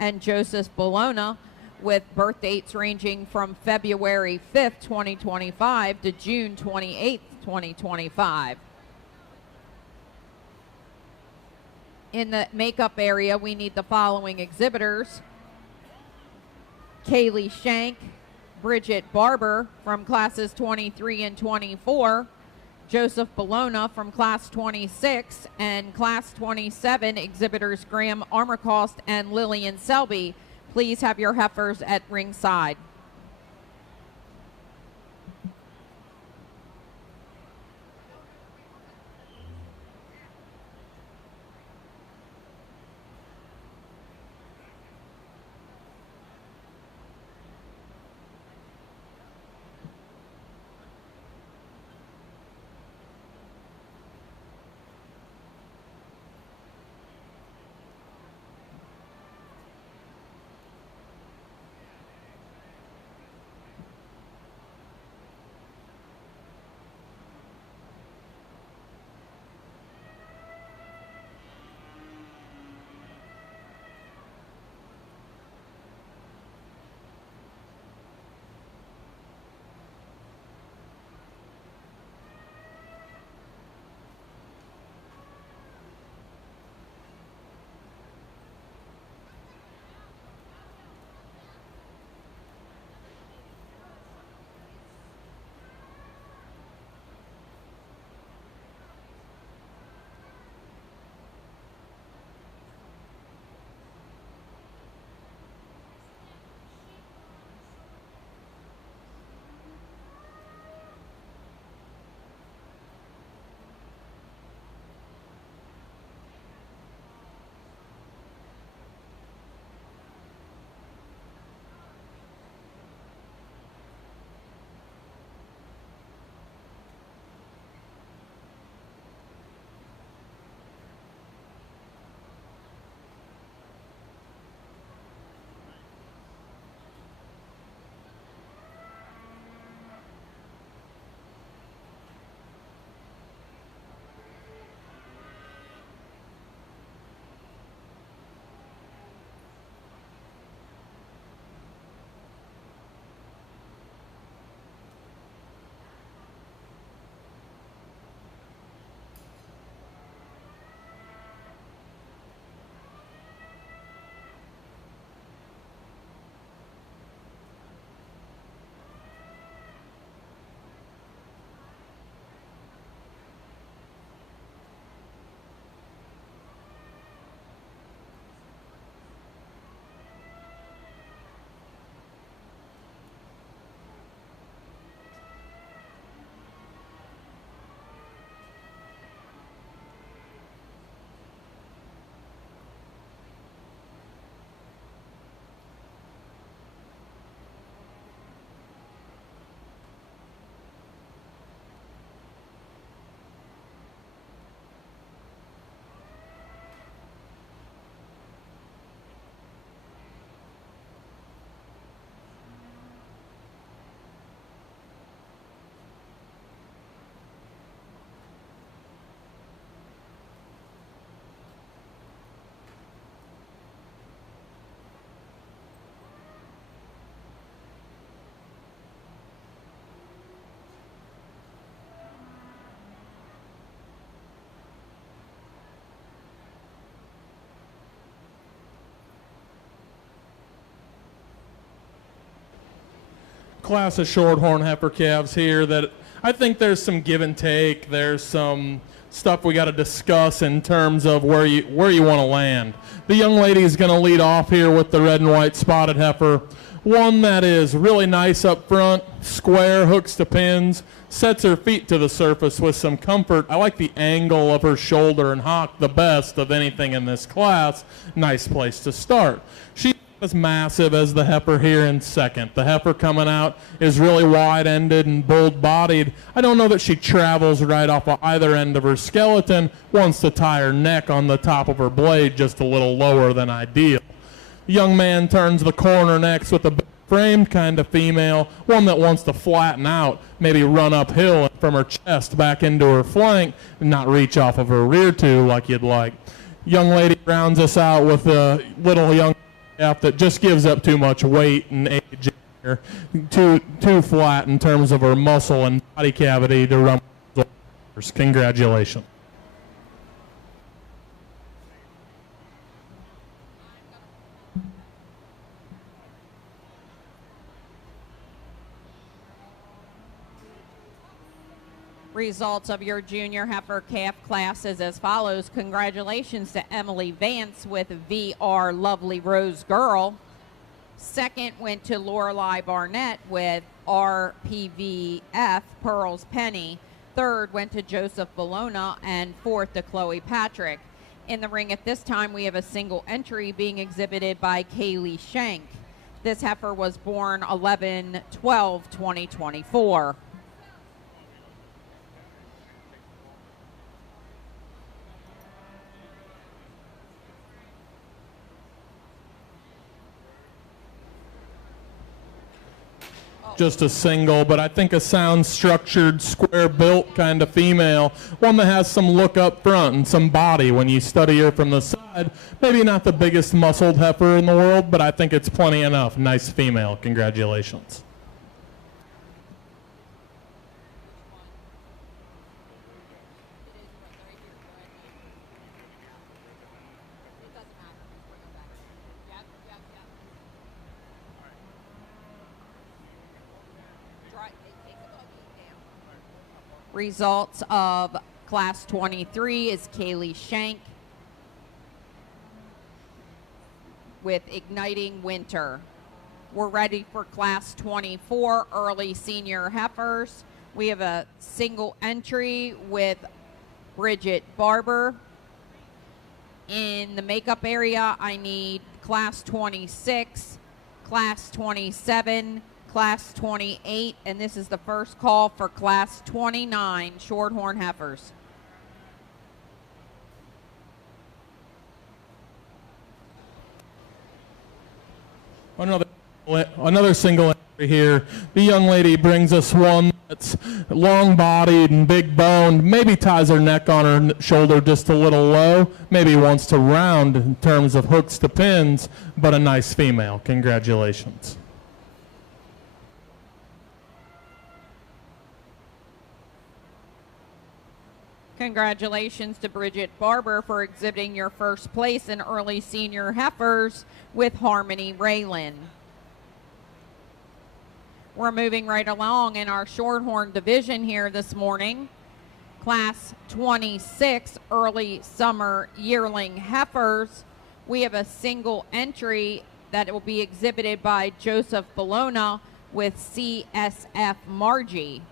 and Joseph Bologna, with birth dates ranging from February 5th, 2025 to June 28th, 2025. In the makeup area, we need the following exhibitors: Kaylee Shank, Bridget Barber from classes 23 and 24, Joseph Bologna from class 26, and class 27 exhibitors Graham Armercost and Lillian Selby. Please have your heifers at ringside. Class of Shorthorn heifer calves here that I think there's some give and take. There's some stuff we got to discuss in terms of where you want to land. The young lady is going to lead off here with the red and white spotted heifer. One that is really nice up front, square, hooks to pins, sets her feet to the surface with some comfort. I like the angle of her shoulder and hock the best of anything in this class. Nice place to start. She as massive as the heifer here in second. The heifer coming out is really wide-ended and bull-bodied. I don't know that she travels right off of either end of her skeleton, wants to tie her neck on the top of her blade just a little lower than ideal. The young man turns the corner next with a framed kind of female, one that wants to flatten out, maybe run uphill from her chest back into her flank and not reach off of her rear two like you'd like. Young lady rounds us out with a little young calf that just gives up too much weight and age here. Too flat in terms of her muscle and body cavity to run. Congratulations. Results of your junior heifer calf classes as follows. Congratulations to Emily Vance with VR Lovely Rose Girl. Second went to Lorelei Barnett with RPVF Pearls Penny. Third went to Joseph Bologna, and fourth to Chloe Patrick. In the ring at this time, we have a single entry being exhibited by Kaylee Shank. This heifer was born 11/12/2024. Just a single, but I think a sound structured, square built kind of female, one that has some look up front and some body when you study her from the side. Maybe not the biggest muscled heifer in the world, but I think it's plenty enough. Nice female. Congratulations. Results of Class 23 is Kaylee Shank with Igniting Winter. We're ready for Class 24 early senior heifers. We have a single entry with Bridget Barber. In the makeup area, I need Class 26, Class 27, Class 28, and this is the first call for Class 29 Shorthorn heifers. Another single entry here. The young lady brings us one that's long-bodied and big-boned, maybe ties her neck on her shoulder just a little low, maybe wants to round in terms of hooks to pins, but a nice female. Congratulations. Congratulations to Bridget Barber for exhibiting your first place in early senior heifers with Harmony Raylan. We're moving right along in our Shorthorn division here this morning. Class 26 early summer yearling heifers. We have a single entry that will be exhibited by Joseph Bologna with CSF Margie.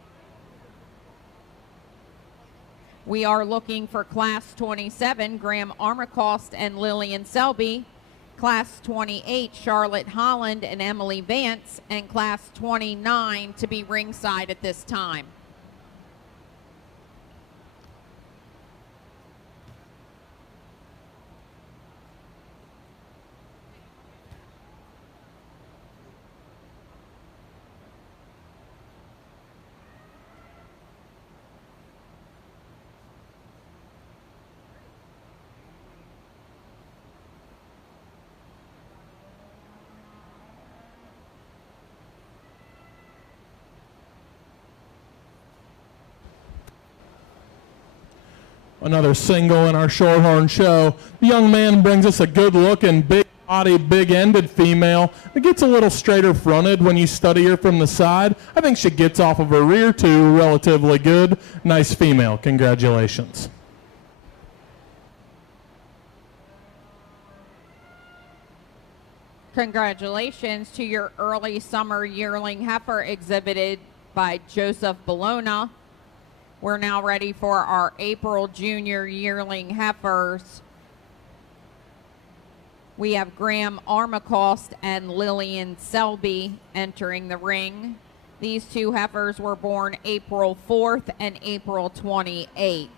We are looking for Class 27, Graham Armacost and Lillian Selby. Class 28, Charlotte Holland and Emily Vance. And Class 29 to be ringside at this time. Another single in our Shorthorn show. The young man brings us a good-looking, big-bodied, big-ended female that gets a little straighter fronted when you study her from the side. I think she gets off of her rear two relatively good. Nice female. Congratulations. Congratulations to your early summer yearling heifer exhibited by Joseph Bologna. We're now ready for our April junior yearling heifers We have Graham Armacost and Lillian Selby entering the ring. These two heifers were born April 4th and April 28th.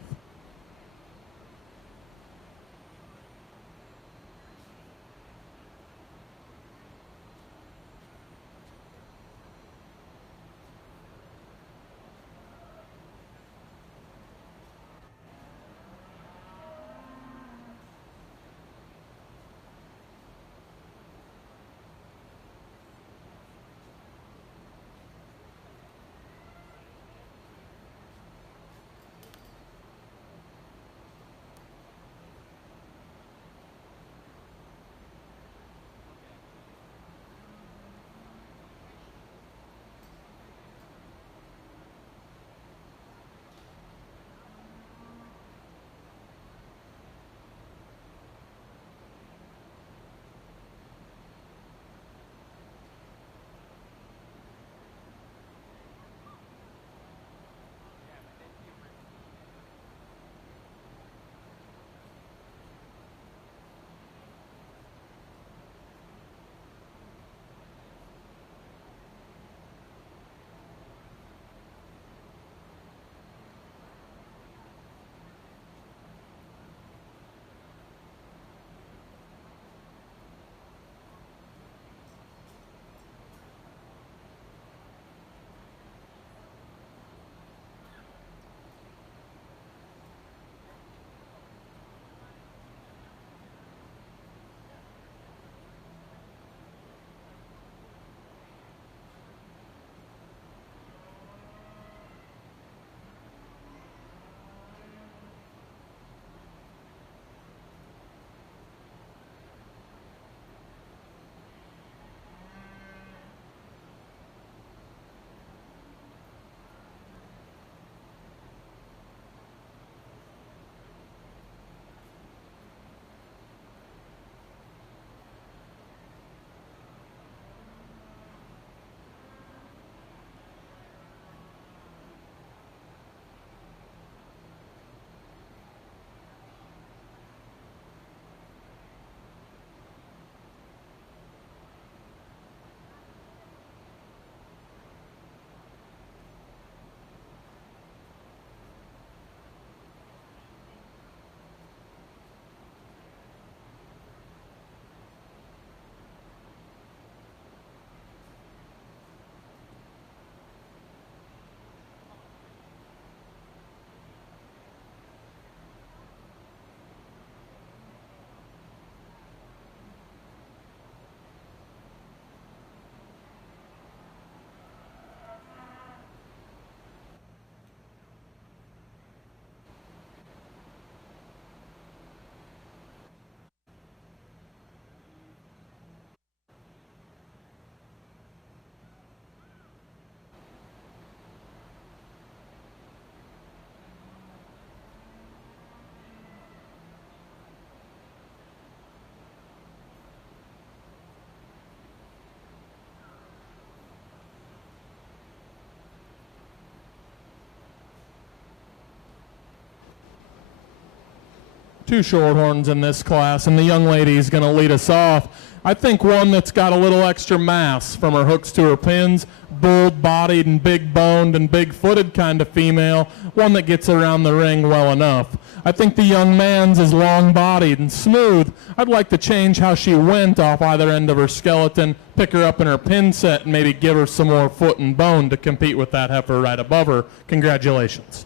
Two Shorthorns in this class, and the young lady is going to lead us off. I think one that's got a little extra mass from her hooks to her pins, bull-bodied and big-boned and big-footed kind of female, one that gets around the ring well enough. I think the young man's is long-bodied and smooth. I'd like to change how she went off either end of her skeleton, pick her up in her pin set, and maybe give her some more foot and bone to compete with that heifer right above her. Congratulations.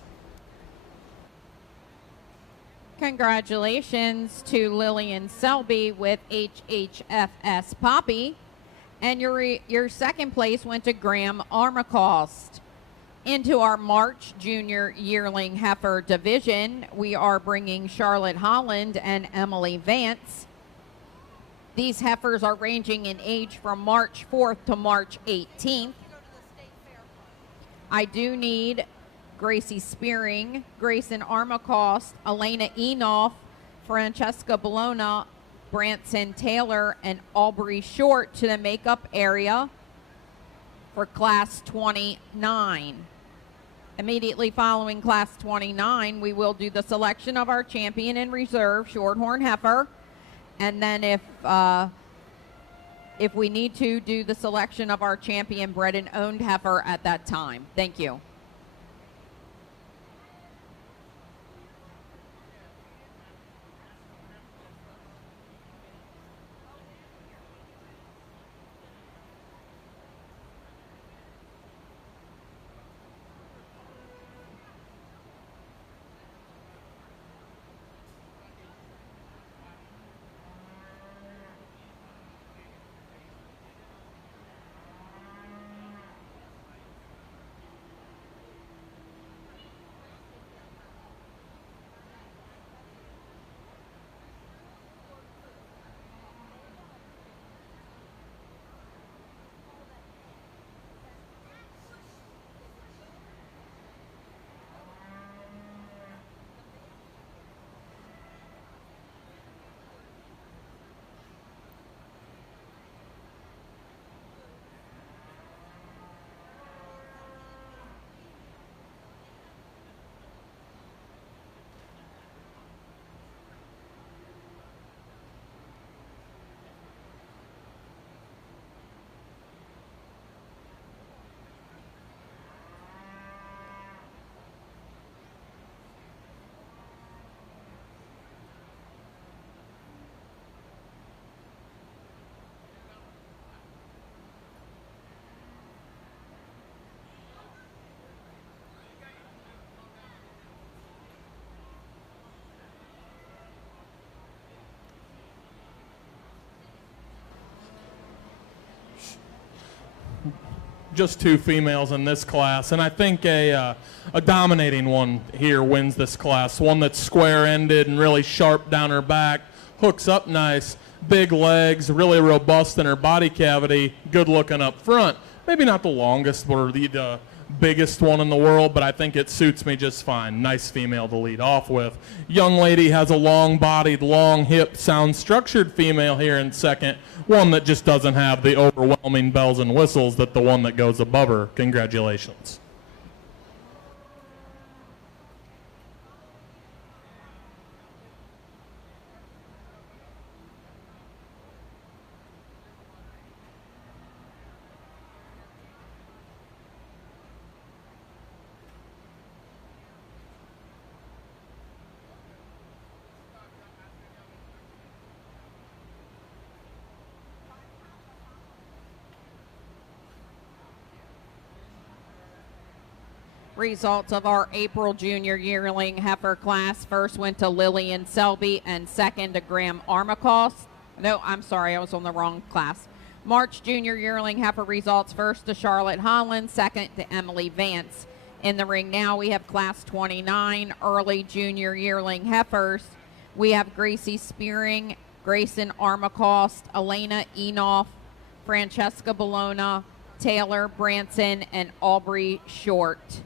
Congratulations to Lillian Selby with HHFS Poppy. And your second place went to Graham Armacost. Into our March Junior Yearling Heifer division, we are bringing Charlotte Holland and Emily Vance. These heifers are ranging in age from March 4th to March 18th. I do need Gracie Spearing, Grayson Armacost, Elena Enoff, Francesca Bologna, Branson Taylor, and Aubrey Short to the makeup area for Class 29. Immediately following Class 29, we will do the selection of our champion and reserve Shorthorn heifer. And then if we need to, do the selection of our champion bred and owned heifer at that time. Thank you. Just 2 females in this class, and I think a dominating one here wins this class. One that's square-ended and really sharp down her back, hooks up nice, big legs, really robust in her body cavity, good looking up front. Maybe not the longest or the biggest one in the world, but I think it suits me just fine. Nice female to lead off with. Young lady has a long-bodied, long-hipped, sound-structured female here in second. One that just doesn't have the overwhelming bells and whistles that the one that goes above her. Congratulations. Results of our April junior yearling heifer class. First went to Lillian Selby and second to Graham Armacost. No, I'm sorry, I was on the wrong class. March junior yearling heifer results. First to Charlotte Holland, second to Emily Vance. In the ring now we have class 29 early junior yearling heifers. We have Gracie Spearing, Grayson Armacost, Elena Enoff, Francesca Bologna, Taylor Branson, and Aubrey Short.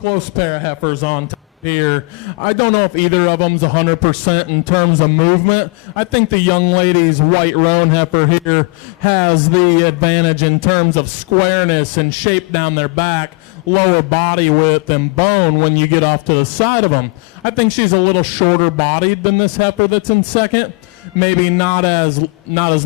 Close pair of heifers on top here. I don't know if either of them's 100% in terms of movement. I think the young lady's white roan heifer here has the advantage in terms of squareness and shape down their back, lower body width and bone when you get off to the side of them. I think she's a little shorter bodied than this heifer that's in second. Maybe not as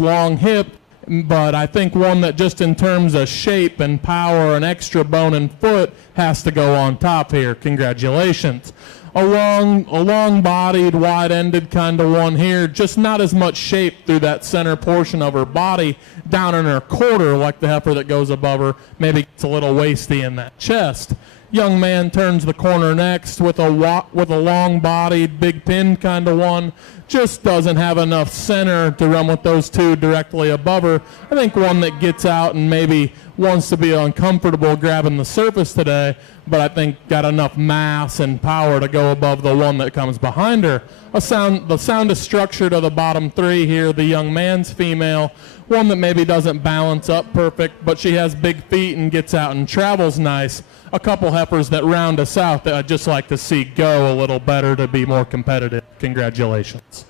long hip, but I think one that just in terms of shape and power and extra bone and foot has to go on top here. Congratulations. A long-bodied, wide-ended kind of one here, just not as much shape through that center portion of her body down in her quarter like the heifer that goes above her. Maybe it's a little waisty in that chest. Young man turns the corner next with a long-bodied, big pin kind of one. Just doesn't have enough center to run with those two directly above her. I think one that gets out and maybe wants to be uncomfortable grabbing the surface today, but I think got enough mass and power to go above the one that comes behind her. The soundest structure to the bottom three here, the young man's female, one that maybe doesn't balance up perfect, but she has big feet and gets out and travels nice. A couple heifers that round us out that I'd just like to see go a little better to be more competitive. Congratulations.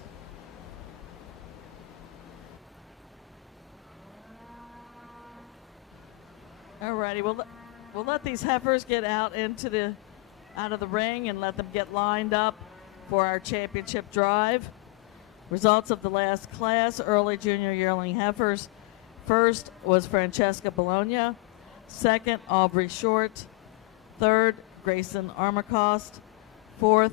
Alrighty, we'll let these heifers get out of the ring and let them get lined up for our championship drive. Results of the last class, early junior yearling heifers. First was Francesca Bologna. Second, Aubrey Short. Third, Grayson Armacost. Fourth,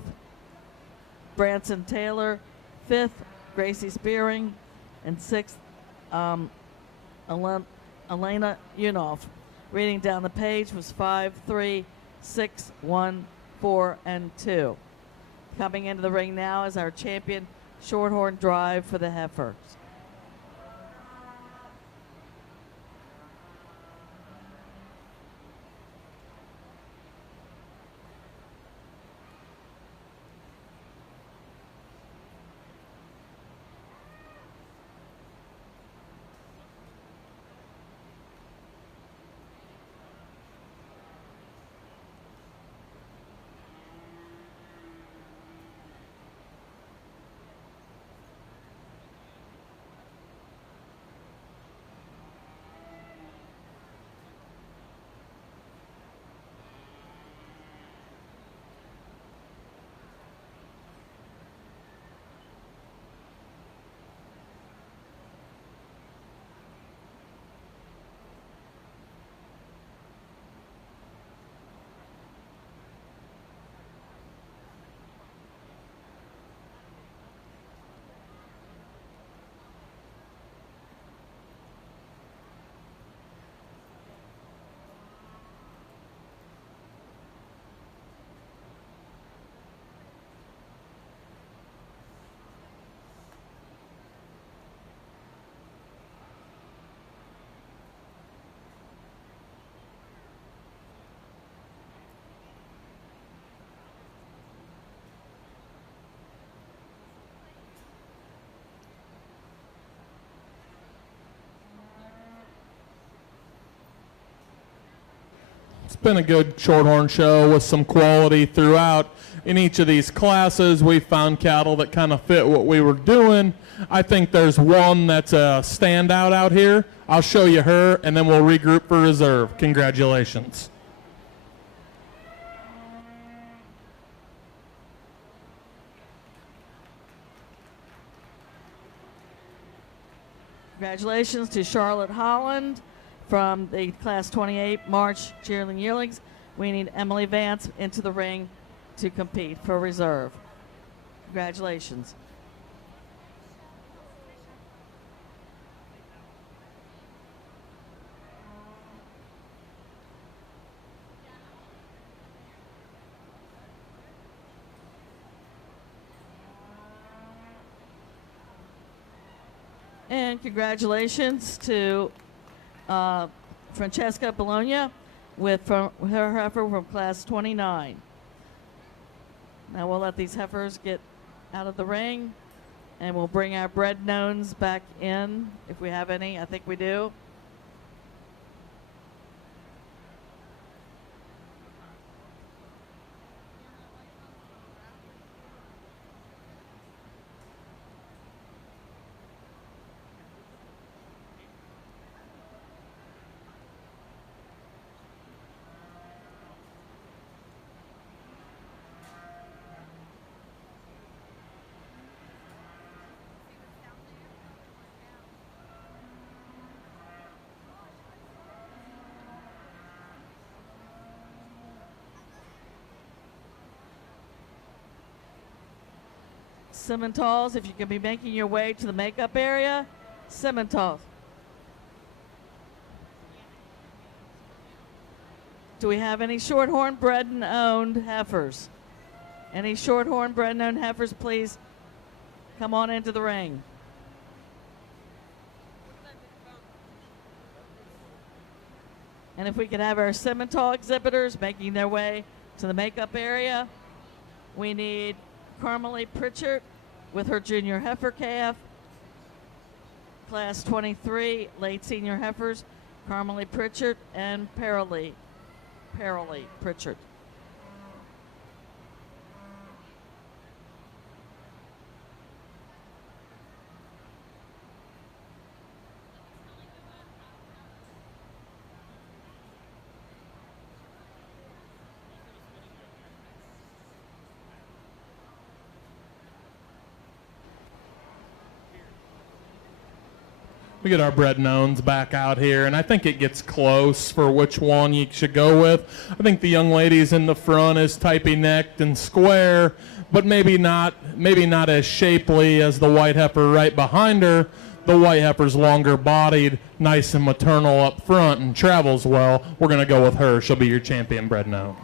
Branson Taylor. Fifth, Gracie Spearing. And sixth, Elena Unoff. Reading down the page was 5, 3, 6, 1, 4, and 2. Coming into the ring now is our champion Shorthorn drive for the heifers. It's been a good Shorthorn show with some quality throughout. In each of these classes, we found cattle that kind of fit what we were doing. I think there's one that's a standout out here. I'll show you her, and then we'll regroup for reserve. Congratulations. Congratulations to Charlotte Holland from the Class 28 March yearlings. We need Emily Vance into the ring to compete for reserve. Congratulations. And congratulations to Francesca Bologna with her heifer from Class 29. Now we'll let these heifers get out of the ring, and we'll bring our bred knowns back in if we have any. I think we do. Simmentals, if you can be making your way to the makeup area. Simmentals. Do we have any Shorthorn bred and owned heifers? Any Shorthorn bred and owned heifers, please come on into the ring. And if we could have our Simmental exhibitors making their way to the makeup area. We need Carmelie Pritchard with her junior heifer calf. Class 23 late senior heifers, Carmelie Pritchard and Paralee Pritchard. We get our bred and owns back out here, and I think it gets close for which one you should go with. I think the young ladies in the front is typey necked and square, but maybe not as shapely as the white heifer right behind her. The white heifer's longer bodied, nice and maternal up front, and travels well. We're going to go with her. She'll be your champion bred and owned.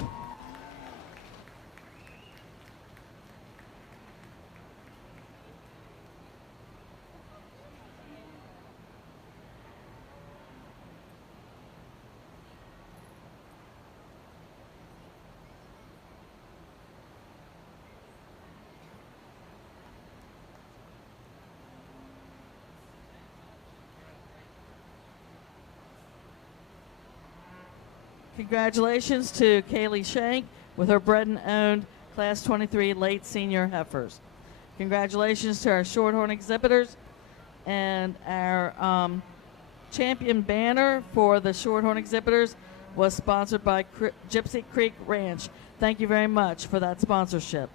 Congratulations to Kaylee Shank with her bred and owned Class 23 late senior heifers. Congratulations to our Shorthorn exhibitors, and our champion banner for the Shorthorn exhibitors was sponsored by Gypsy Creek Ranch. Thank you very much for that sponsorship.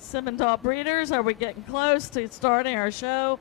Simmental breeders, are we getting close to starting our show?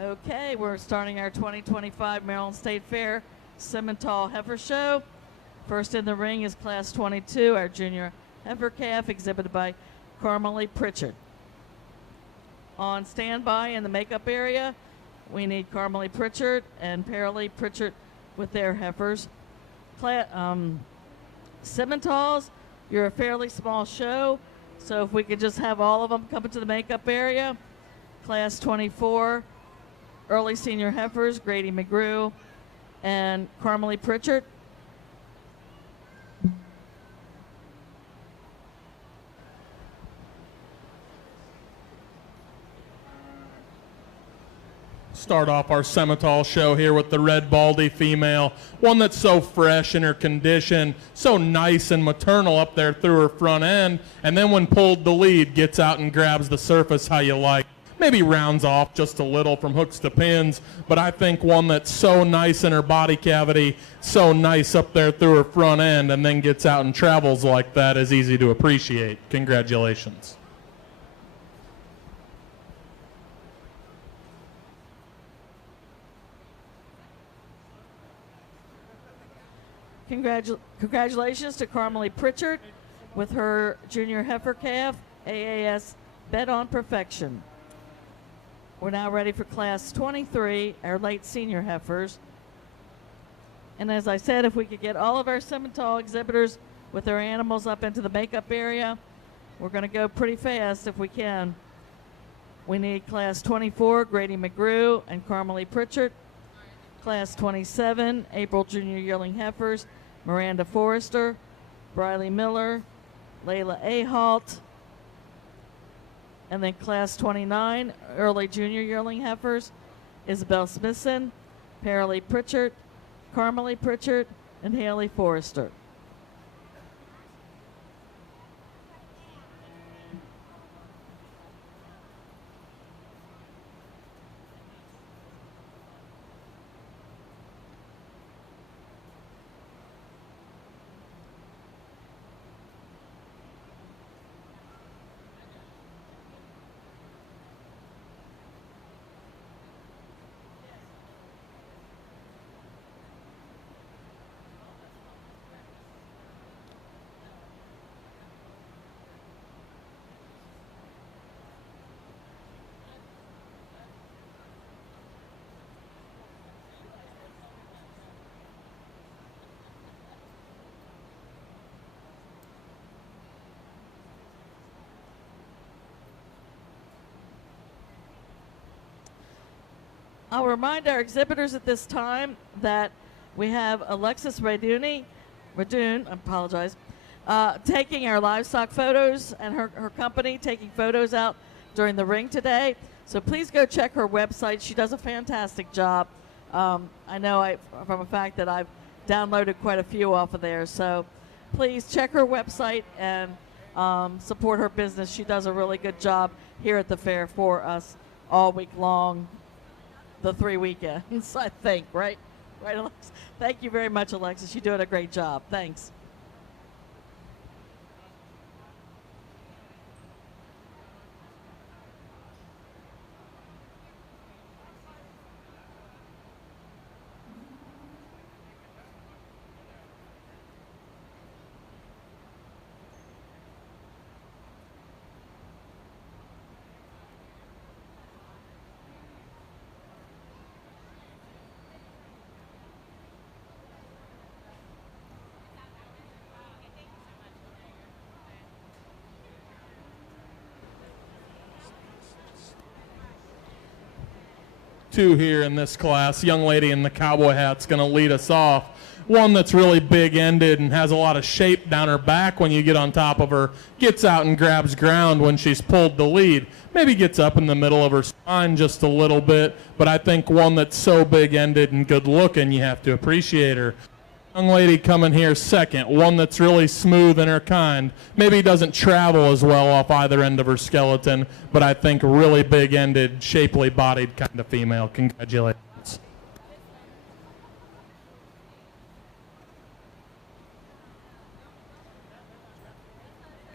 Okay, we're starting our 2025 Maryland State Fair Simmental Heifer Show. First in the ring is Class 22, our junior heifer calf, exhibited by Carmelie Pritchard. On standby in the makeup area, we need Carmelie Pritchard and Paralee Pritchard with their heifers. Simmentals, you're a fairly small show, So if we could just have all of them come into the makeup area. Class 24, early senior heifers, Grady McGrew and Carmelie Pritchard. Start off our Simmental show here with the red baldy female, one that's so fresh in her condition, so nice and maternal up there through her front end, and then when pulled the lead, gets out and grabs the surface how you like. Maybe rounds off just a little from hooks to pins, but I think one that's so nice in her body cavity, so nice up there through her front end, and then gets out and travels like that is easy to appreciate. Congratulations. Congratulations to Carmelie Pritchard with her junior heifer calf, AAS Bet on Perfection. We're now ready for class 23, our late senior heifers. And as I said, if we could get all of our Simmental exhibitors with their animals up into the makeup area, we're going to go pretty fast if we can. We need class 24, Grady McGrew and Carmelie Pritchard. Class 27, April Junior Yearling Heifers, Miranda Forrester, Briley Miller, Layla Ahalt. And then class 29, early Junior Yearling Heifers, Isabel Smithson, Paralee Pritchard, Carmelie Pritchard, and Haley Forrester. I'll remind our exhibitors at this time that we have Alexis Radoon, taking our livestock photos, and her company taking photos out during the ring today. So please go check her website. She does a fantastic job. I know from a fact that I've downloaded quite a few off of there. So please check her website and support her business. She does a really good job here at the fair for us all week long. The 3 weekends, I think, right? Right, Alexis? Thank you very much, Alexis. You're doing a great job. Thanks. Two here in this class. Young lady in the cowboy hat's going to lead us off. One that's really big-ended and has a lot of shape down her back when you get on top of her. Gets out and grabs ground when she's pulled the lead. Maybe gets up in the middle of her spine just a little bit, but I think one that's so big-ended and good-looking, you have to appreciate her. Young lady coming here second, one that's really smooth in her kind. Maybe doesn't travel as well off either end of her skeleton, but I think really big-ended, shapely-bodied kind of female. Congratulations.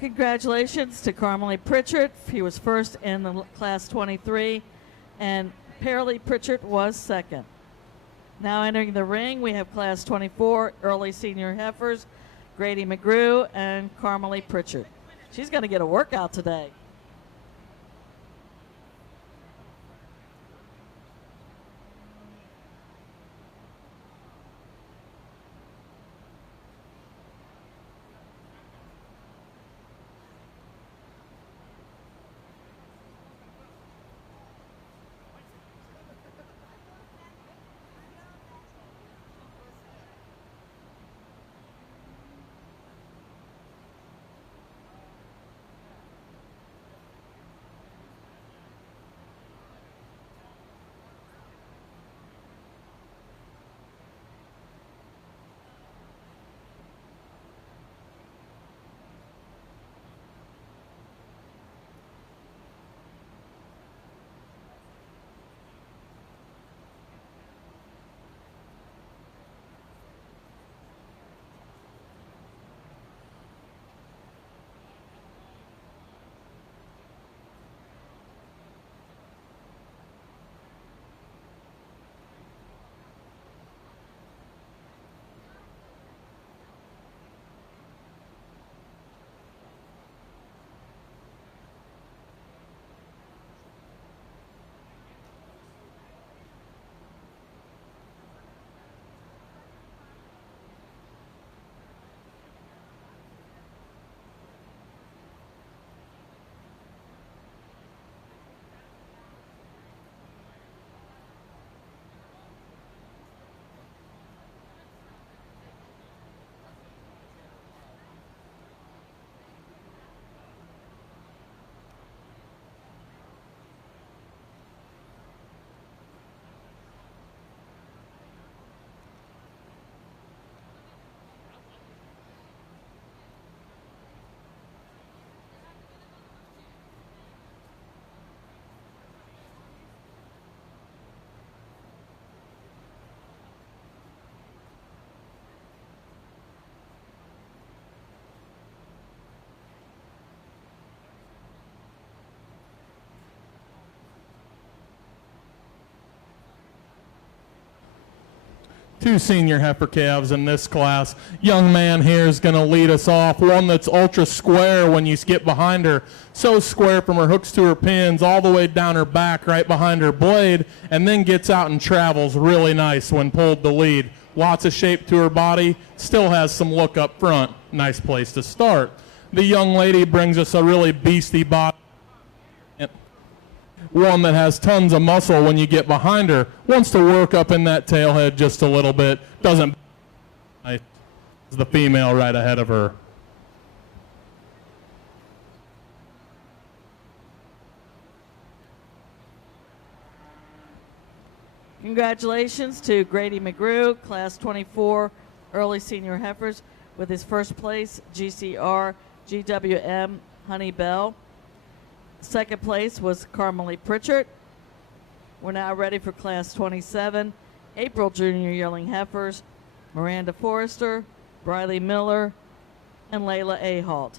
Congratulations to Carmelie Pritchard. He was first in the class 23, and Paralee Pritchard was second. Now entering the ring, we have class 24, early senior heifers, Grady McGrew and Carmelie Pritchard. She's going to get a workout today. Two senior heifer calves in this class. Young man here is going to lead us off. One that's ultra square when you get behind her. So square from her hooks to her pins, all the way down her back, right behind her blade, and then gets out and travels really nice when pulled to lead. Lots of shape to her body, still has some look up front. Nice place to start. The young lady brings us a really beastie body. One that has tons of muscle when you get behind her. Wants to work up in that tail head just a little bit. Doesn't. The female right ahead of her. Congratulations to Grady McGrew, Class 24 Early Senior Heifers, with his first place GCR GWM Honey Bell. Second place was Carmelie Pritchard. We're now ready for Class 27 April Junior Yearling Heifers, Miranda Forrester, Briley Miller, and Layla Ahalt.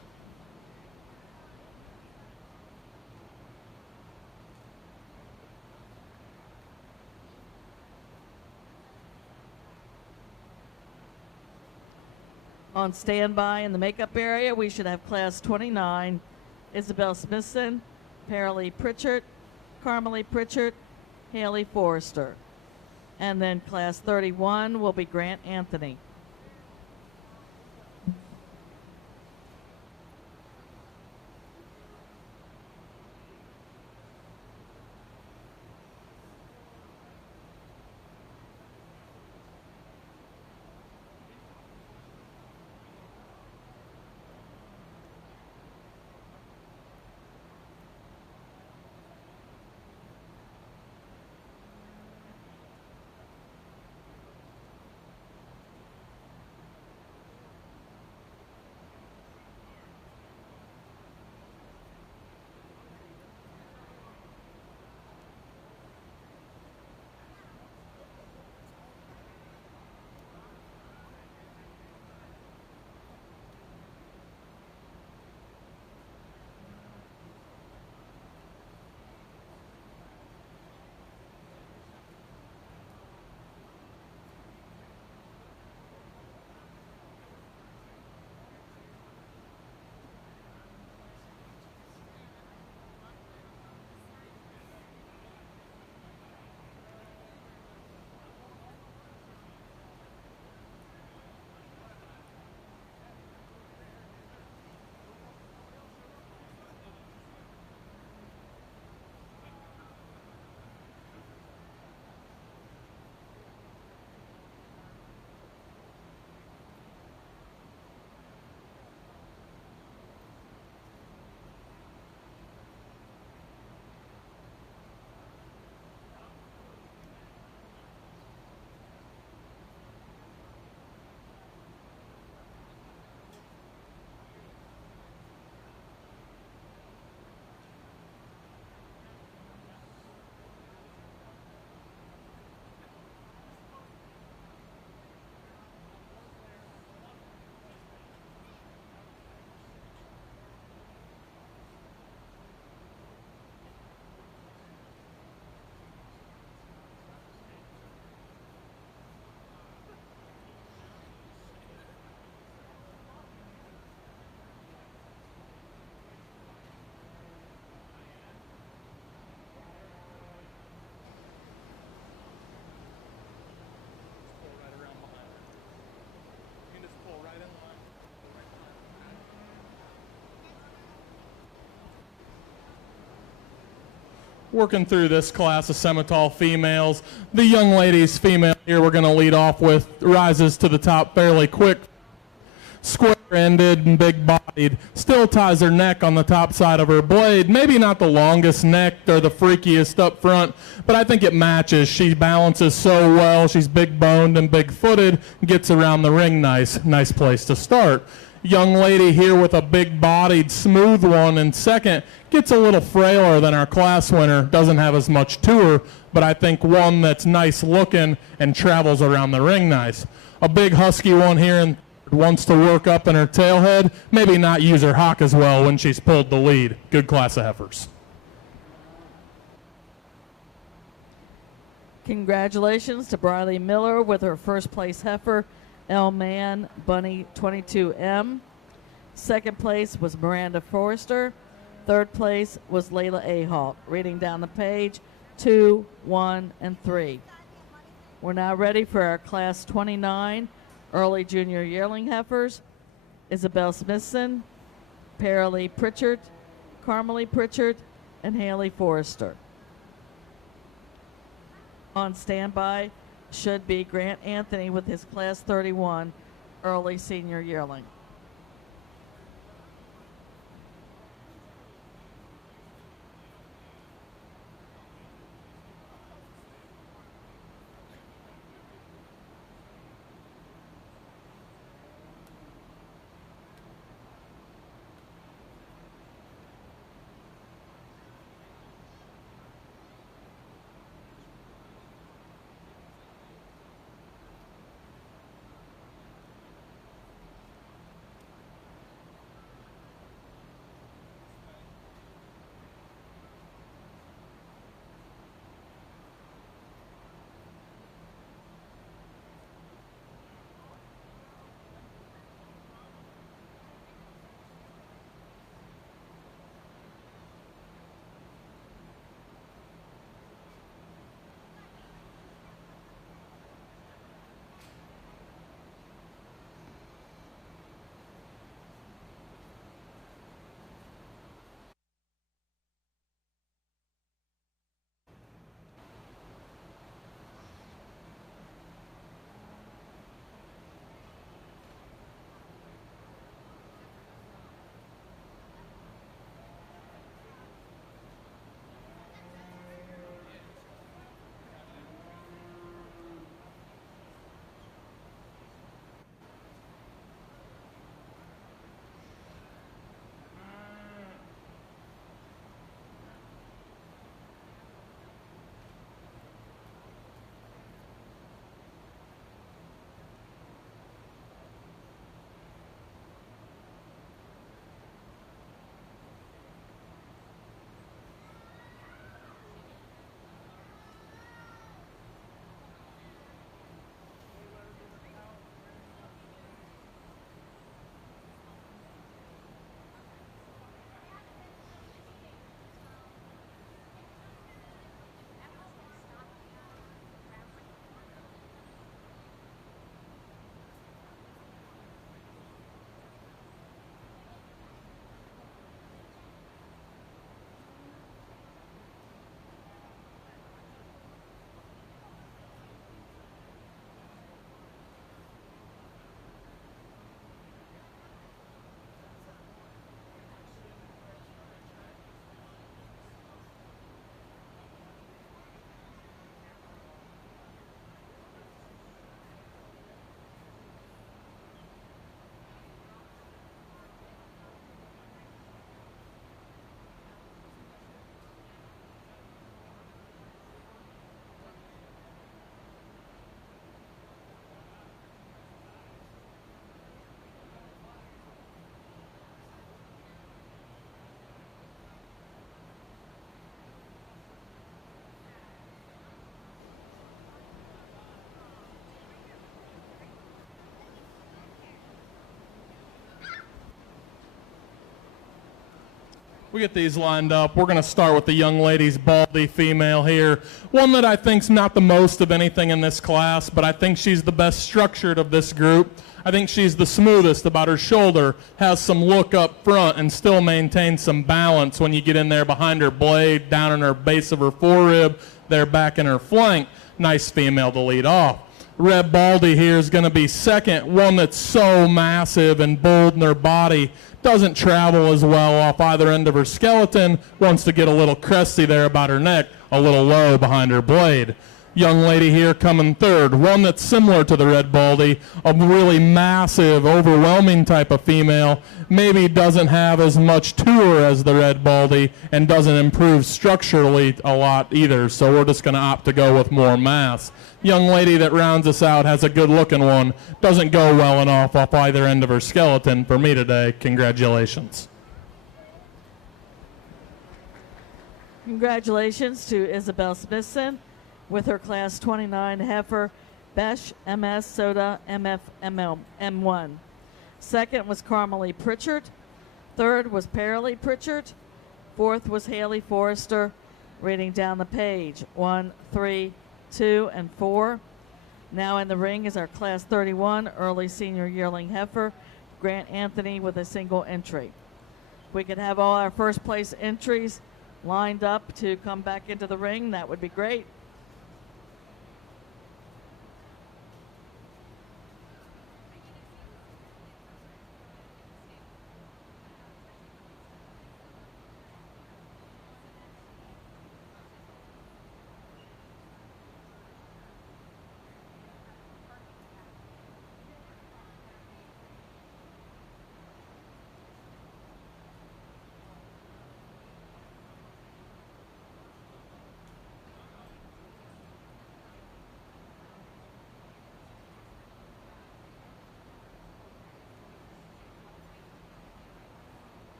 On standby in the makeup area, we should have Class 29, Isabel Smithson, Paralee Pritchard, Carmelie Pritchard, Haley Forrester. And then Class 31 will be Grant Anthony. Working through this class of Simmental females. The young lady's female here we're going to lead off with rises to the top fairly quick. Square-ended and big-bodied. Still ties her neck on the top side of her blade. Maybe not the longest neck or the freakiest up front, but I think it matches. She balances so well. She's big-boned and big-footed. Gets around the ring nice. Nice place to start. Young lady here with a big-bodied, smooth one in second. Gets a little frailer than our class winner. Doesn't have as much to her, but I think one that's nice looking and travels around the ring nice. A big husky one here and wants to work up in her tail head. Maybe not use her hock as well when she's pulled the lead. Good class of heifers. Congratulations to Briley Miller with her first place heifer, L Man Bunny 22M. Second place was Miranda Forrester. Third place was Layla Ahalt. Reading down the page, 2, 1, and 3. We're now ready for our Class 29 Early Junior Yearling Heifers. Isabel Smithson, Paralee Pritchard, Carmelie Pritchard, and Haley Forrester. On standby should be Grant Anthony with his Class 31 Early Senior Yearling. We get these lined up. We're going to start with the young lady's baldy female here. One that I think's not the most of anything in this class, but I think she's the best structured of this group. I think she's the smoothest about her shoulder, has some look up front, and still maintains some balance when you get in there behind her blade, down in her base of her forerib, there back in her flank. Nice female to lead off. Red Baldy here is going to be second, one that's so massive and bold in her body, doesn't travel as well off either end of her skeleton, wants to get a little cresty there about her neck, a little low behind her blade. Young lady here coming third, one that's similar to the Red Baldy, a really massive, overwhelming type of female, maybe doesn't have as much to her as the Red Baldy and doesn't improve structurally a lot either, so we're just going to opt to go with more mass. Young lady that rounds us out has a good looking one, doesn't go well enough off either end of her skeleton for me today. Congratulations. Congratulations to Isabel Smithson, with her Class 29 heifer, Besh MS Soda MF M1. Second was Carmelie Pritchard. Third was Paralee Pritchard. Fourth was Haley Forrester. Reading down the page, 1, 3, 2, and 4. Now in the ring is our Class 31 early senior yearling heifer, Grant Anthony, with a single entry. We could have all our first place entries lined up to come back into the ring. That would be great.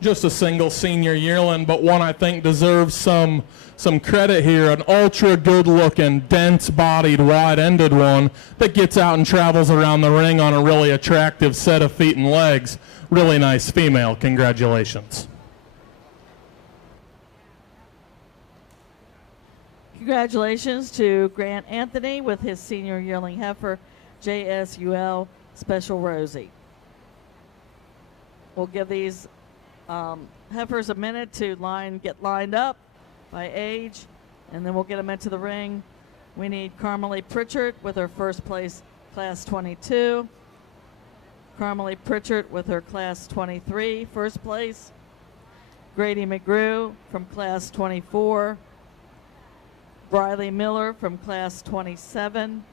Just a single senior yearling, but one I think deserves some credit here. An ultra good-looking, dense-bodied, wide-ended one that gets out and travels around the ring on a really attractive set of feet and legs. Really nice female. Congratulations. Congratulations to Grant Anthony with his senior yearling heifer, JSUL Special Rosie. We'll give these heifers a minute to get lined up by age, and then we'll get them into the ring. We need Carmelie Pritchard with her first place Class 22. Carmelie Pritchard with her Class 23 first place. Grady McGrew from Class 24. Briley Miller from Class 27.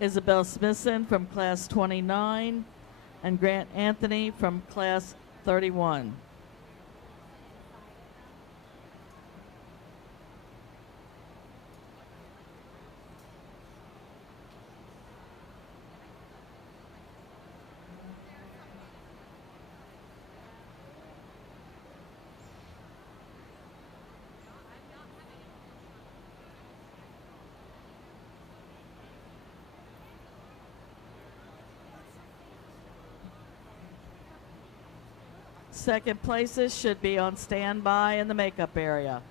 Isabel Smithson from Class 29. And Grant Anthony from Class 31. Second places should be on standby in the makeup area.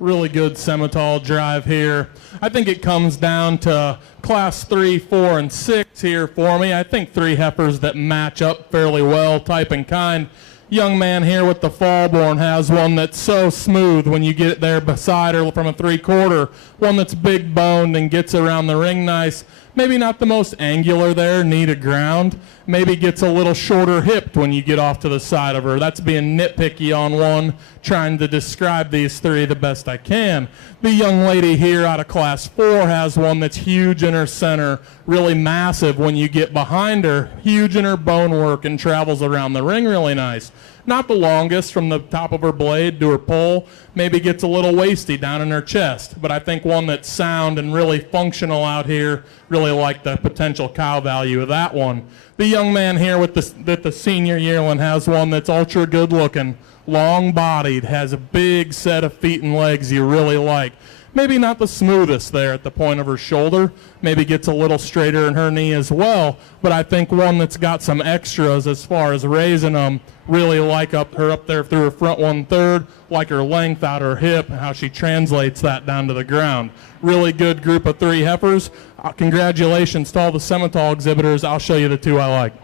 Really good Simmental drive here. I think it comes down to class 3, 4, and 6 here for me. I think 3 heifers that match up fairly well, type and kind. Young man here with the Fallborn has one that's so smooth when you get it there beside her from a 3/4. One that's big boned and gets around the ring nice. Maybe not the most angular there, knee to ground. Maybe gets a little shorter hipped when you get off to the side of her. That's being nitpicky on one, trying to describe these 3 the best I can. The young lady here out of class 4 has one that's huge in her center, really massive when you get behind her, huge in her bone work and travels around the ring really nice. Not the longest from the top of her blade to her pole, maybe gets a little waisty down in her chest, but I think one that's sound and really functional out here. Really like the potential cow value of that one. The young man here with the senior yearling has one that's ultra good looking, long bodied, has a big set of feet and legs you really like. Maybe not the smoothest there at the point of her shoulder, maybe gets a little straighter in her knee as well, but I think one that's got some extras as far as raising them. Really like her up there through her front 1/3, like her length out her hip, how she translates that down to the ground. Really good group of 3 heifers. Congratulations to all the Simmental exhibitors. I'll show you the 2 I like.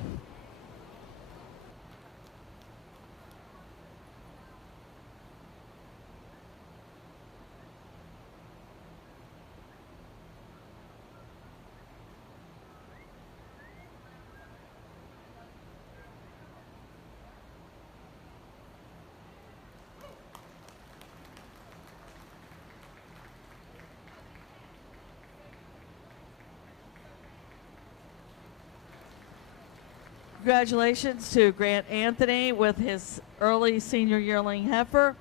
Congratulations to Grant Anthony with his early senior yearling heifer,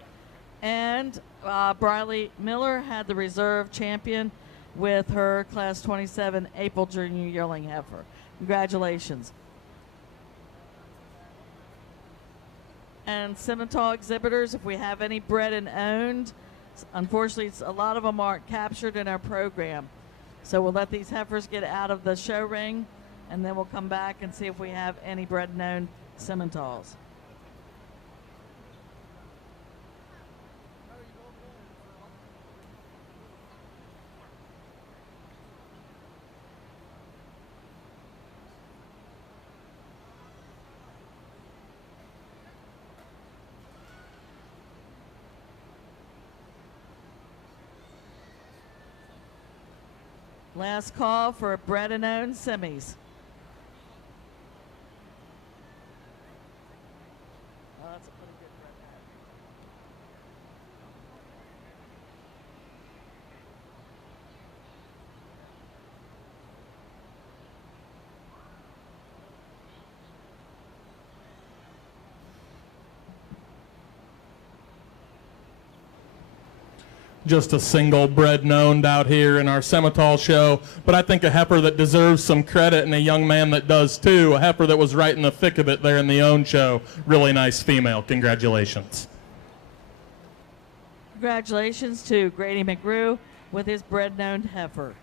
and Briley Miller had the reserve champion with her class 27 April junior yearling heifer. Congratulations. And Simmental exhibitors, if we have any bred and owned, unfortunately a lot of them aren't captured in our program. So we'll let these heifers get out of the show ring, and then we'll come back and see if we have any bred and owned Simmentals. Last call for bred and owned semis. Oh, that's a pretty good bred and owned. Just a single bred and owned out here in our Simmental show, but I think a heifer that deserves some credit and a young man that does too, a heifer that was right in the thick of it there in the owned show. Really nice female. Congratulations. Congratulations to Grady McGrew with his bred and owned heifer.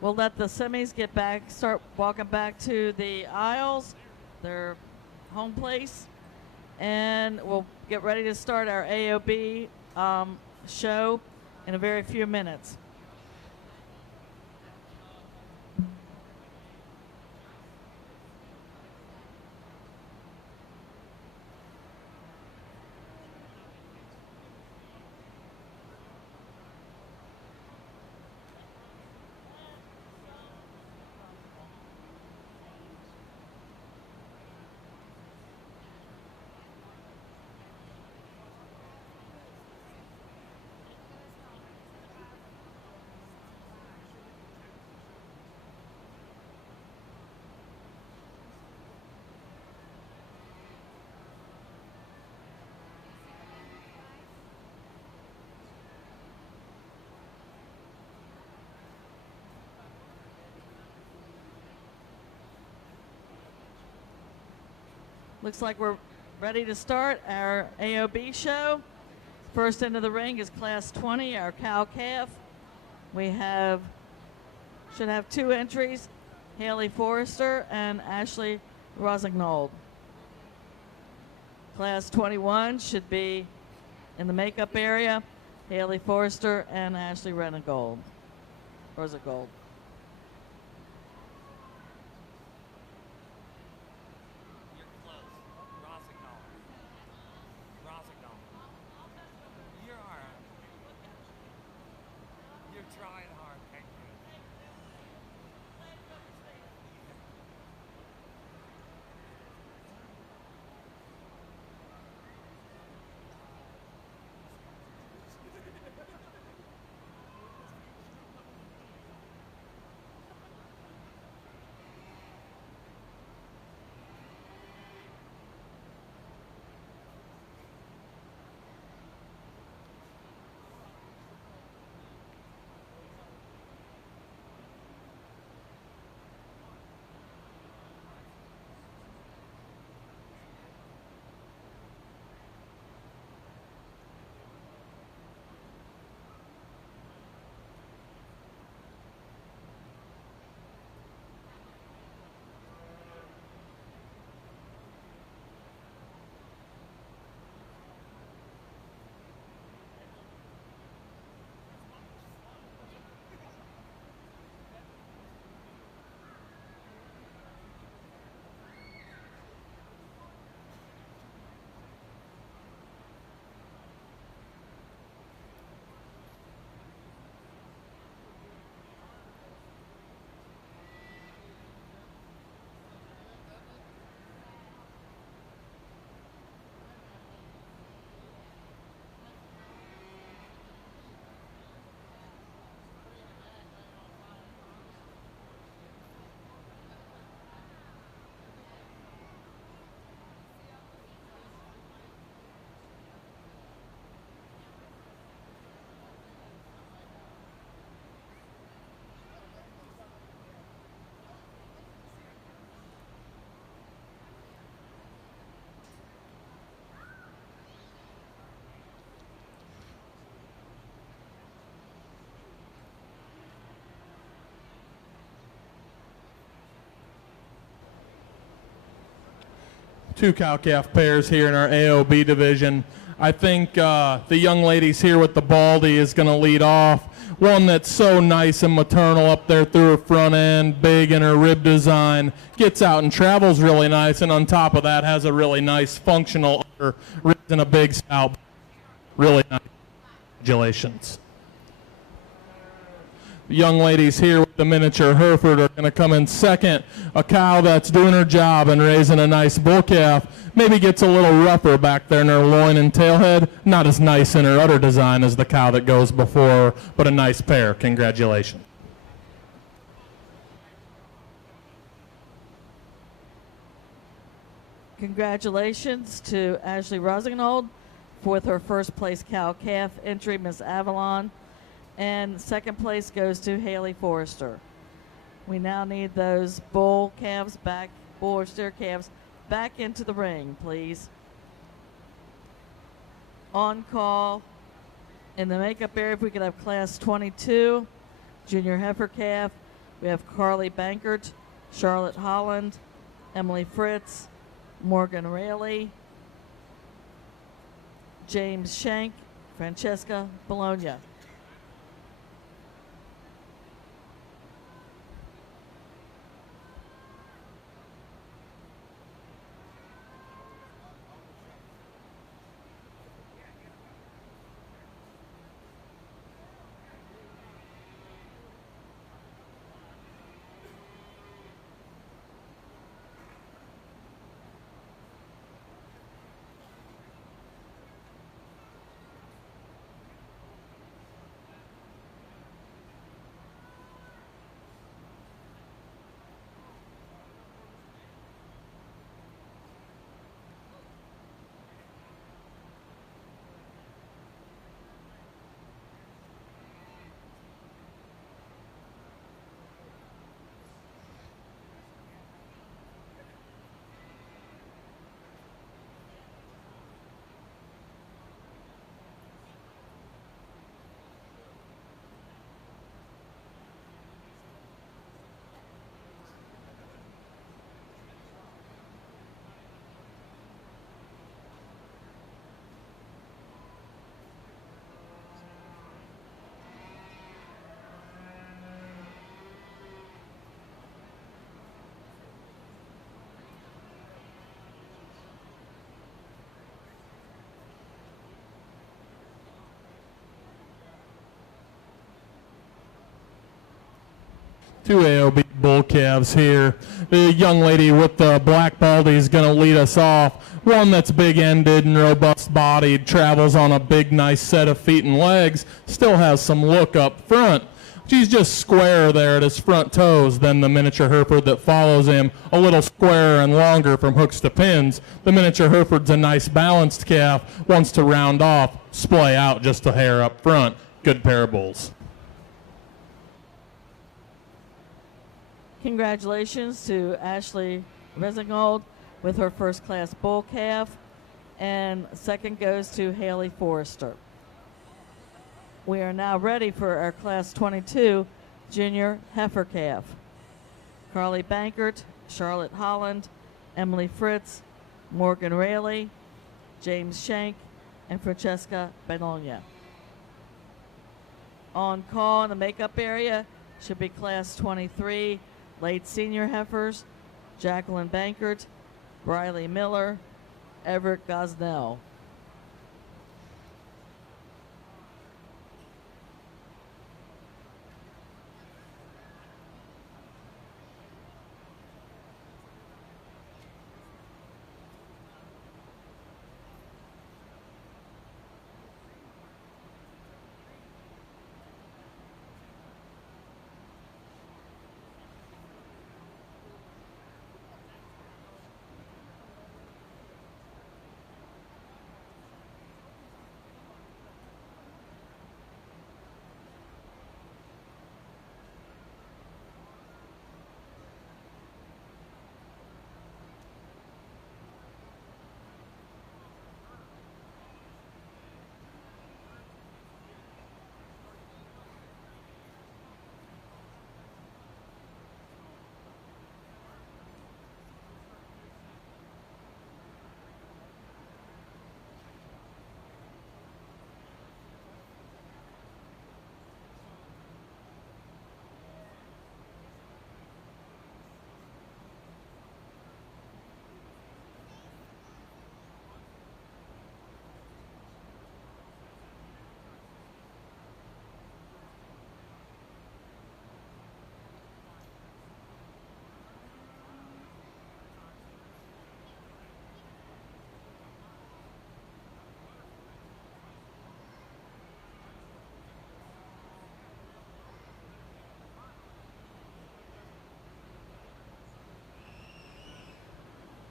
We'll let the semis get back, start walking back to the aisles, their home place, and we'll get ready to start our AOB show in a very few minutes. Looks like we're ready to start our AOB show. First into the ring is class 20, our cow calf. We should have 2 entries, Haley Forrester and Ashley Rosignold. Class 21 should be in the makeup area, Haley Forrester, and Ashley Renigold. Or is it Gold? You're close. Rossignol. Rossignol. You're all right. You're trying hard. Thank you. Two cow-calf pairs here in our AOB division. I think the young ladies here with the baldy is going to lead off. One that's so nice and maternal up there through her front end, big in her rib design, gets out and travels really nice, and on top of that has a really nice functional udder, ribs and a big snout. Really nice. Congratulations. The young ladies here with the miniature Hereford are going to come in second. A cow that's doing her job and raising a nice bull calf. Maybe gets a little rougher back there in her loin and tailhead. Not as nice in her udder design as the cow that goes before, but a nice pair. Congratulations. Congratulations to Ashley Rosingnold with her first place cow-calf entry, Miss Avalon. And second place goes to Haley Forrester. We now need those bull calves back, bull or steer calves back into the ring, please. On call in the makeup area, if we could have class 22, junior heifer calf. We have Carly Bankert, Charlotte Holland, Emily Fritz, Morgan Rayleigh, James Shank, Francesca Bologna. Two AOB bull calves here. The young lady with the black baldy is going to lead us off. One that's big-ended and robust-bodied, travels on a big, nice set of feet and legs, still has some look up front. She's just squarer there at his front toes than the miniature Hereford that follows him, a little squarer and longer from hooks to pins. The miniature Hereford's a nice balanced calf, wants to round off, splay out just a hair up front. Good pair of bulls. Congratulations to Ashley Resingold with her first class bull calf, and second goes to Haley Forrester. We are now ready for our class 22 junior heifer calf. Carly Bankert, Charlotte Holland, Emily Fritz, Morgan Rayleigh, James Shank, and Francesca Bologna. On call in the makeup area should be class 23 late senior heifers, Jacqueline Bankert, Briley Miller, Everett Gosnell.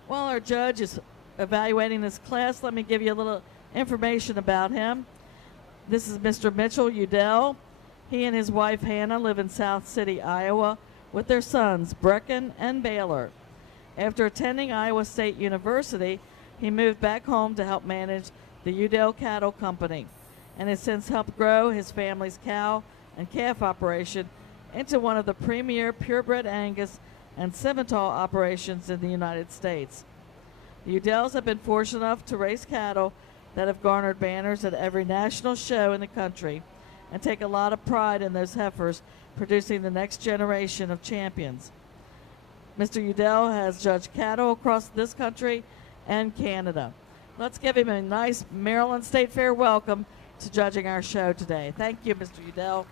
While our judge is evaluating this class, let me give you a little information about him. This is Mr. Mitchell Udell. He and his wife Hannah live in South City, Iowa, with their sons Brecken and Baylor. After attending Iowa State University, he moved back home to help manage the Udell Cattle Company and has since helped grow his family's cow and calf operation into one of the premier purebred Angus and Simmental operations in the United States. The Udells have been fortunate enough to raise cattle that have garnered banners at every national show in the country and take a lot of pride in those heifers producing the next generation of champions. Mr. Udell has judged cattle across this country and Canada. Let's give him a nice Maryland State Fair welcome to judging our show today. Thank you, Mr. Udell.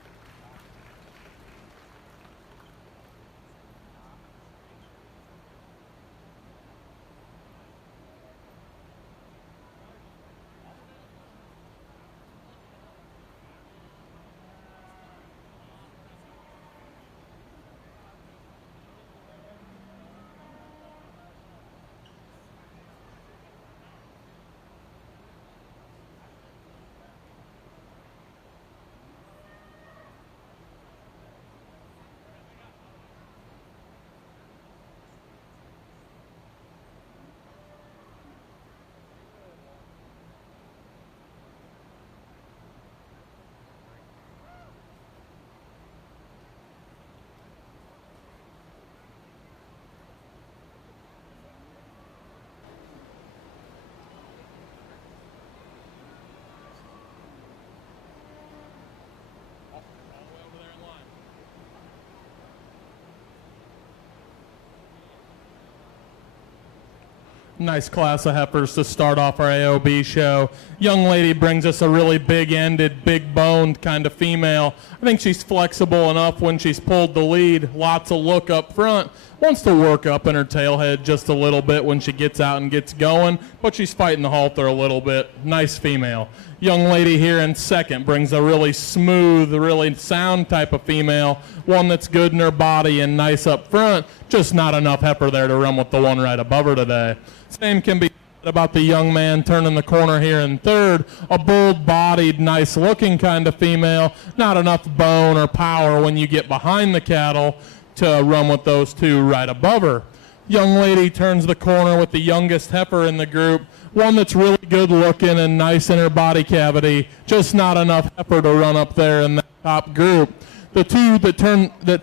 Nice class of heifers to start off our AOB show. Young lady brings us a really big-ended, big-boned kind of female. I think she's flexible enough when she's pulled the lead. Lots of look up front. Wants to work up in her tail head just a little bit when she gets out and gets going, but she's fighting the halter a little bit. Nice female. Young lady here in second brings a really smooth, really sound type of female. One that's good in her body and nice up front. Just not enough heifer there to run with the one right above her today. Same can be said about the young man turning the corner here in third. A bold-bodied, nice-looking kind of female. Not enough bone or power when you get behind the cattle to run with those two right above her. Young lady turns the corner with the youngest heifer in the group. One that's really good-looking and nice in her body cavity. Just not enough heifer to run up there in that top group. The two that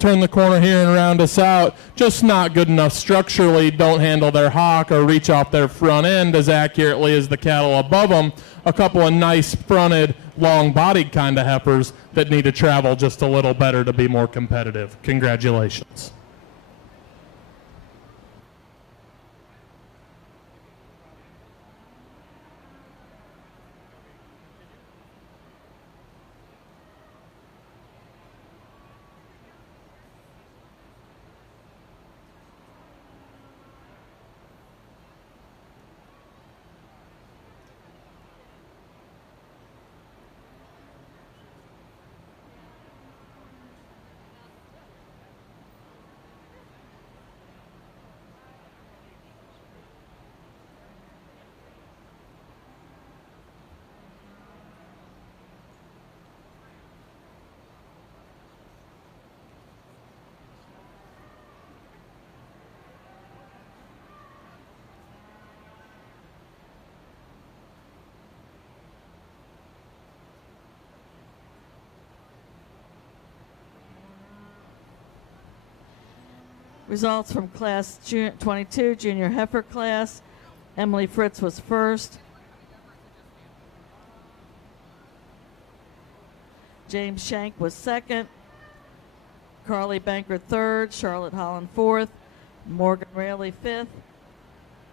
turn the corner here and round us out, just not good enough structurally, don't handle their hock or reach off their front end as accurately as the cattle above them. A couple of nice fronted, long-bodied kind of heifers that need to travel just a little better to be more competitive. Congratulations. Results from Class 22, Junior Heifer class. Emily Fritz was first. James Shank was second. Carly Banker third. Charlotte Holland fourth. Morgan Raley fifth.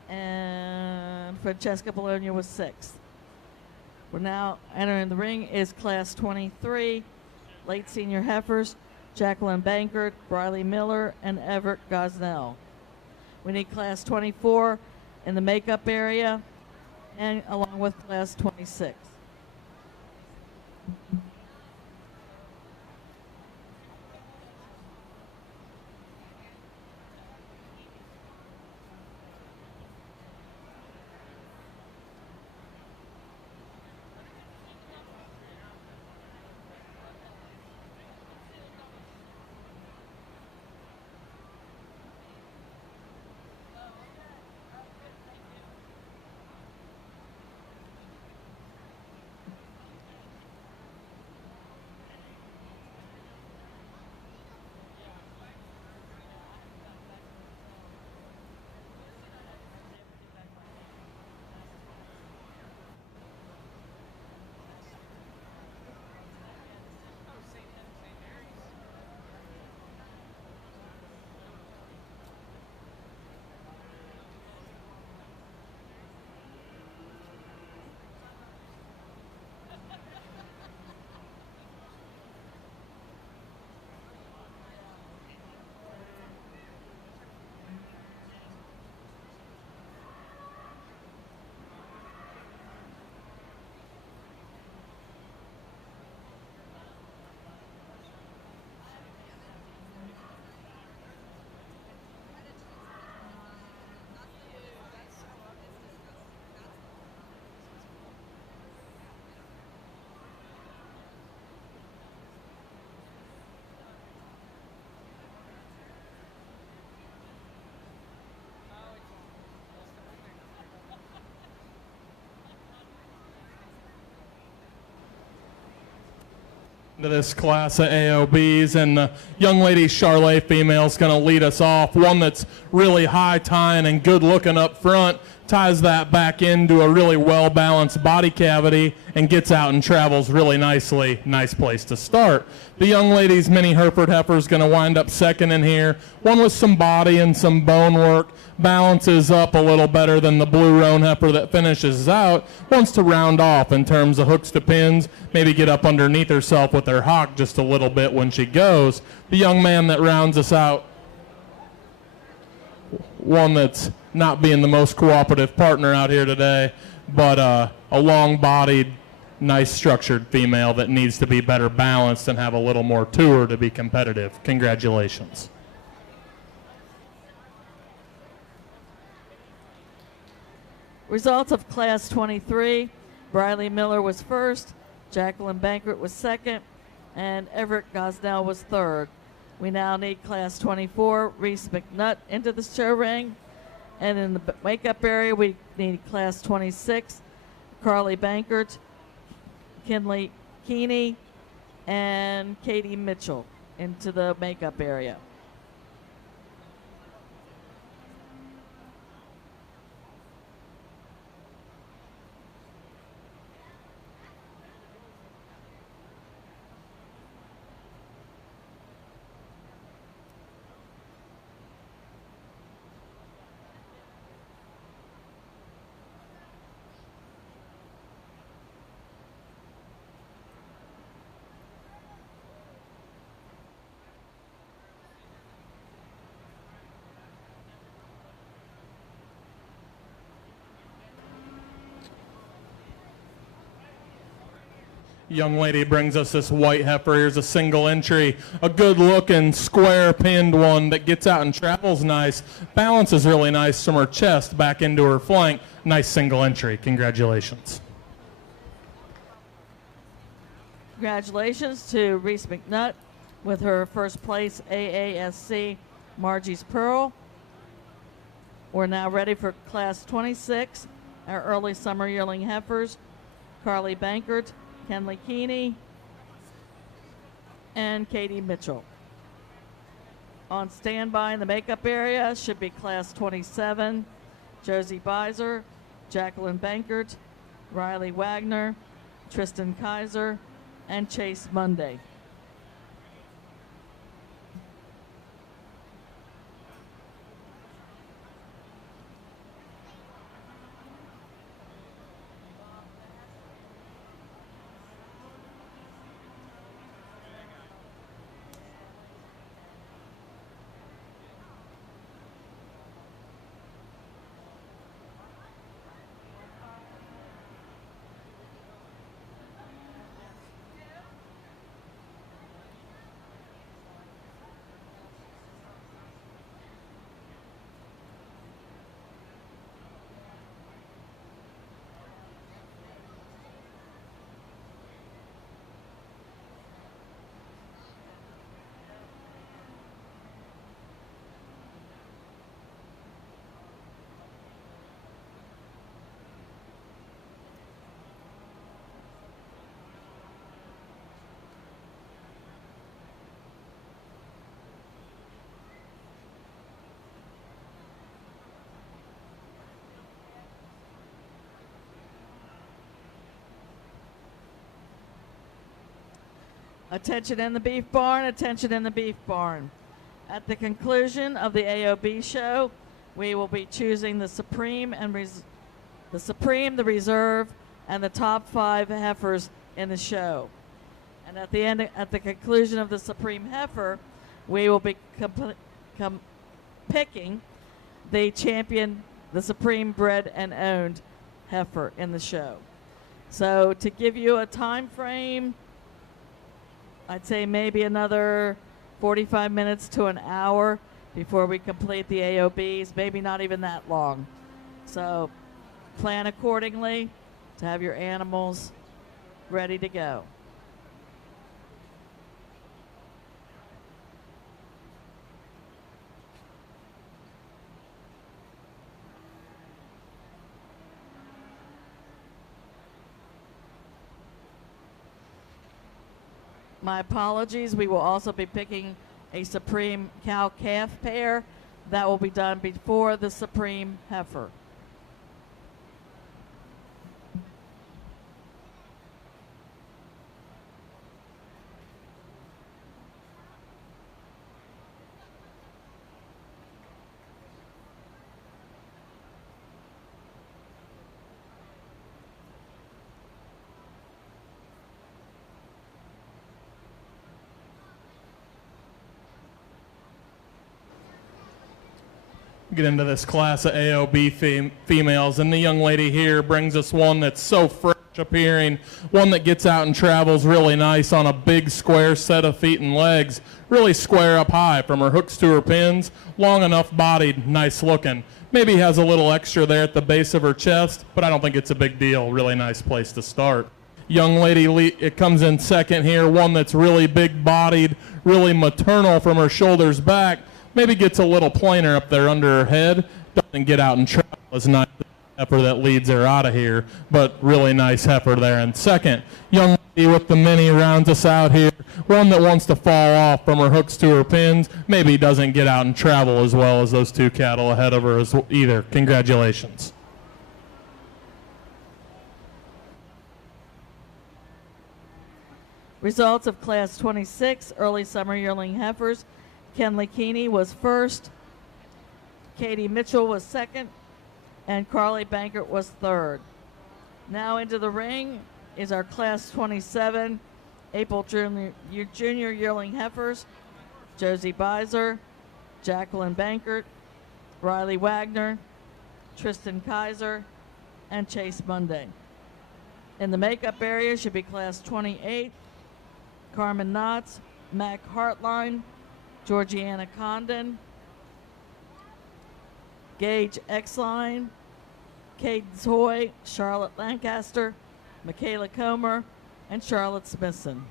And Francesca Bologna was sixth. We're now entering the ring is Class 23, late senior heifers. Jacqueline Bankert, Briley Miller, and Everett Gosnell. We need Class 24 in the makeup area, and along with Class 26. To this class of AOBs, and the young lady Charlet female is going to lead us off. One that's really high tying and good looking up front. ties that back into a really well-balanced body cavity and gets out and travels really nicely. Nice place to start. The young lady's mini Hereford heifer is going to wind up second in here. One with some body and some bone work. Balances up a little better than the blue roan heifer that finishes out. Wants to round off in terms of hooks to pins. Maybe get up underneath herself with her hock just a little bit when she goes. The young man that rounds us out, one that's not being the most cooperative partner out here today, but a long-bodied, nice structured female that needs to be better balanced and have a little more to her to be competitive. Congratulations. Results of Class 23, Briley Miller was first, Jacqueline Bankert was second, and Everett Gosnell was third. We now need Class 24, Reese McNutt into the show ring. And in the makeup area, we need Class 26, Carly Bankert, Kinley Keeney, and Katie Mitchell into the makeup area. Young lady brings us this white heifer. Here's a single entry, a good looking square pinned one that gets out and travels nice. Balances really nice from her chest back into her flank. Nice single entry. Congratulations. Congratulations to Reese McNutt with her first place AASC Margie's Pearl. We're now ready for Class 26, our early summer yearling heifers, Carly Bankert, Kenley Keeney, and Katie Mitchell. On standby in the makeup area should be Class 27, Josie Beiser, Jacqueline Bankert, Riley Wagner, Tristan Kaiser, and Chase Monday. Attention in the beef barn, attention in the beef barn. At the conclusion of the AOB show, we will be choosing the Supreme, the Reserve, and the top 5 heifers in the show. And at the conclusion of the Supreme heifer, we will be picking the champion, the Supreme bred and owned heifer in the show. So to give you a time frame, I'd say maybe another 45 minutes to an hour before we complete the AOBs, maybe not even that long. So plan accordingly to have your animals ready to go. My apologies, we will also be picking a Supreme cow-calf pair. That will be done before the Supreme heifer. get into this class of AOB females, and the young lady here brings us one that's so fresh appearing, one that gets out and travels really nice on a big square set of feet and legs, really square up high from her hooks to her pins, long enough bodied, nice looking. Maybe has a little extra there at the base of her chest, but I don't think it's a big deal. Really nice place to start. Young lady, it comes in second here, one that's really big bodied, really maternal from her shoulders back, maybe gets a little plainer up there under her head, doesn't get out and travel as nice as the heifer that leads her out of here, but really nice heifer there in second. Young lady with the mini rounds us out here, one that wants to fall off from her hooks to her pins, maybe doesn't get out and travel as well as those two cattle ahead of her either. Congratulations. Results of Class 26 early summer yearling heifers. Kenley Keeney was first, Katie Mitchell was second, and Carly Bankert was third. Now into the ring is our Class 27 April Junior yearling heifers. Josie Beiser, Jacqueline Bankert, Riley Wagner, Tristan Kaiser, and Chase Monday. In the makeup area should be Class 28, Carmen Knotts, Mac Hartline, Georgiana Condon, Gage Exline, Cadence Hoy, Charlotte Lancaster, Michaela Comer, and Charlotte Smithson.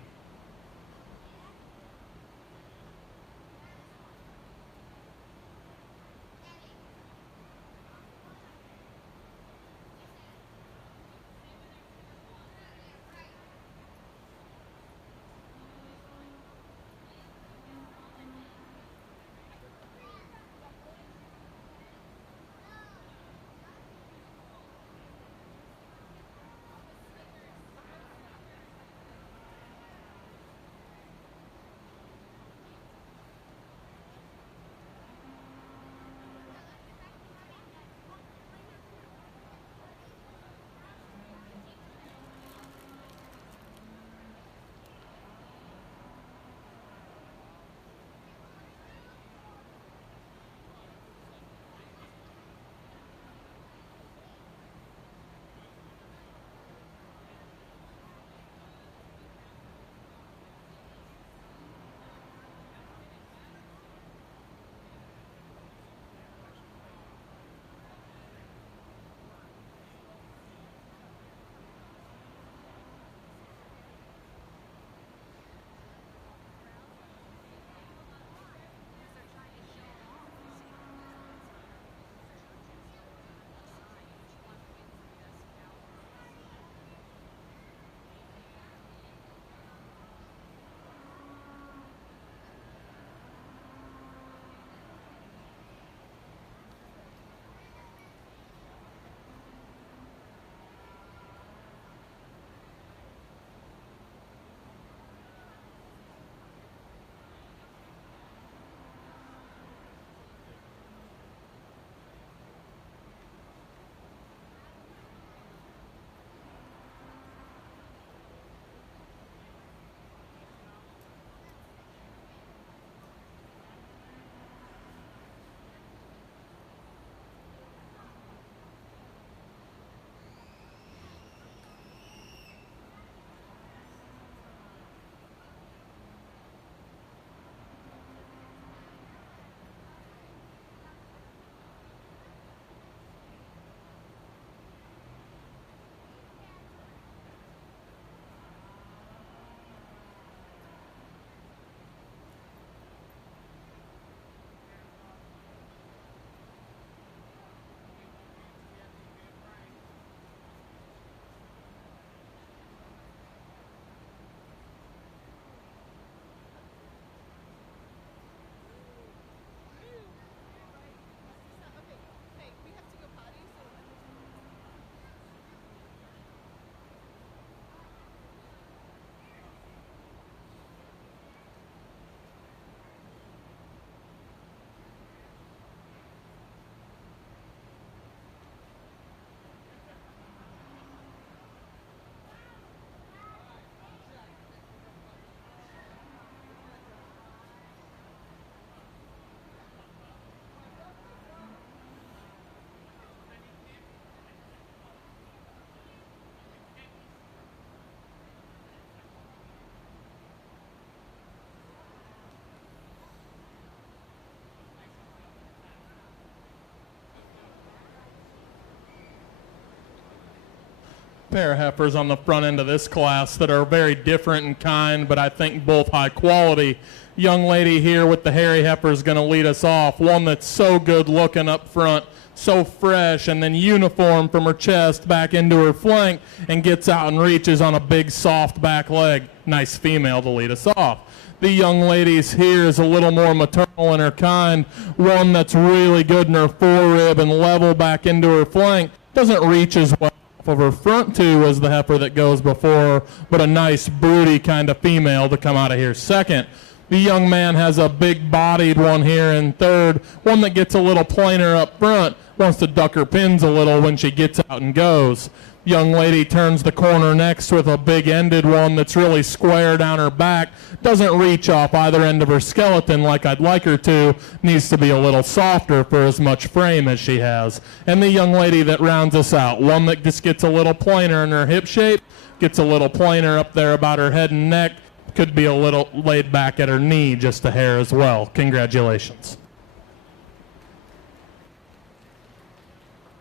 Pair of heifers on the front end of this class that are very different in kind, but I think both high quality. Young lady here with the hairy heifer is going to lead us off. One that's so good looking up front, so fresh, and then uniform from her chest back into her flank, and gets out and reaches on a big soft back leg. Nice female to lead us off. The young lady's here is a little more maternal in her kind, one that's really good in her forerib and level back into her flank. Doesn't reach as well of her front two as the heifer that goes before her, but a nice broody kind of female to come out of here second. The young man has a big-bodied one here in third, one that gets a little plainer up front, wants to duck her pins a little when she gets out and goes. Young lady turns the corner next with a big-ended one that's really square down her back, doesn't reach off either end of her skeleton like I'd like her to, needs to be a little softer for as much frame as she has. And the young lady that rounds us out, one that just gets a little plainer in her hip shape, gets a little plainer up there about her head and neck, could be a little laid back at her knee just a hair as well. Congratulations.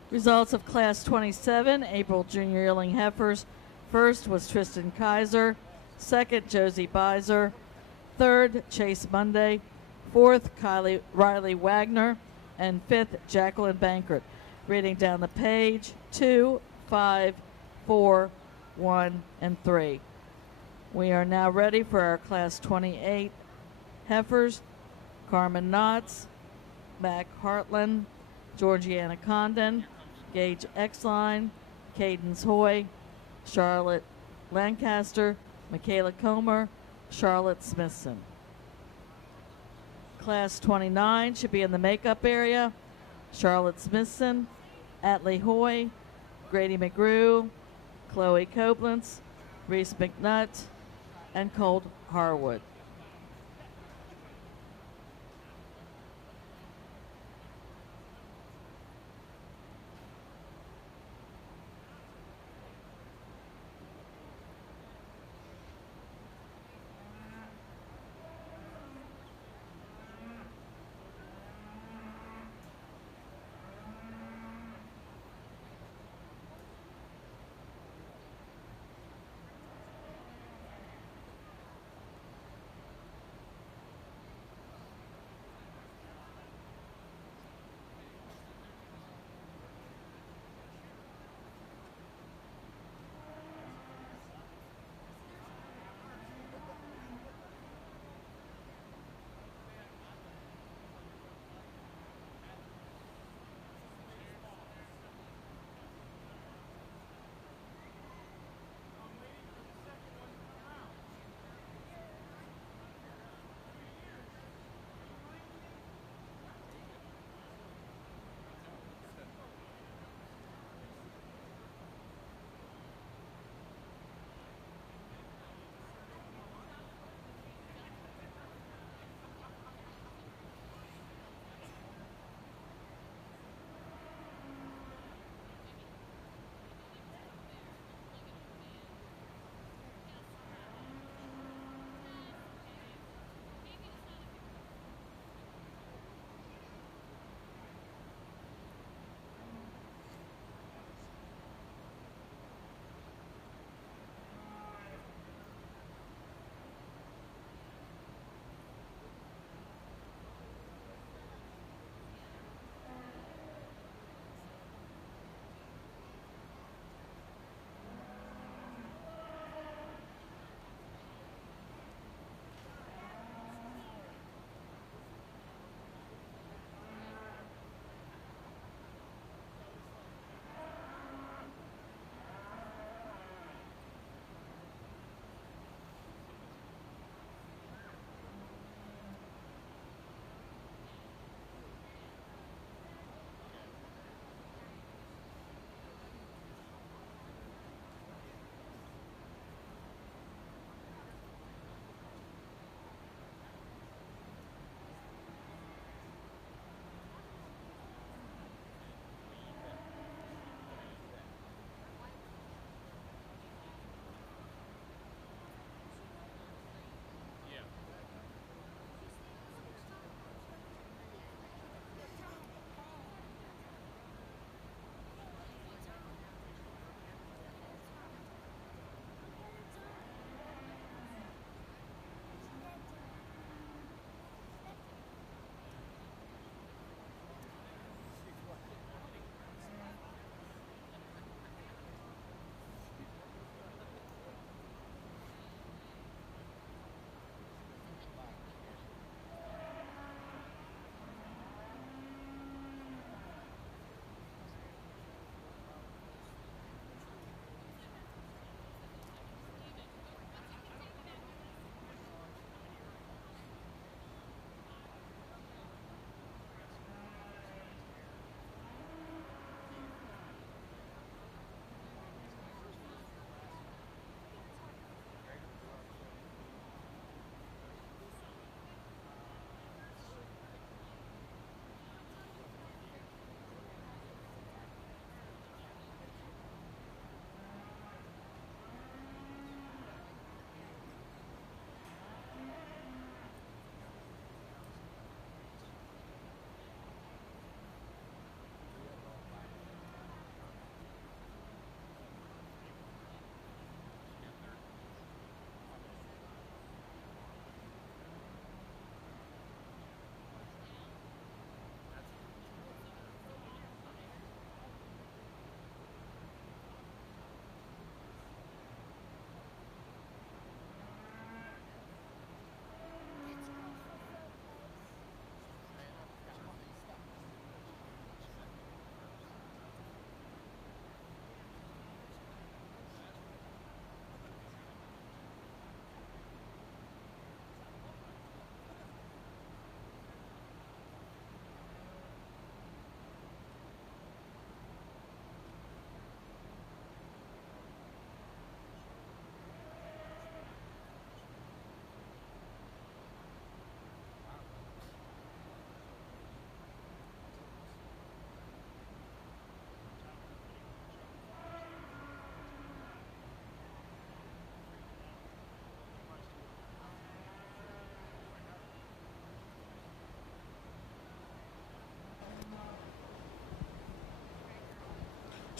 Results of Class 27, April Junior Yearling Heifers. First was Tristan Kaiser. Second, Josie Beiser. Third, Chase Monday. Fourth, Riley Wagner. And fifth, Jacqueline Bankert. Reading down the page, 2, 5, 4, 1, and 3. We are now ready for our Class 28 heifers. Carmen Knotts, Mac Hartland, Georgiana Condon, Gage Exline, Cadence Hoy, Charlotte Lancaster, Michaela Comer, Charlotte Smithson. Class 29 should be in the makeup area. Charlotte Smithson, Atlee Hoy, Grady McGrew, Chloe Koblenz, Reese McNutt, and Colt Harwood.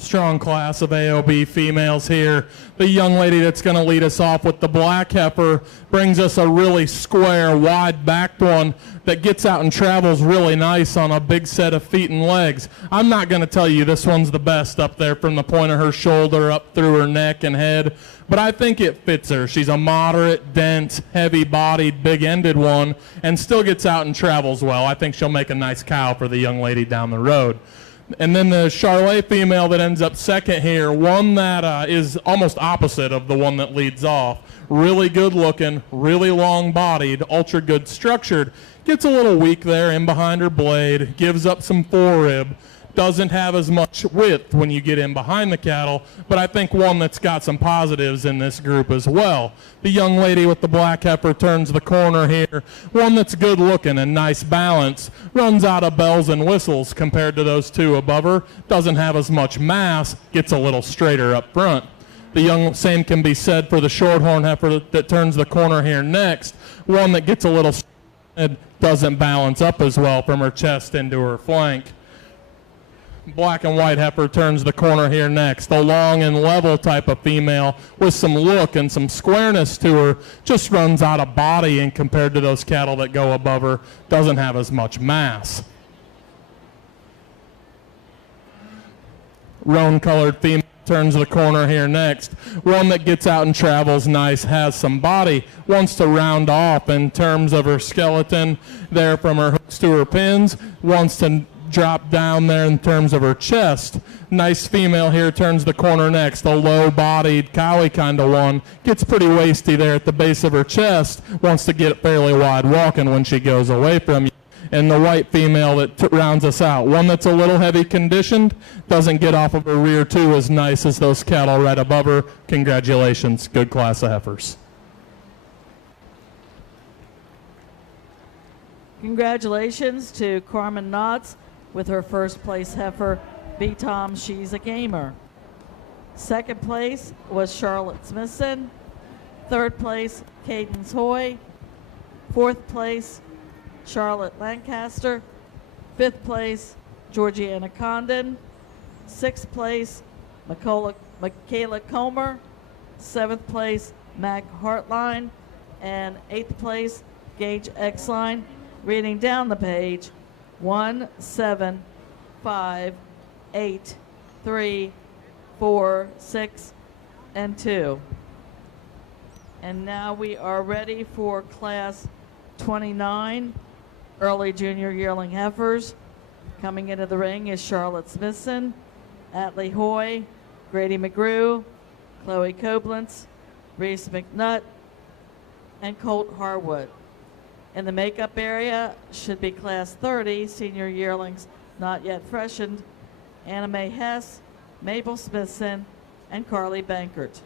Strong class of AOB females here. The young lady that's going to lead us off with the black heifer brings us a really square, wide-backed one that gets out and travels really nice on a big set of feet and legs. I'm not going to tell you this one's the best up there from the point of her shoulder up through her neck and head, but I think it fits her. She's a moderate, dense, heavy-bodied, big-ended one and still gets out and travels well. I think she'll make a nice cow for the young lady down the road. And then the Charolais female that ends up second here, one that is almost opposite of the one that leads off. Really good looking, really long bodied, ultra good structured. Gets a little weak there in behind her blade, gives up some forerib. Doesn't have as much width when you get in behind the cattle, but I think one that's got some positives in this group as well. The young lady with the black heifer turns the corner here. One that's good looking and nice balance. Runs out of bells and whistles compared to those two above her. Doesn't have as much mass. Gets a little straighter up front. The same can be said for the Shorthorn heifer that turns the corner here next. One that gets a little doesn't balance up as well from her chest into her flank. Black and white heifer turns the corner here next. A long and level type of female with some look and some squareness to her. Just runs out of body and compared to those cattle that go above her. Doesn't have as much mass. Roan-colored female turns the corner here next. One that gets out and travels nice, has some body. Wants to round off in terms of her skeleton there from her hooks to her pins. Wants to drop down there in terms of her chest. Nice female here turns the corner next. A low-bodied, cowy kind of one. Gets pretty waisty there at the base of her chest. Wants to get fairly wide walking when she goes away from you. And the white female that rounds us out. One that's a little heavy conditioned. Doesn't get off of her rear too as nice as those cattle right above her. Congratulations. Good class of heifers. Congratulations to Carmen Knotts with her first place heifer, B-Tom, She's a Gamer. Second place was Charlotte Smithson. Third place, Cadence Hoy. Fourth place, Charlotte Lancaster. Fifth place, Georgiana Condon. Sixth place, Michaela Comer. Seventh place, Mac Hartline. And eighth place, Gage Exline. Reading down the page, 1, 7, 5, 8, 3, 4, 6, and 2. And now we are ready for class 29, early junior yearling heifers. Coming into the ring is Charlotte Smithson, Atlee Hoy, Grady McGrew, Chloe Koblentz, Reese McNutt, and Colt Harwood. In the makeup area should be class 30, senior yearlings not yet freshened, Anna Mae Hess, Mabel Smithson, and Carly Bankert.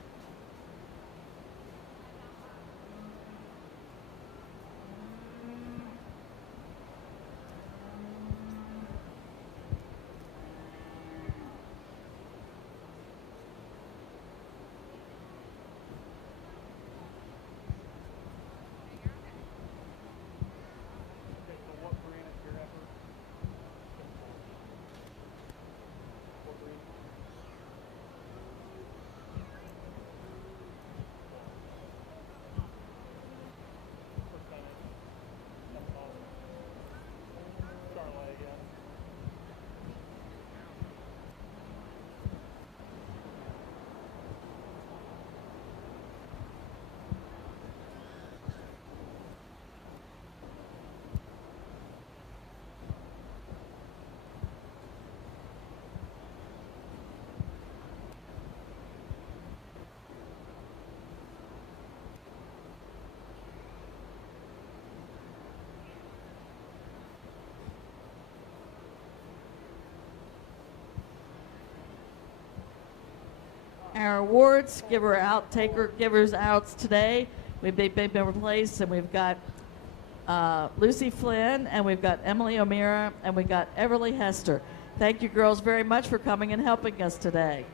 Our awards, giver out, taker, givers outs today. They've been replaced, and we've got Lucy Flynn, and we've got Emily O'Meara, and we've got Everly Hester. Thank you, girls, very much for coming and helping us today.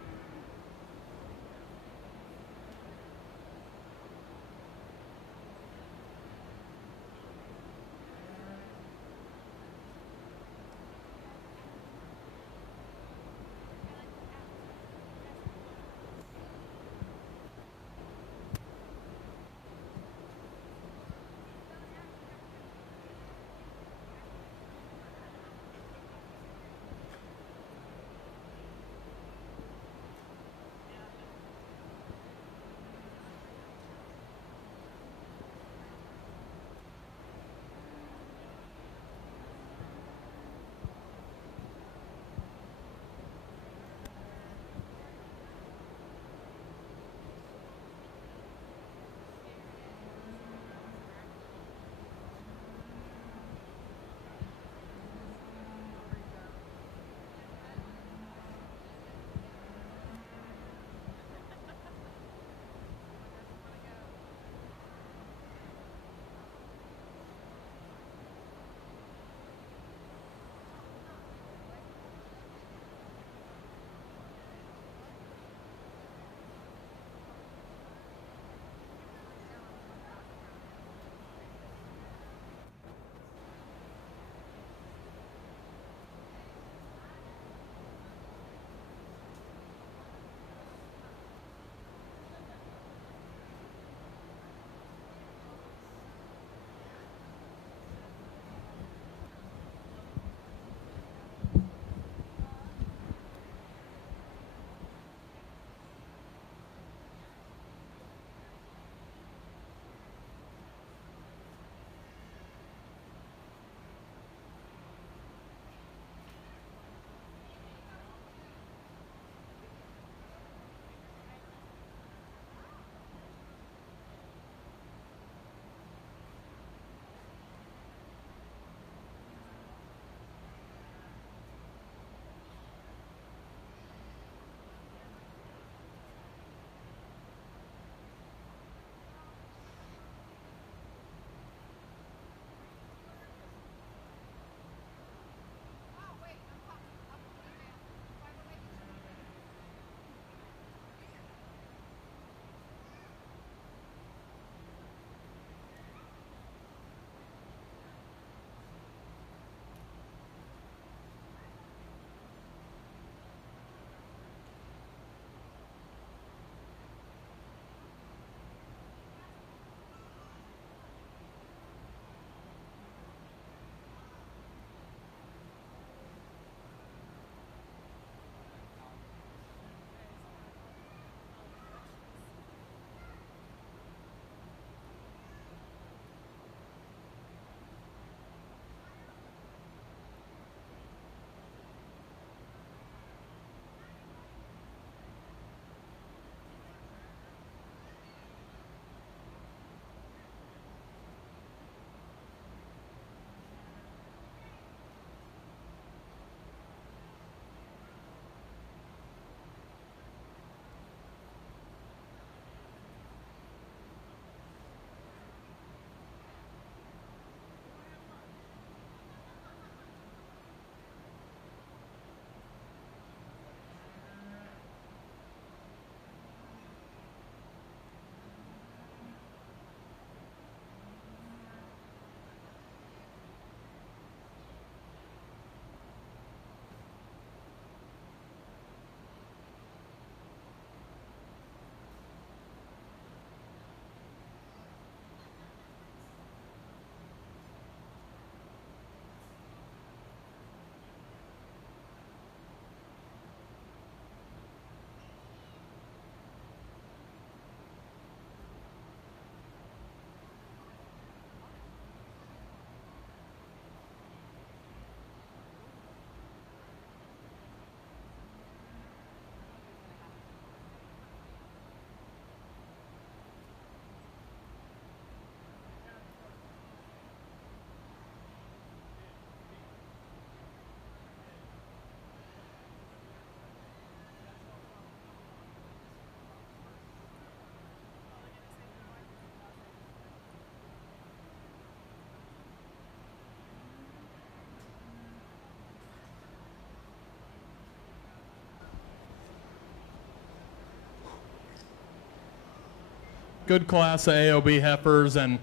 good class of AOB heifers, and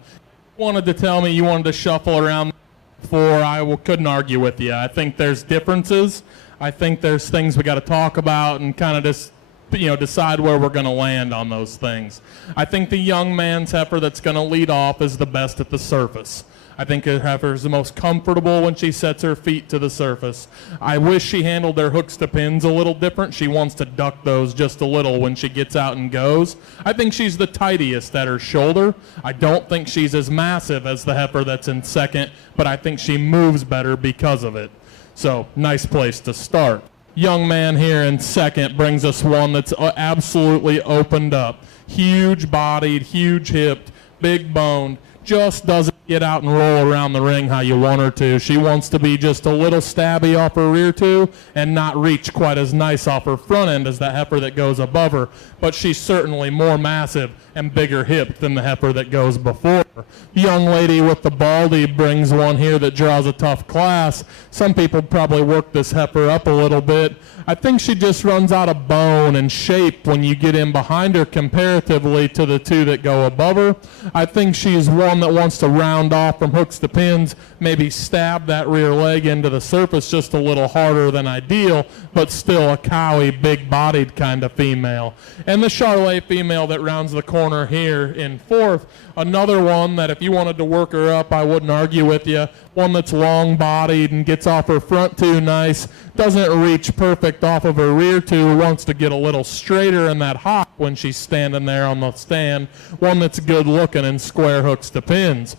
wanted to tell me you wanted to shuffle around before. Couldn't argue with you. I think there's differences. I think there's things we got to talk about and kind of just decide where we're going to land on those things. I think the young man's heifer that's going to lead off is the best at the surface. I think her heifer is the most comfortable when she sets her feet to the surface. I wish she handled her hooks to pins a little different. She wants to duck those just a little when she gets out and goes. I think she's the tidiest at her shoulder. I don't think she's as massive as the heifer that's in second, but I think she moves better because of it. So, nice place to start. Young man here in second brings us one that's absolutely opened up. Huge bodied, huge hipped, big boned. Just doesn't get out and roll around the ring how you want her to. She wants to be just a little stabby off her rear two and not reach quite as nice off her front end as that heifer that goes above her. But she's certainly more massive and bigger hipped than the heifer that goes before her. The young lady with the baldy brings one here that draws a tough class. Some people probably work this heifer up a little bit. I think she just runs out of bone and shape when you get in behind her comparatively to the two that go above her. I think she's one that wants to round off from hooks to pins, maybe stab that rear leg into the surface just a little harder than ideal, but still a cowy, big-bodied kind of female. And the Charolais female that rounds the corner here in fourth, another one that if you wanted to work her up, I wouldn't argue with you. One that's long-bodied and gets off her front two nice, doesn't reach perfect off of her rear two, wants to get a little straighter in that hop when she's standing there on the stand. One that's good-looking and square hooks to pins.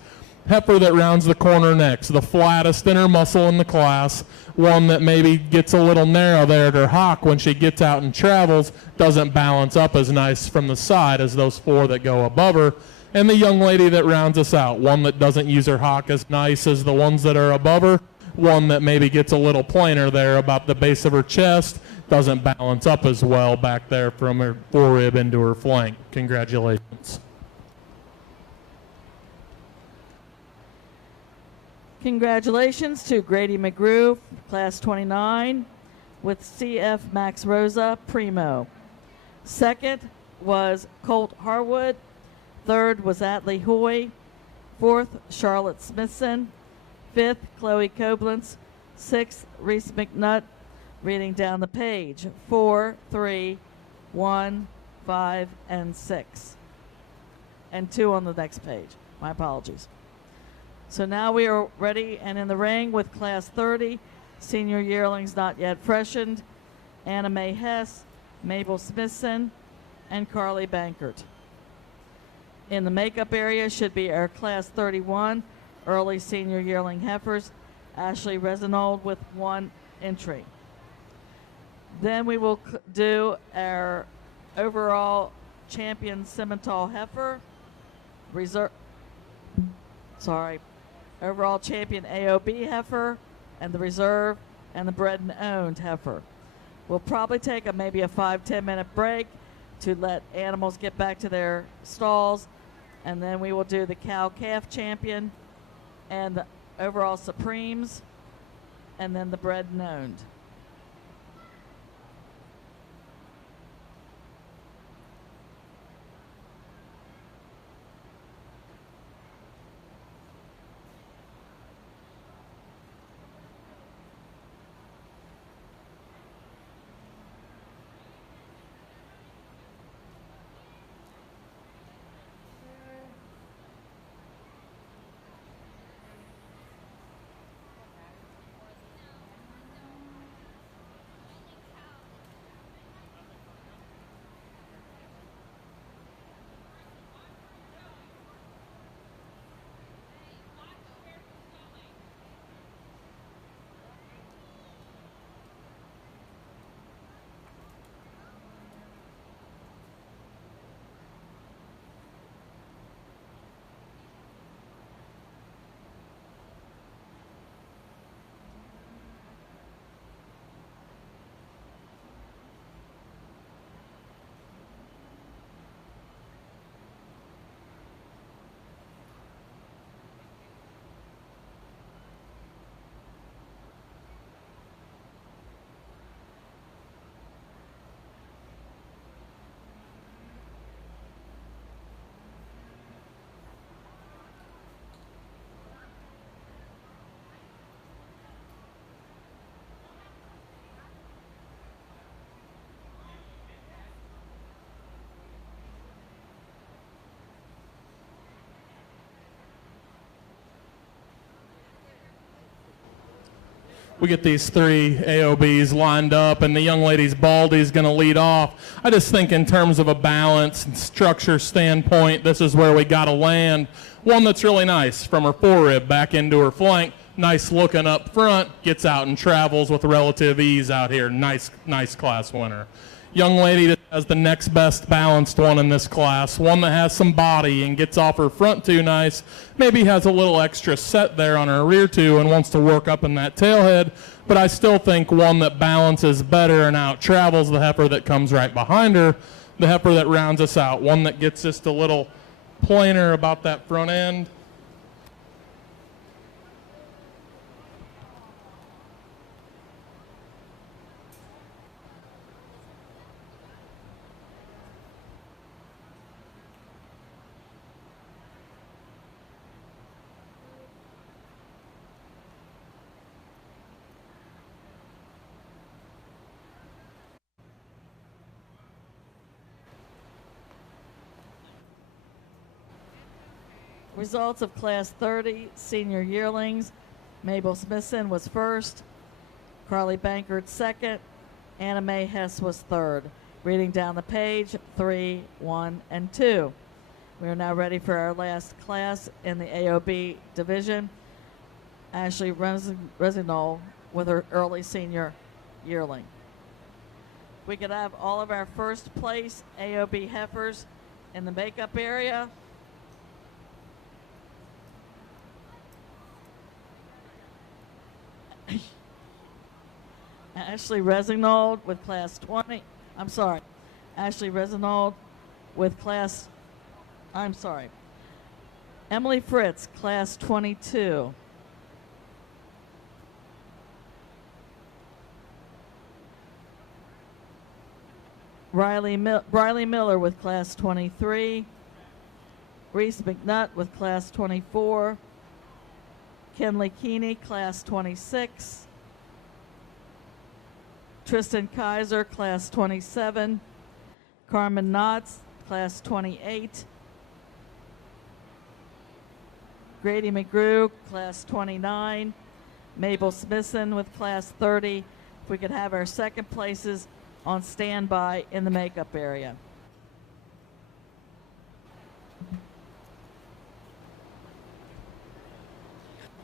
Heifer that rounds the corner next, the flattest in her muscle in the class, one that maybe gets a little narrow there at her hock when she gets out and travels, doesn't balance up as nice from the side as those four that go above her. And the young lady that rounds us out, one that doesn't use her hock as nice as the ones that are above her, one that maybe gets a little plainer there about the base of her chest, doesn't balance up as well back there from her forerib into her flank. Congratulations. Congratulations to Grady McGrew, class 29, with CF Max Rosa Primo. Second was Colt Harwood. Third was Atlee Hoy. Fourth, Charlotte Smithson. Fifth, Chloe Koblenz. Sixth, Reese McNutt. Reading down the page, 4, 3, 1, 5, and 6. And 2 on the next page. My apologies. So now we are ready and in the ring with class 30, senior yearlings not yet freshened, Anna Mae Hess, Mabel Smithson, and Carly Bankert. In the makeup area should be our class 31, early senior yearling heifers, Ashley Resinold with 1 entry. Then we will do our overall champion Simmental heifer, overall champion AOB heifer, and the reserve and the bred and owned heifer. We'll probably take maybe a 5-10 minute break to let animals get back to their stalls, and then we will do the cow-calf champion and the overall supremes, and then the bred and owned. we get these three AOBs lined up, and the young lady's Baldy's going to lead off. I just think in terms of a balance and structure standpoint, this is where we got to land. One that's really nice from her forerib back into her flank. Nice looking up front, gets out and travels with relative ease out here. Nice class winner. Young lady that has the next best balanced one in this class, one that has some body and gets off her front two nice, maybe has a little extra set there on her rear two and wants to work up in that tailhead, but I still think one that balances better and out travels the heifer that comes right behind her, the heifer that rounds us out, one that gets just a little plainer about that front end. Results of Class 30 senior yearlings. Mabel Smithson was first. Carly Bankert second. Anna Mae Hess was third. Reading down the page, 3, 1, and 2. We are now ready for our last class in the AOB division. Ashley Resinol with her early senior yearling. We could have all of our first place AOB heifers in the makeup area. Ashley Resinald with class 20. Ashley Resinald with class, Emily Fritz, class 22. Briley Miller with class 23. Reese McNutt with class 24. Kenley Keeney, class 26. Tristan Kaiser, class 27. Carmen Knotts, class 28. Grady McGrew, class 29. Mabel Smithson with class 30. If we could have our second places on standby in the makeup area.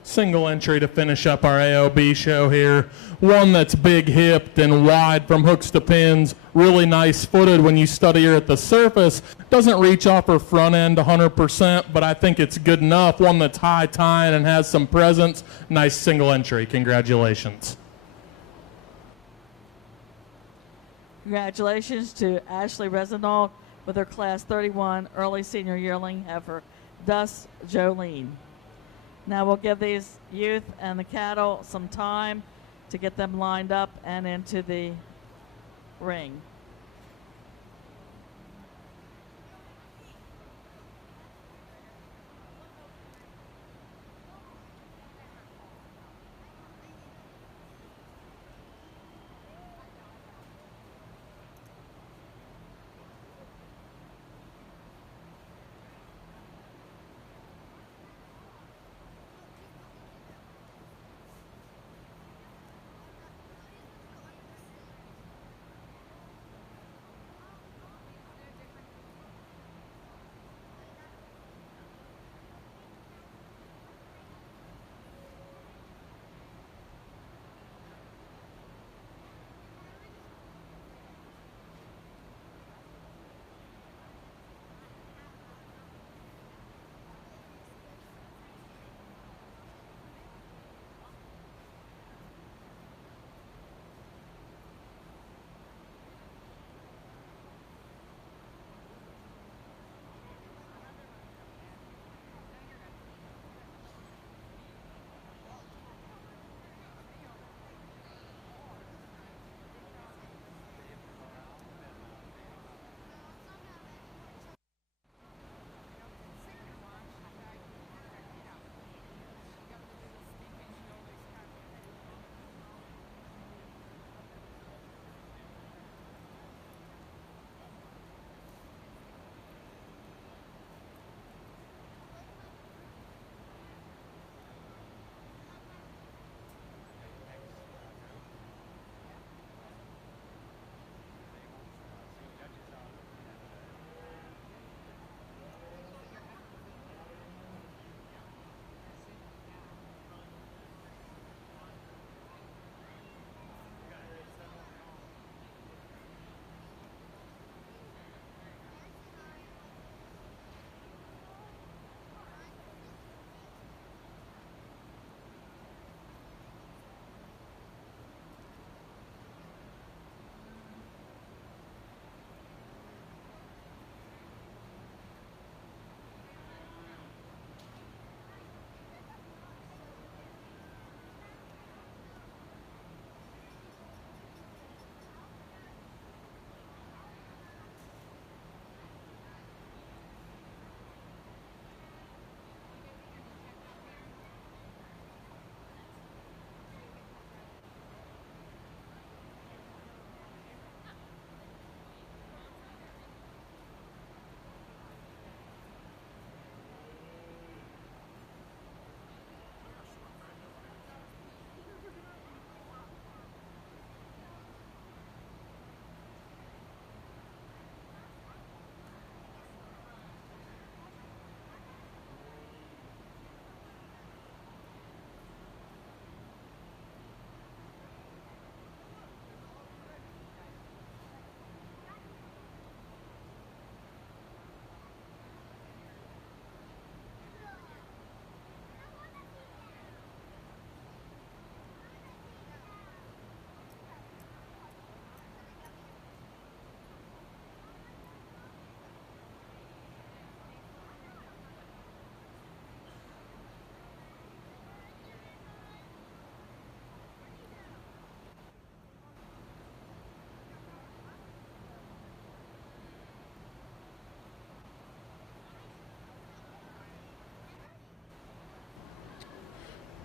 Single entry to finish up our AOB show here. One that's big hipped and wide from hooks to pins. Really nice footed when you study her at the surface. Doesn't reach off her front end 100%, but I think it's good enough. One that's high tying and has some presence. Nice single entry. Congratulations. Congratulations to Ashley Resinald with her class 31 early senior yearling heifer, Dus Jolene. Now we'll give these youth and the cattle some time to get them lined up and into the ring.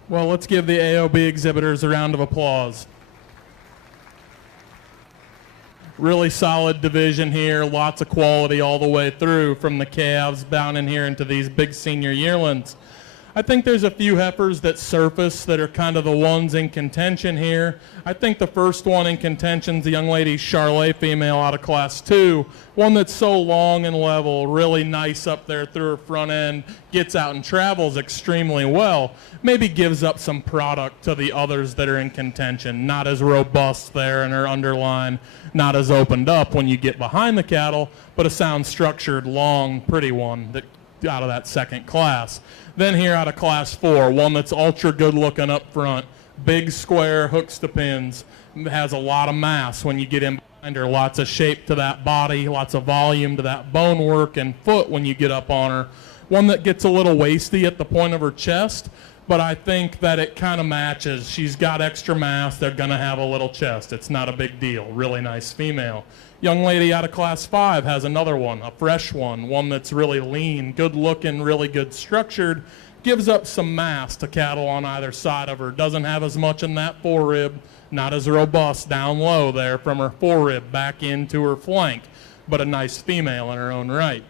Well, let's give the AOB exhibitors a round of applause. Really solid division here, lots of quality all the way through from the calves down in here into these big senior yearlings. I think there's a few heifers that surface that are kind of the ones in contention here. I think the first one in contention is the young lady Charlotte female out of class 2, one that's so long and level, really nice up there through her front end, gets out and travels extremely well, maybe gives up some product to the others that are in contention, not as robust there in her underline, not as opened up when you get behind the cattle, but a sound structured, long, pretty one that out of that second class. Then here out of class 4, one that's ultra good looking up front, big square, hooks to pins, has a lot of mass when you get in behind her, lots of shape to that body, lots of volume to that bone work and foot when you get up on her. One that gets a little waisty at the point of her chest, but I think that it kind of matches. She's got extra mass, they're gonna have a little chest. It's not a big deal, really nice female. Young lady out of class 5 has another one, a fresh one that's really lean, good looking, really good structured, gives up some mass to cattle on either side of her, doesn't have as much in that forerib, not as robust down low there from her forerib back into her flank, but a nice female in her own right.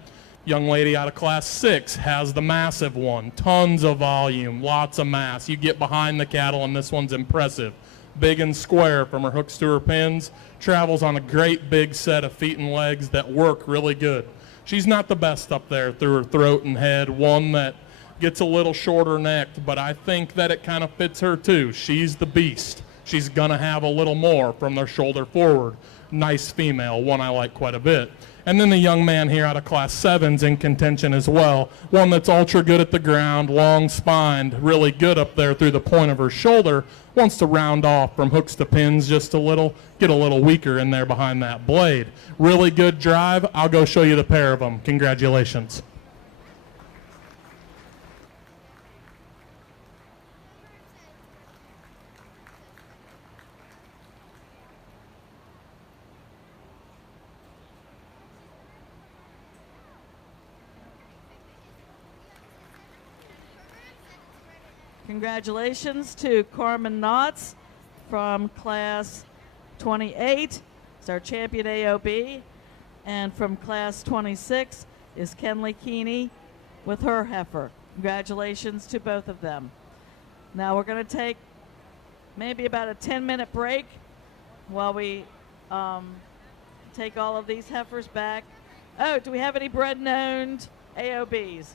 Young lady out of class 6 has the massive one, tons of volume, lots of mass. You get behind the cattle and this one's impressive. Big and square from her hooks to her pins, travels on a great big set of feet and legs that work really good. She's not the best up there through her throat and head, one that gets a little shorter necked, but I think that it kind of fits her too. She's the beast. She's gonna have a little more from their shoulder forward. Nice female, one I like quite a bit. And then the young man here out of class 7's in contention as well. One that's ultra good at the ground, long spined, really good up there through the point of her shoulder. Wants to round off from hooks to pins just a little, get a little weaker in there behind that blade. Really good drive. I'll go show you the pair of them. Congratulations. Congratulations to Carmen Knotts from class 28. It's our champion AOB. And from class 26 is Kenley Keeney with her heifer. Congratulations to both of them. Now we're going to take maybe about a 10-minute break while we take all of these heifers back. Oh, do we have any Bred-owned AOBs?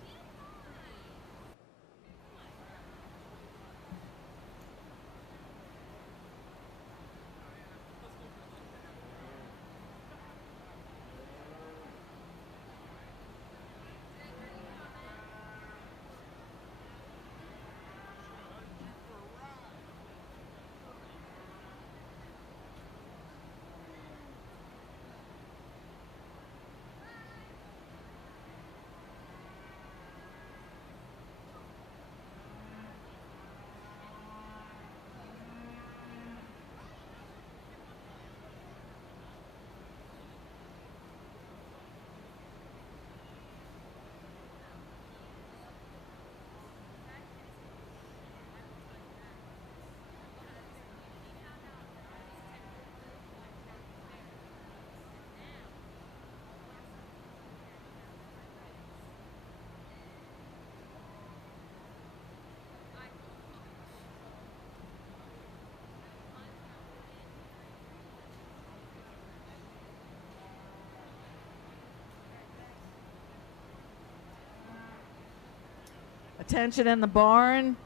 Attention in the barn.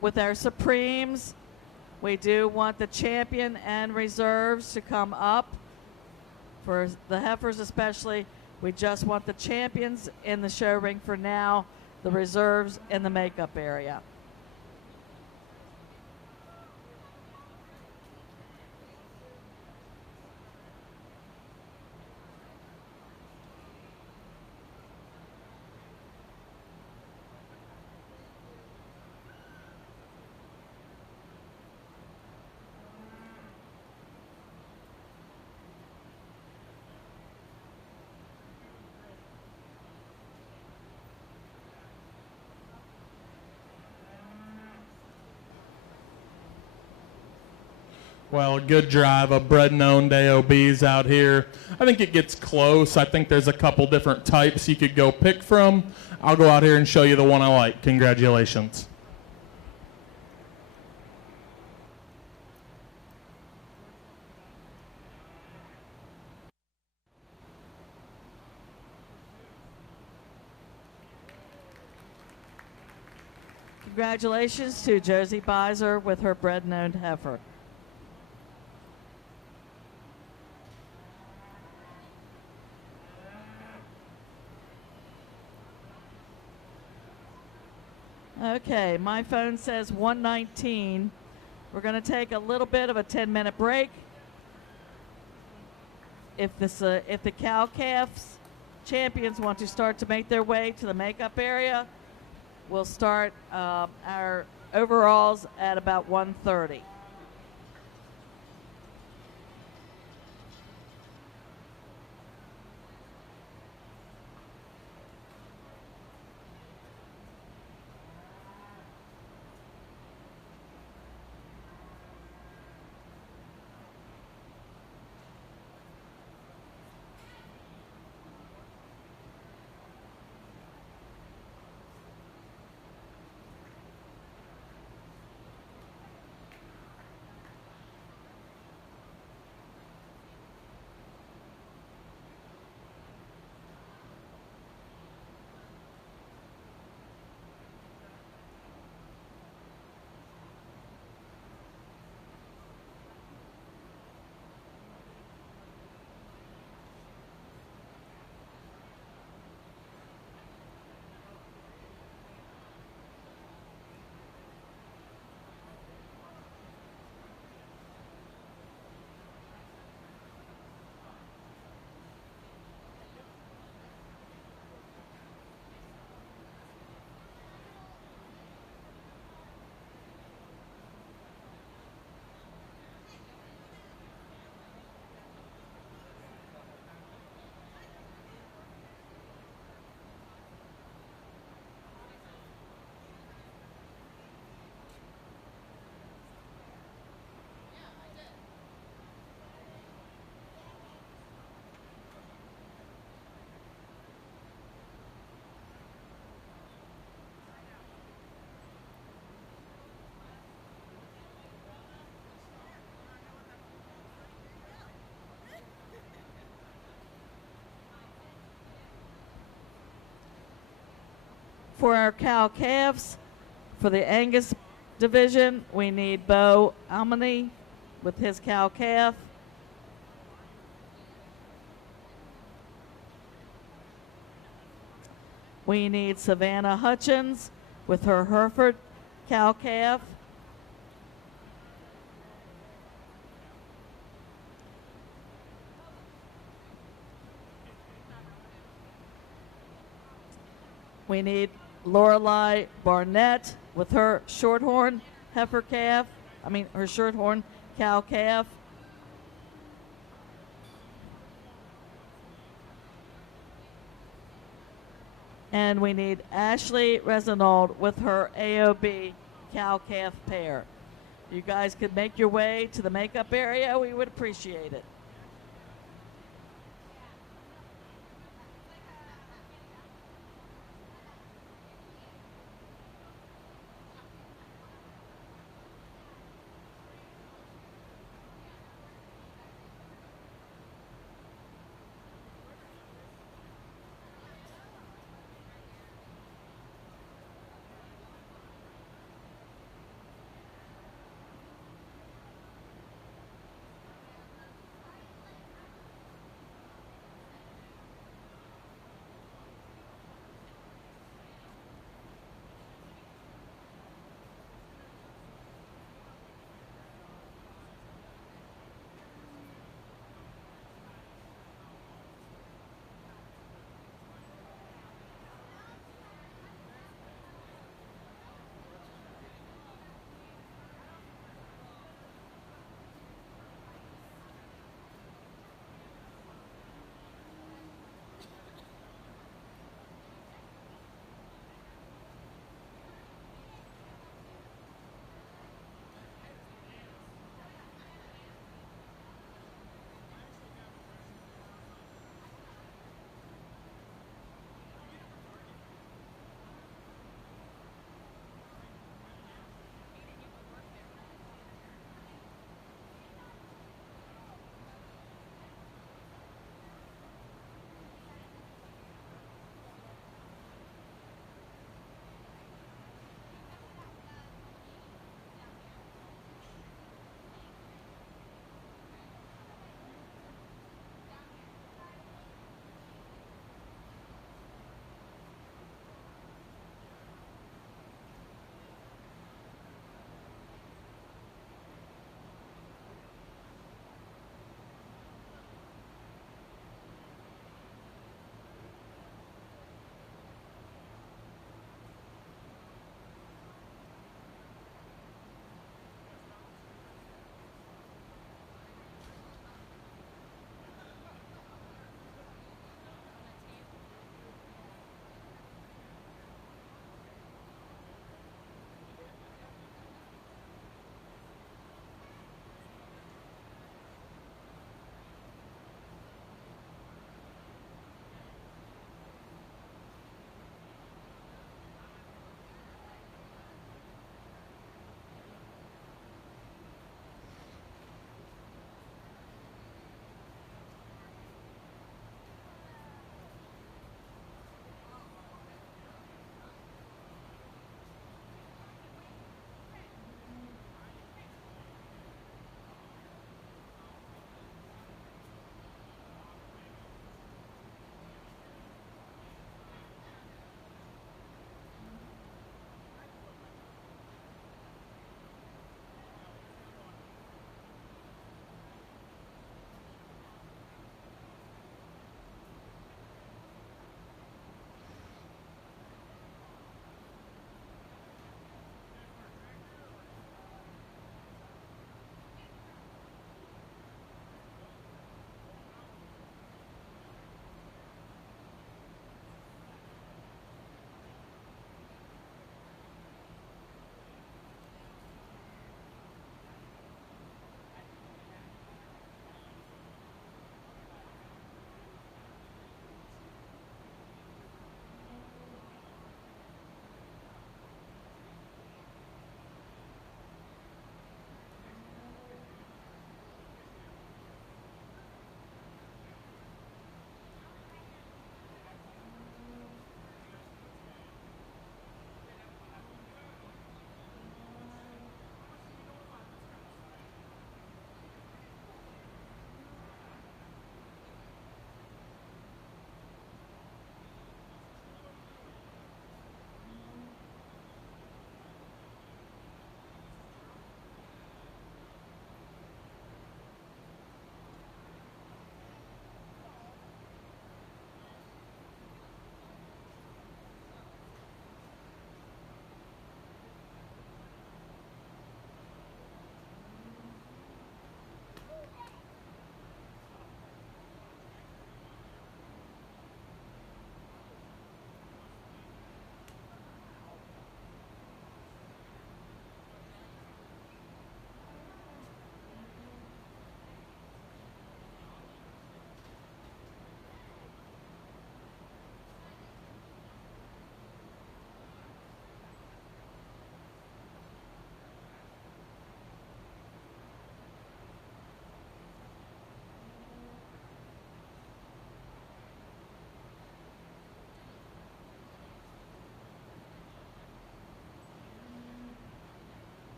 With our Supremes, we do want the champion and reserves to come up. For the heifers especially, we just want the champions in the show ring for now, the reserves in the makeup area. Well, good drive of bred and owned AOBs out here. I think it gets close. I think there's a couple different types you could go pick from. I'll go out here and show you the one I like. Congratulations. Congratulations to Josie Beiser with her bred and owned heifer. Okay, my phone says 1:19. We're going to take a little bit of a 10-minute break. If the cow-calves champions want to start to make their way to the makeup area, we'll start our overalls at about 1:30. For our cow calves, for the Angus division, we need Bo Almany with his cow calf. We need Savannah Hutchins with her Hereford cow calf. We need Lorelei Barnett with her Shorthorn heifer calf. Her Shorthorn cow calf. And we need Ashley Resinauld with her AOB cow calf pair. You guys could make your way to the makeup area. We would appreciate it.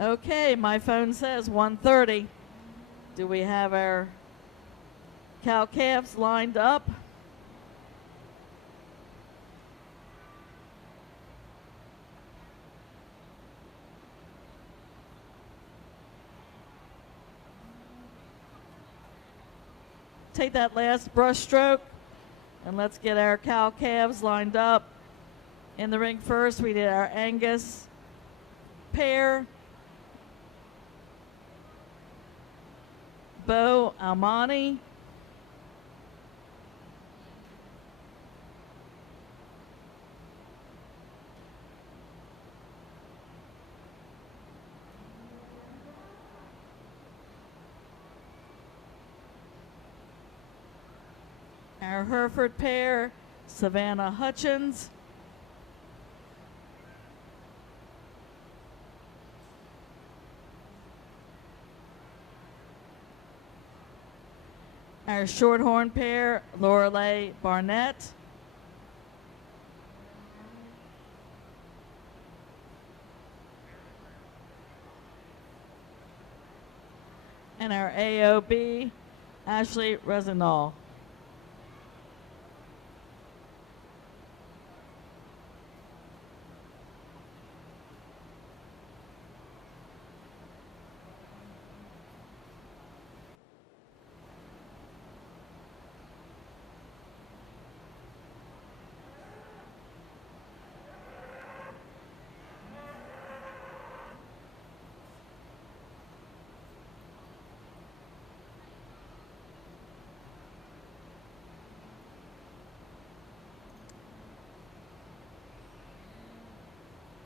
Okay, my phone says 1:30. Do we have our cow calves lined up? Take that last brush stroke and let's get our cow calves lined up. In the ring first, we did our Angus pair, Bo Almani, our Hereford pair, Savannah Hutchins, our Shorthorn pair, Lorelei Barnett, and our AOB, Ashley Resinol.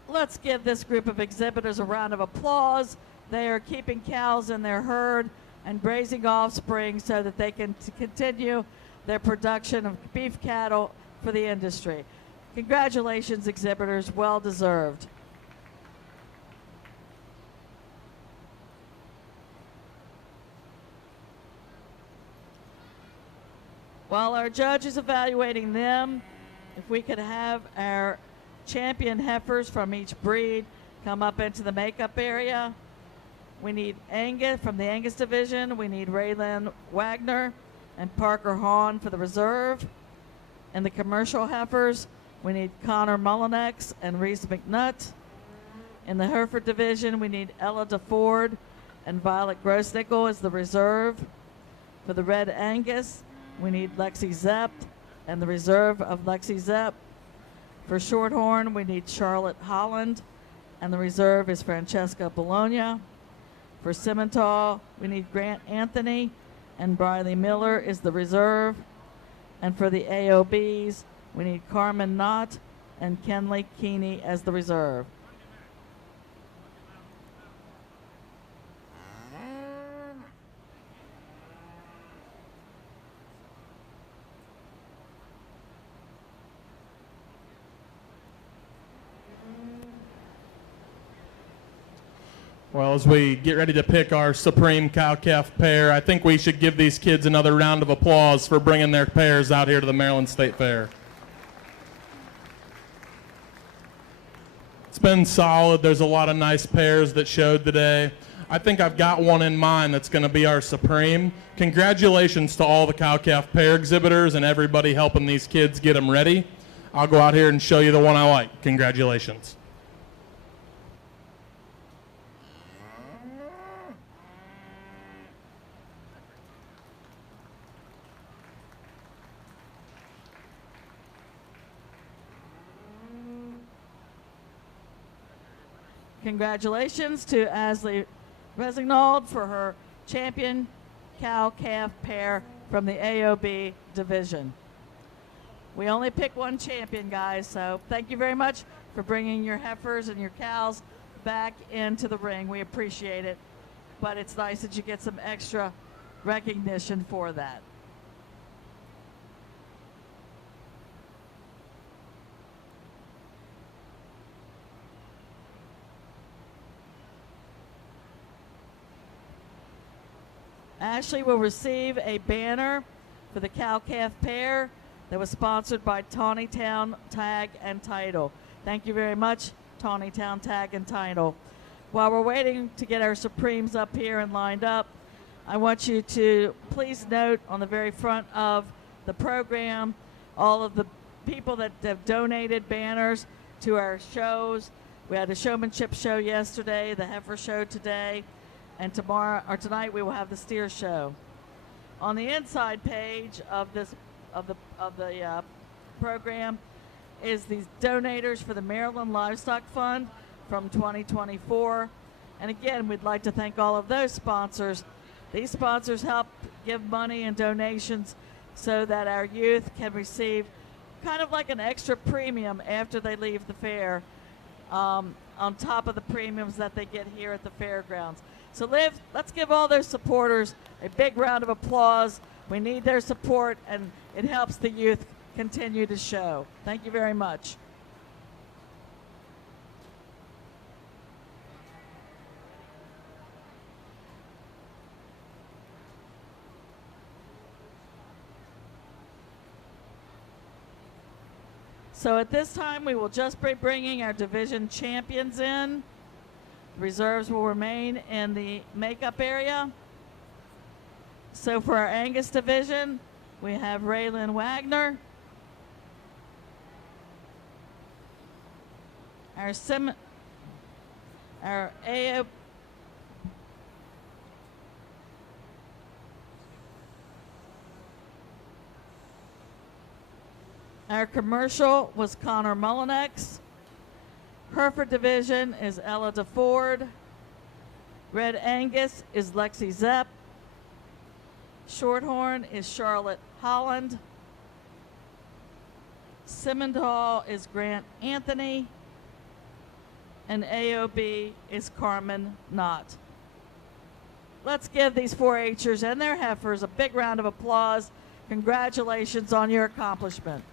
Let's give this group of exhibitors a round of applause. They are keeping cows in their herd and grazing offspring so that they can continue their production of beef cattle for the industry. Congratulations, exhibitors, well deserved. While our judge is evaluating them, if we could have our champion heifers from each breed come up into the makeup area. We need Angus from the Angus division. We need Raylan Wagner and Parker Hahn for the reserve. In the commercial heifers, we need Connor Mullinex and Reese McNutt. In the Hereford division, we need Ella DeFord and Violet Grossnickel as the reserve. For the Red Angus, we need Lexi Zepp and the reserve of Lexi Zepp. For Shorthorn, we need Charlotte Holland, and the reserve is Francesca Bologna. For Simmental, we need Grant Anthony, and Briley Miller is the reserve. And for the AOBs, we need Carmen Knott and Kenley Keeney as the reserve. Well, as we get ready to pick our supreme cow-calf pair, I think we should give these kids another round of applause for bringing their pairs out here to the Maryland State Fair. It's been solid. There's a lot of nice pairs that showed today. I think I've got one in mind that's going to be our supreme. Congratulations to all the cow-calf pair exhibitors and everybody helping these kids get them ready. I'll go out here and show you the one I like. Congratulations. Congratulations to Ashley Resignauld for her champion cow-calf pair from the AOB division. We only pick one champion, guys, so thank you very much for bringing your heifers and your cows back into the ring. We appreciate it, but it's nice that you get some extra recognition for that. Ashley will receive a banner for the cow-calf pair that was sponsored by Tawnytown Tag and Title. Thank you very much, Tawnytown Tag and Title. while we're waiting to get our Supremes up here and lined up, I want you to please note on the very front of the program all of the people that have donated banners to our shows. We had a showmanship show yesterday, the heifer show today, and tomorrow or tonight we will have the steer show. On the inside page of the program is these donators for the Maryland Livestock Fund from 2024. And again, we'd like to thank all of those sponsors. These sponsors help give money and donations so that our youth can receive kind of like an extra premium after they leave the fair, on top of the premiums that they get here at the fairgrounds. So let's give all those supporters a big round of applause. We need their support, and it helps the youth continue to show. Thank you very much. So at this time, we will just be bringing our division champions in. Reserves will remain in the makeup area. So for our Angus division, we have Raylan Wagner. Our commercial was Connor Mullinex. Hereford division is Ella DeFord. Red Angus is Lexi Zepp. Shorthorn is Charlotte Holland. Simmental is Grant Anthony. And AOB is Carmen Knott. Let's give these 4-H'ers and their heifers a big round of applause. Congratulations on your accomplishment.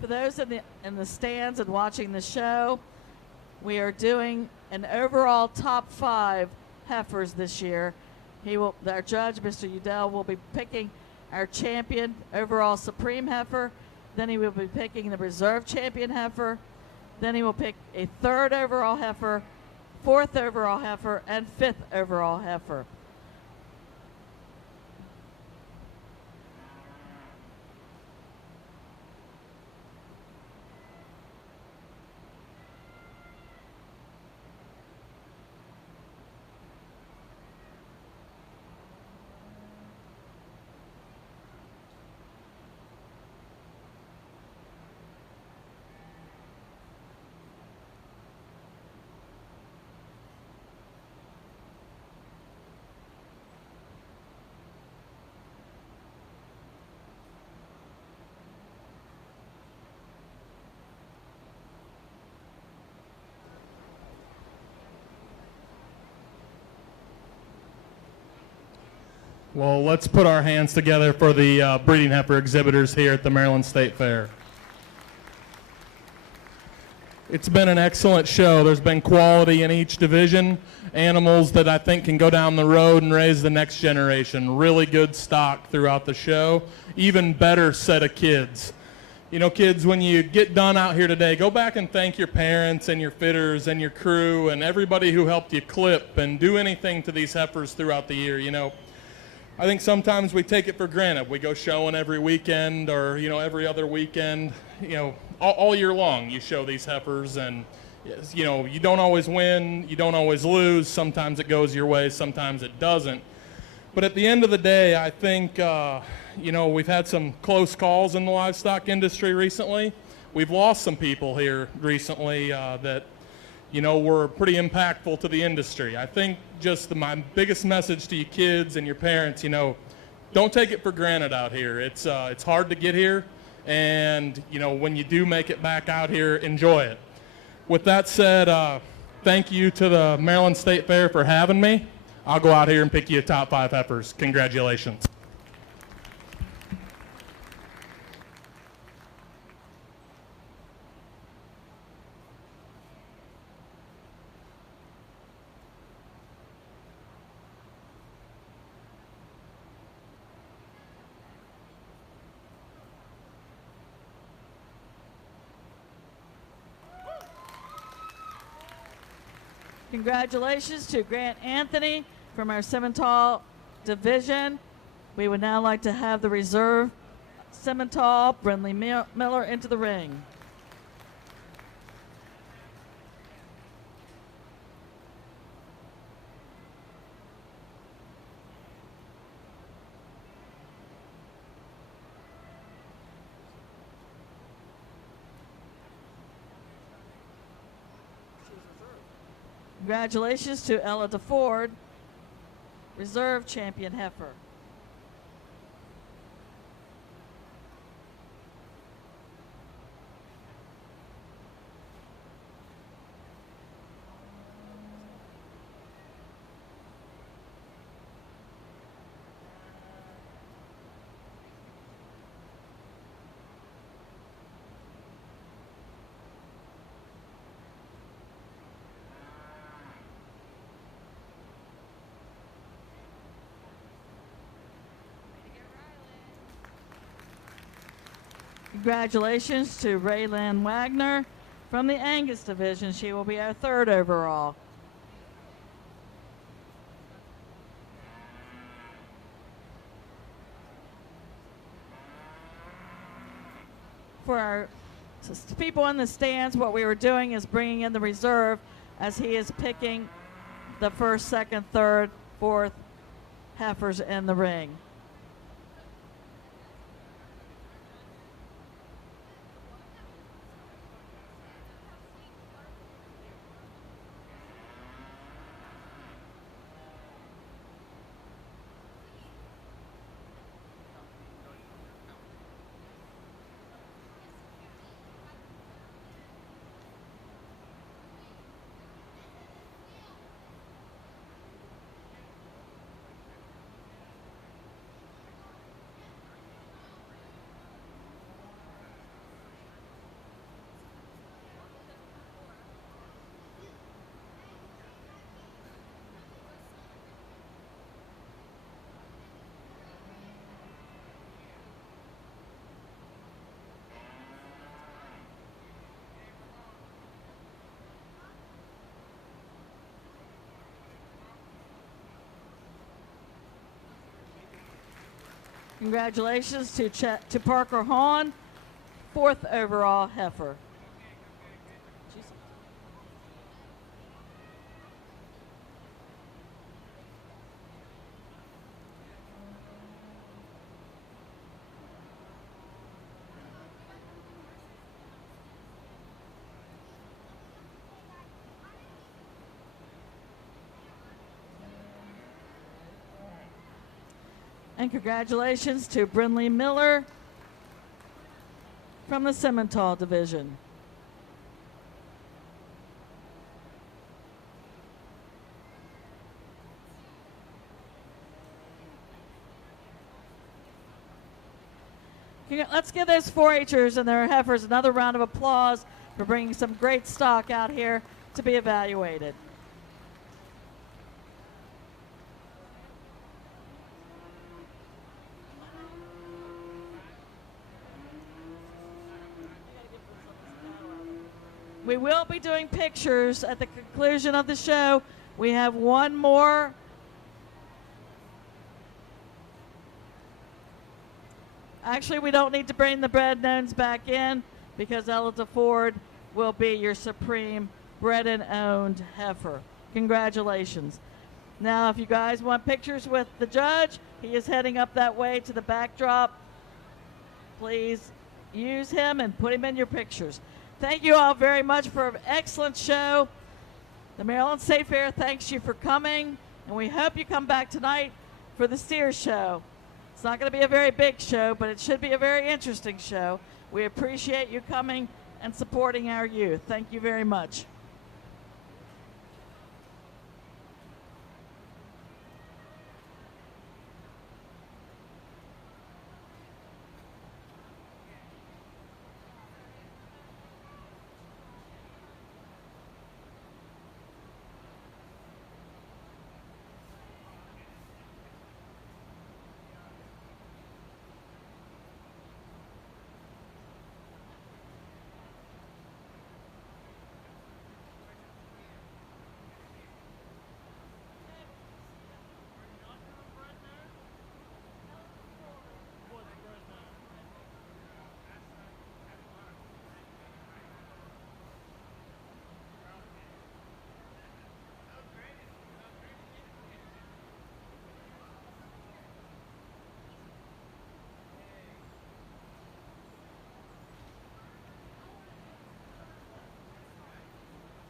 For those in the stands and watching the show, we are doing an overall top 5 heifers this year. Our judge, Mr. Udell, will be picking our champion overall supreme heifer. Then he will be picking the reserve champion heifer. Then he will pick a 3rd overall heifer, 4th overall heifer, and 5th overall heifer. Well, let's put our hands together for the breeding heifer exhibitors here at the Maryland State Fair. It's been an excellent show. There's been quality in each division, animals that I think can go down the road and raise the next generation. Really good stock throughout the show. Even better set of kids. You know, kids, when you get done out here today, go back and thank your parents and your fitters and your crew and everybody who helped you clip and do anything to these heifers throughout the year. You know, I think sometimes we take it for granted. We go showing every weekend or, you know, every other weekend. You know, all year long you show these heifers, and, you know, you don't always win, you don't always lose. Sometimes it goes your way, sometimes it doesn't. But at the end of the day, I think, you know, we've had some close calls in the livestock industry recently. we've lost some people here recently that, you know, were pretty impactful to the industry. I think just my biggest message to you kids and your parents, you know, don't take it for granted out here. It's hard to get here, and, you know, when you do make it back out here, enjoy it. With that said, thank you to the Maryland State Fair for having me. I'll go out here and pick you a top 5 heifers. Congratulations. Congratulations to Grant Anthony from our Simmental division. We would now like to have the reserve Simmental, Brindley Miller, into the ring. Congratulations to Ella DeFord, reserve champion heifer. Congratulations to Raylan Wagner from the Angus division. She will be our 3rd overall. For our people in the stands, what we were doing is bringing in the reserve as he is picking the 1st, 2nd, 3rd, 4th heifers in the ring. Congratulations to Parker Hahn, 4th overall heifer. And congratulations to Brindley Miller from the Simmental division. Let's give those 4-H'ers and their heifers another round of applause for bringing some great stock out here to be evaluated. We will be doing pictures at the conclusion of the show. We have one more. Actually, we don't need to bring the Bred knowns back in because Ella DeFord will be your supreme bred and owned heifer. Congratulations. Now, if you guys want pictures with the judge, he is heading up that way to the backdrop. Please use him and put him in your pictures. Thank you all very much for an excellent show. The Maryland State Fair thanks you for coming, and we hope you come back tonight for the steer show. It's not going to be a very big show, but it should be a very interesting show. We appreciate you coming and supporting our youth. Thank you very much.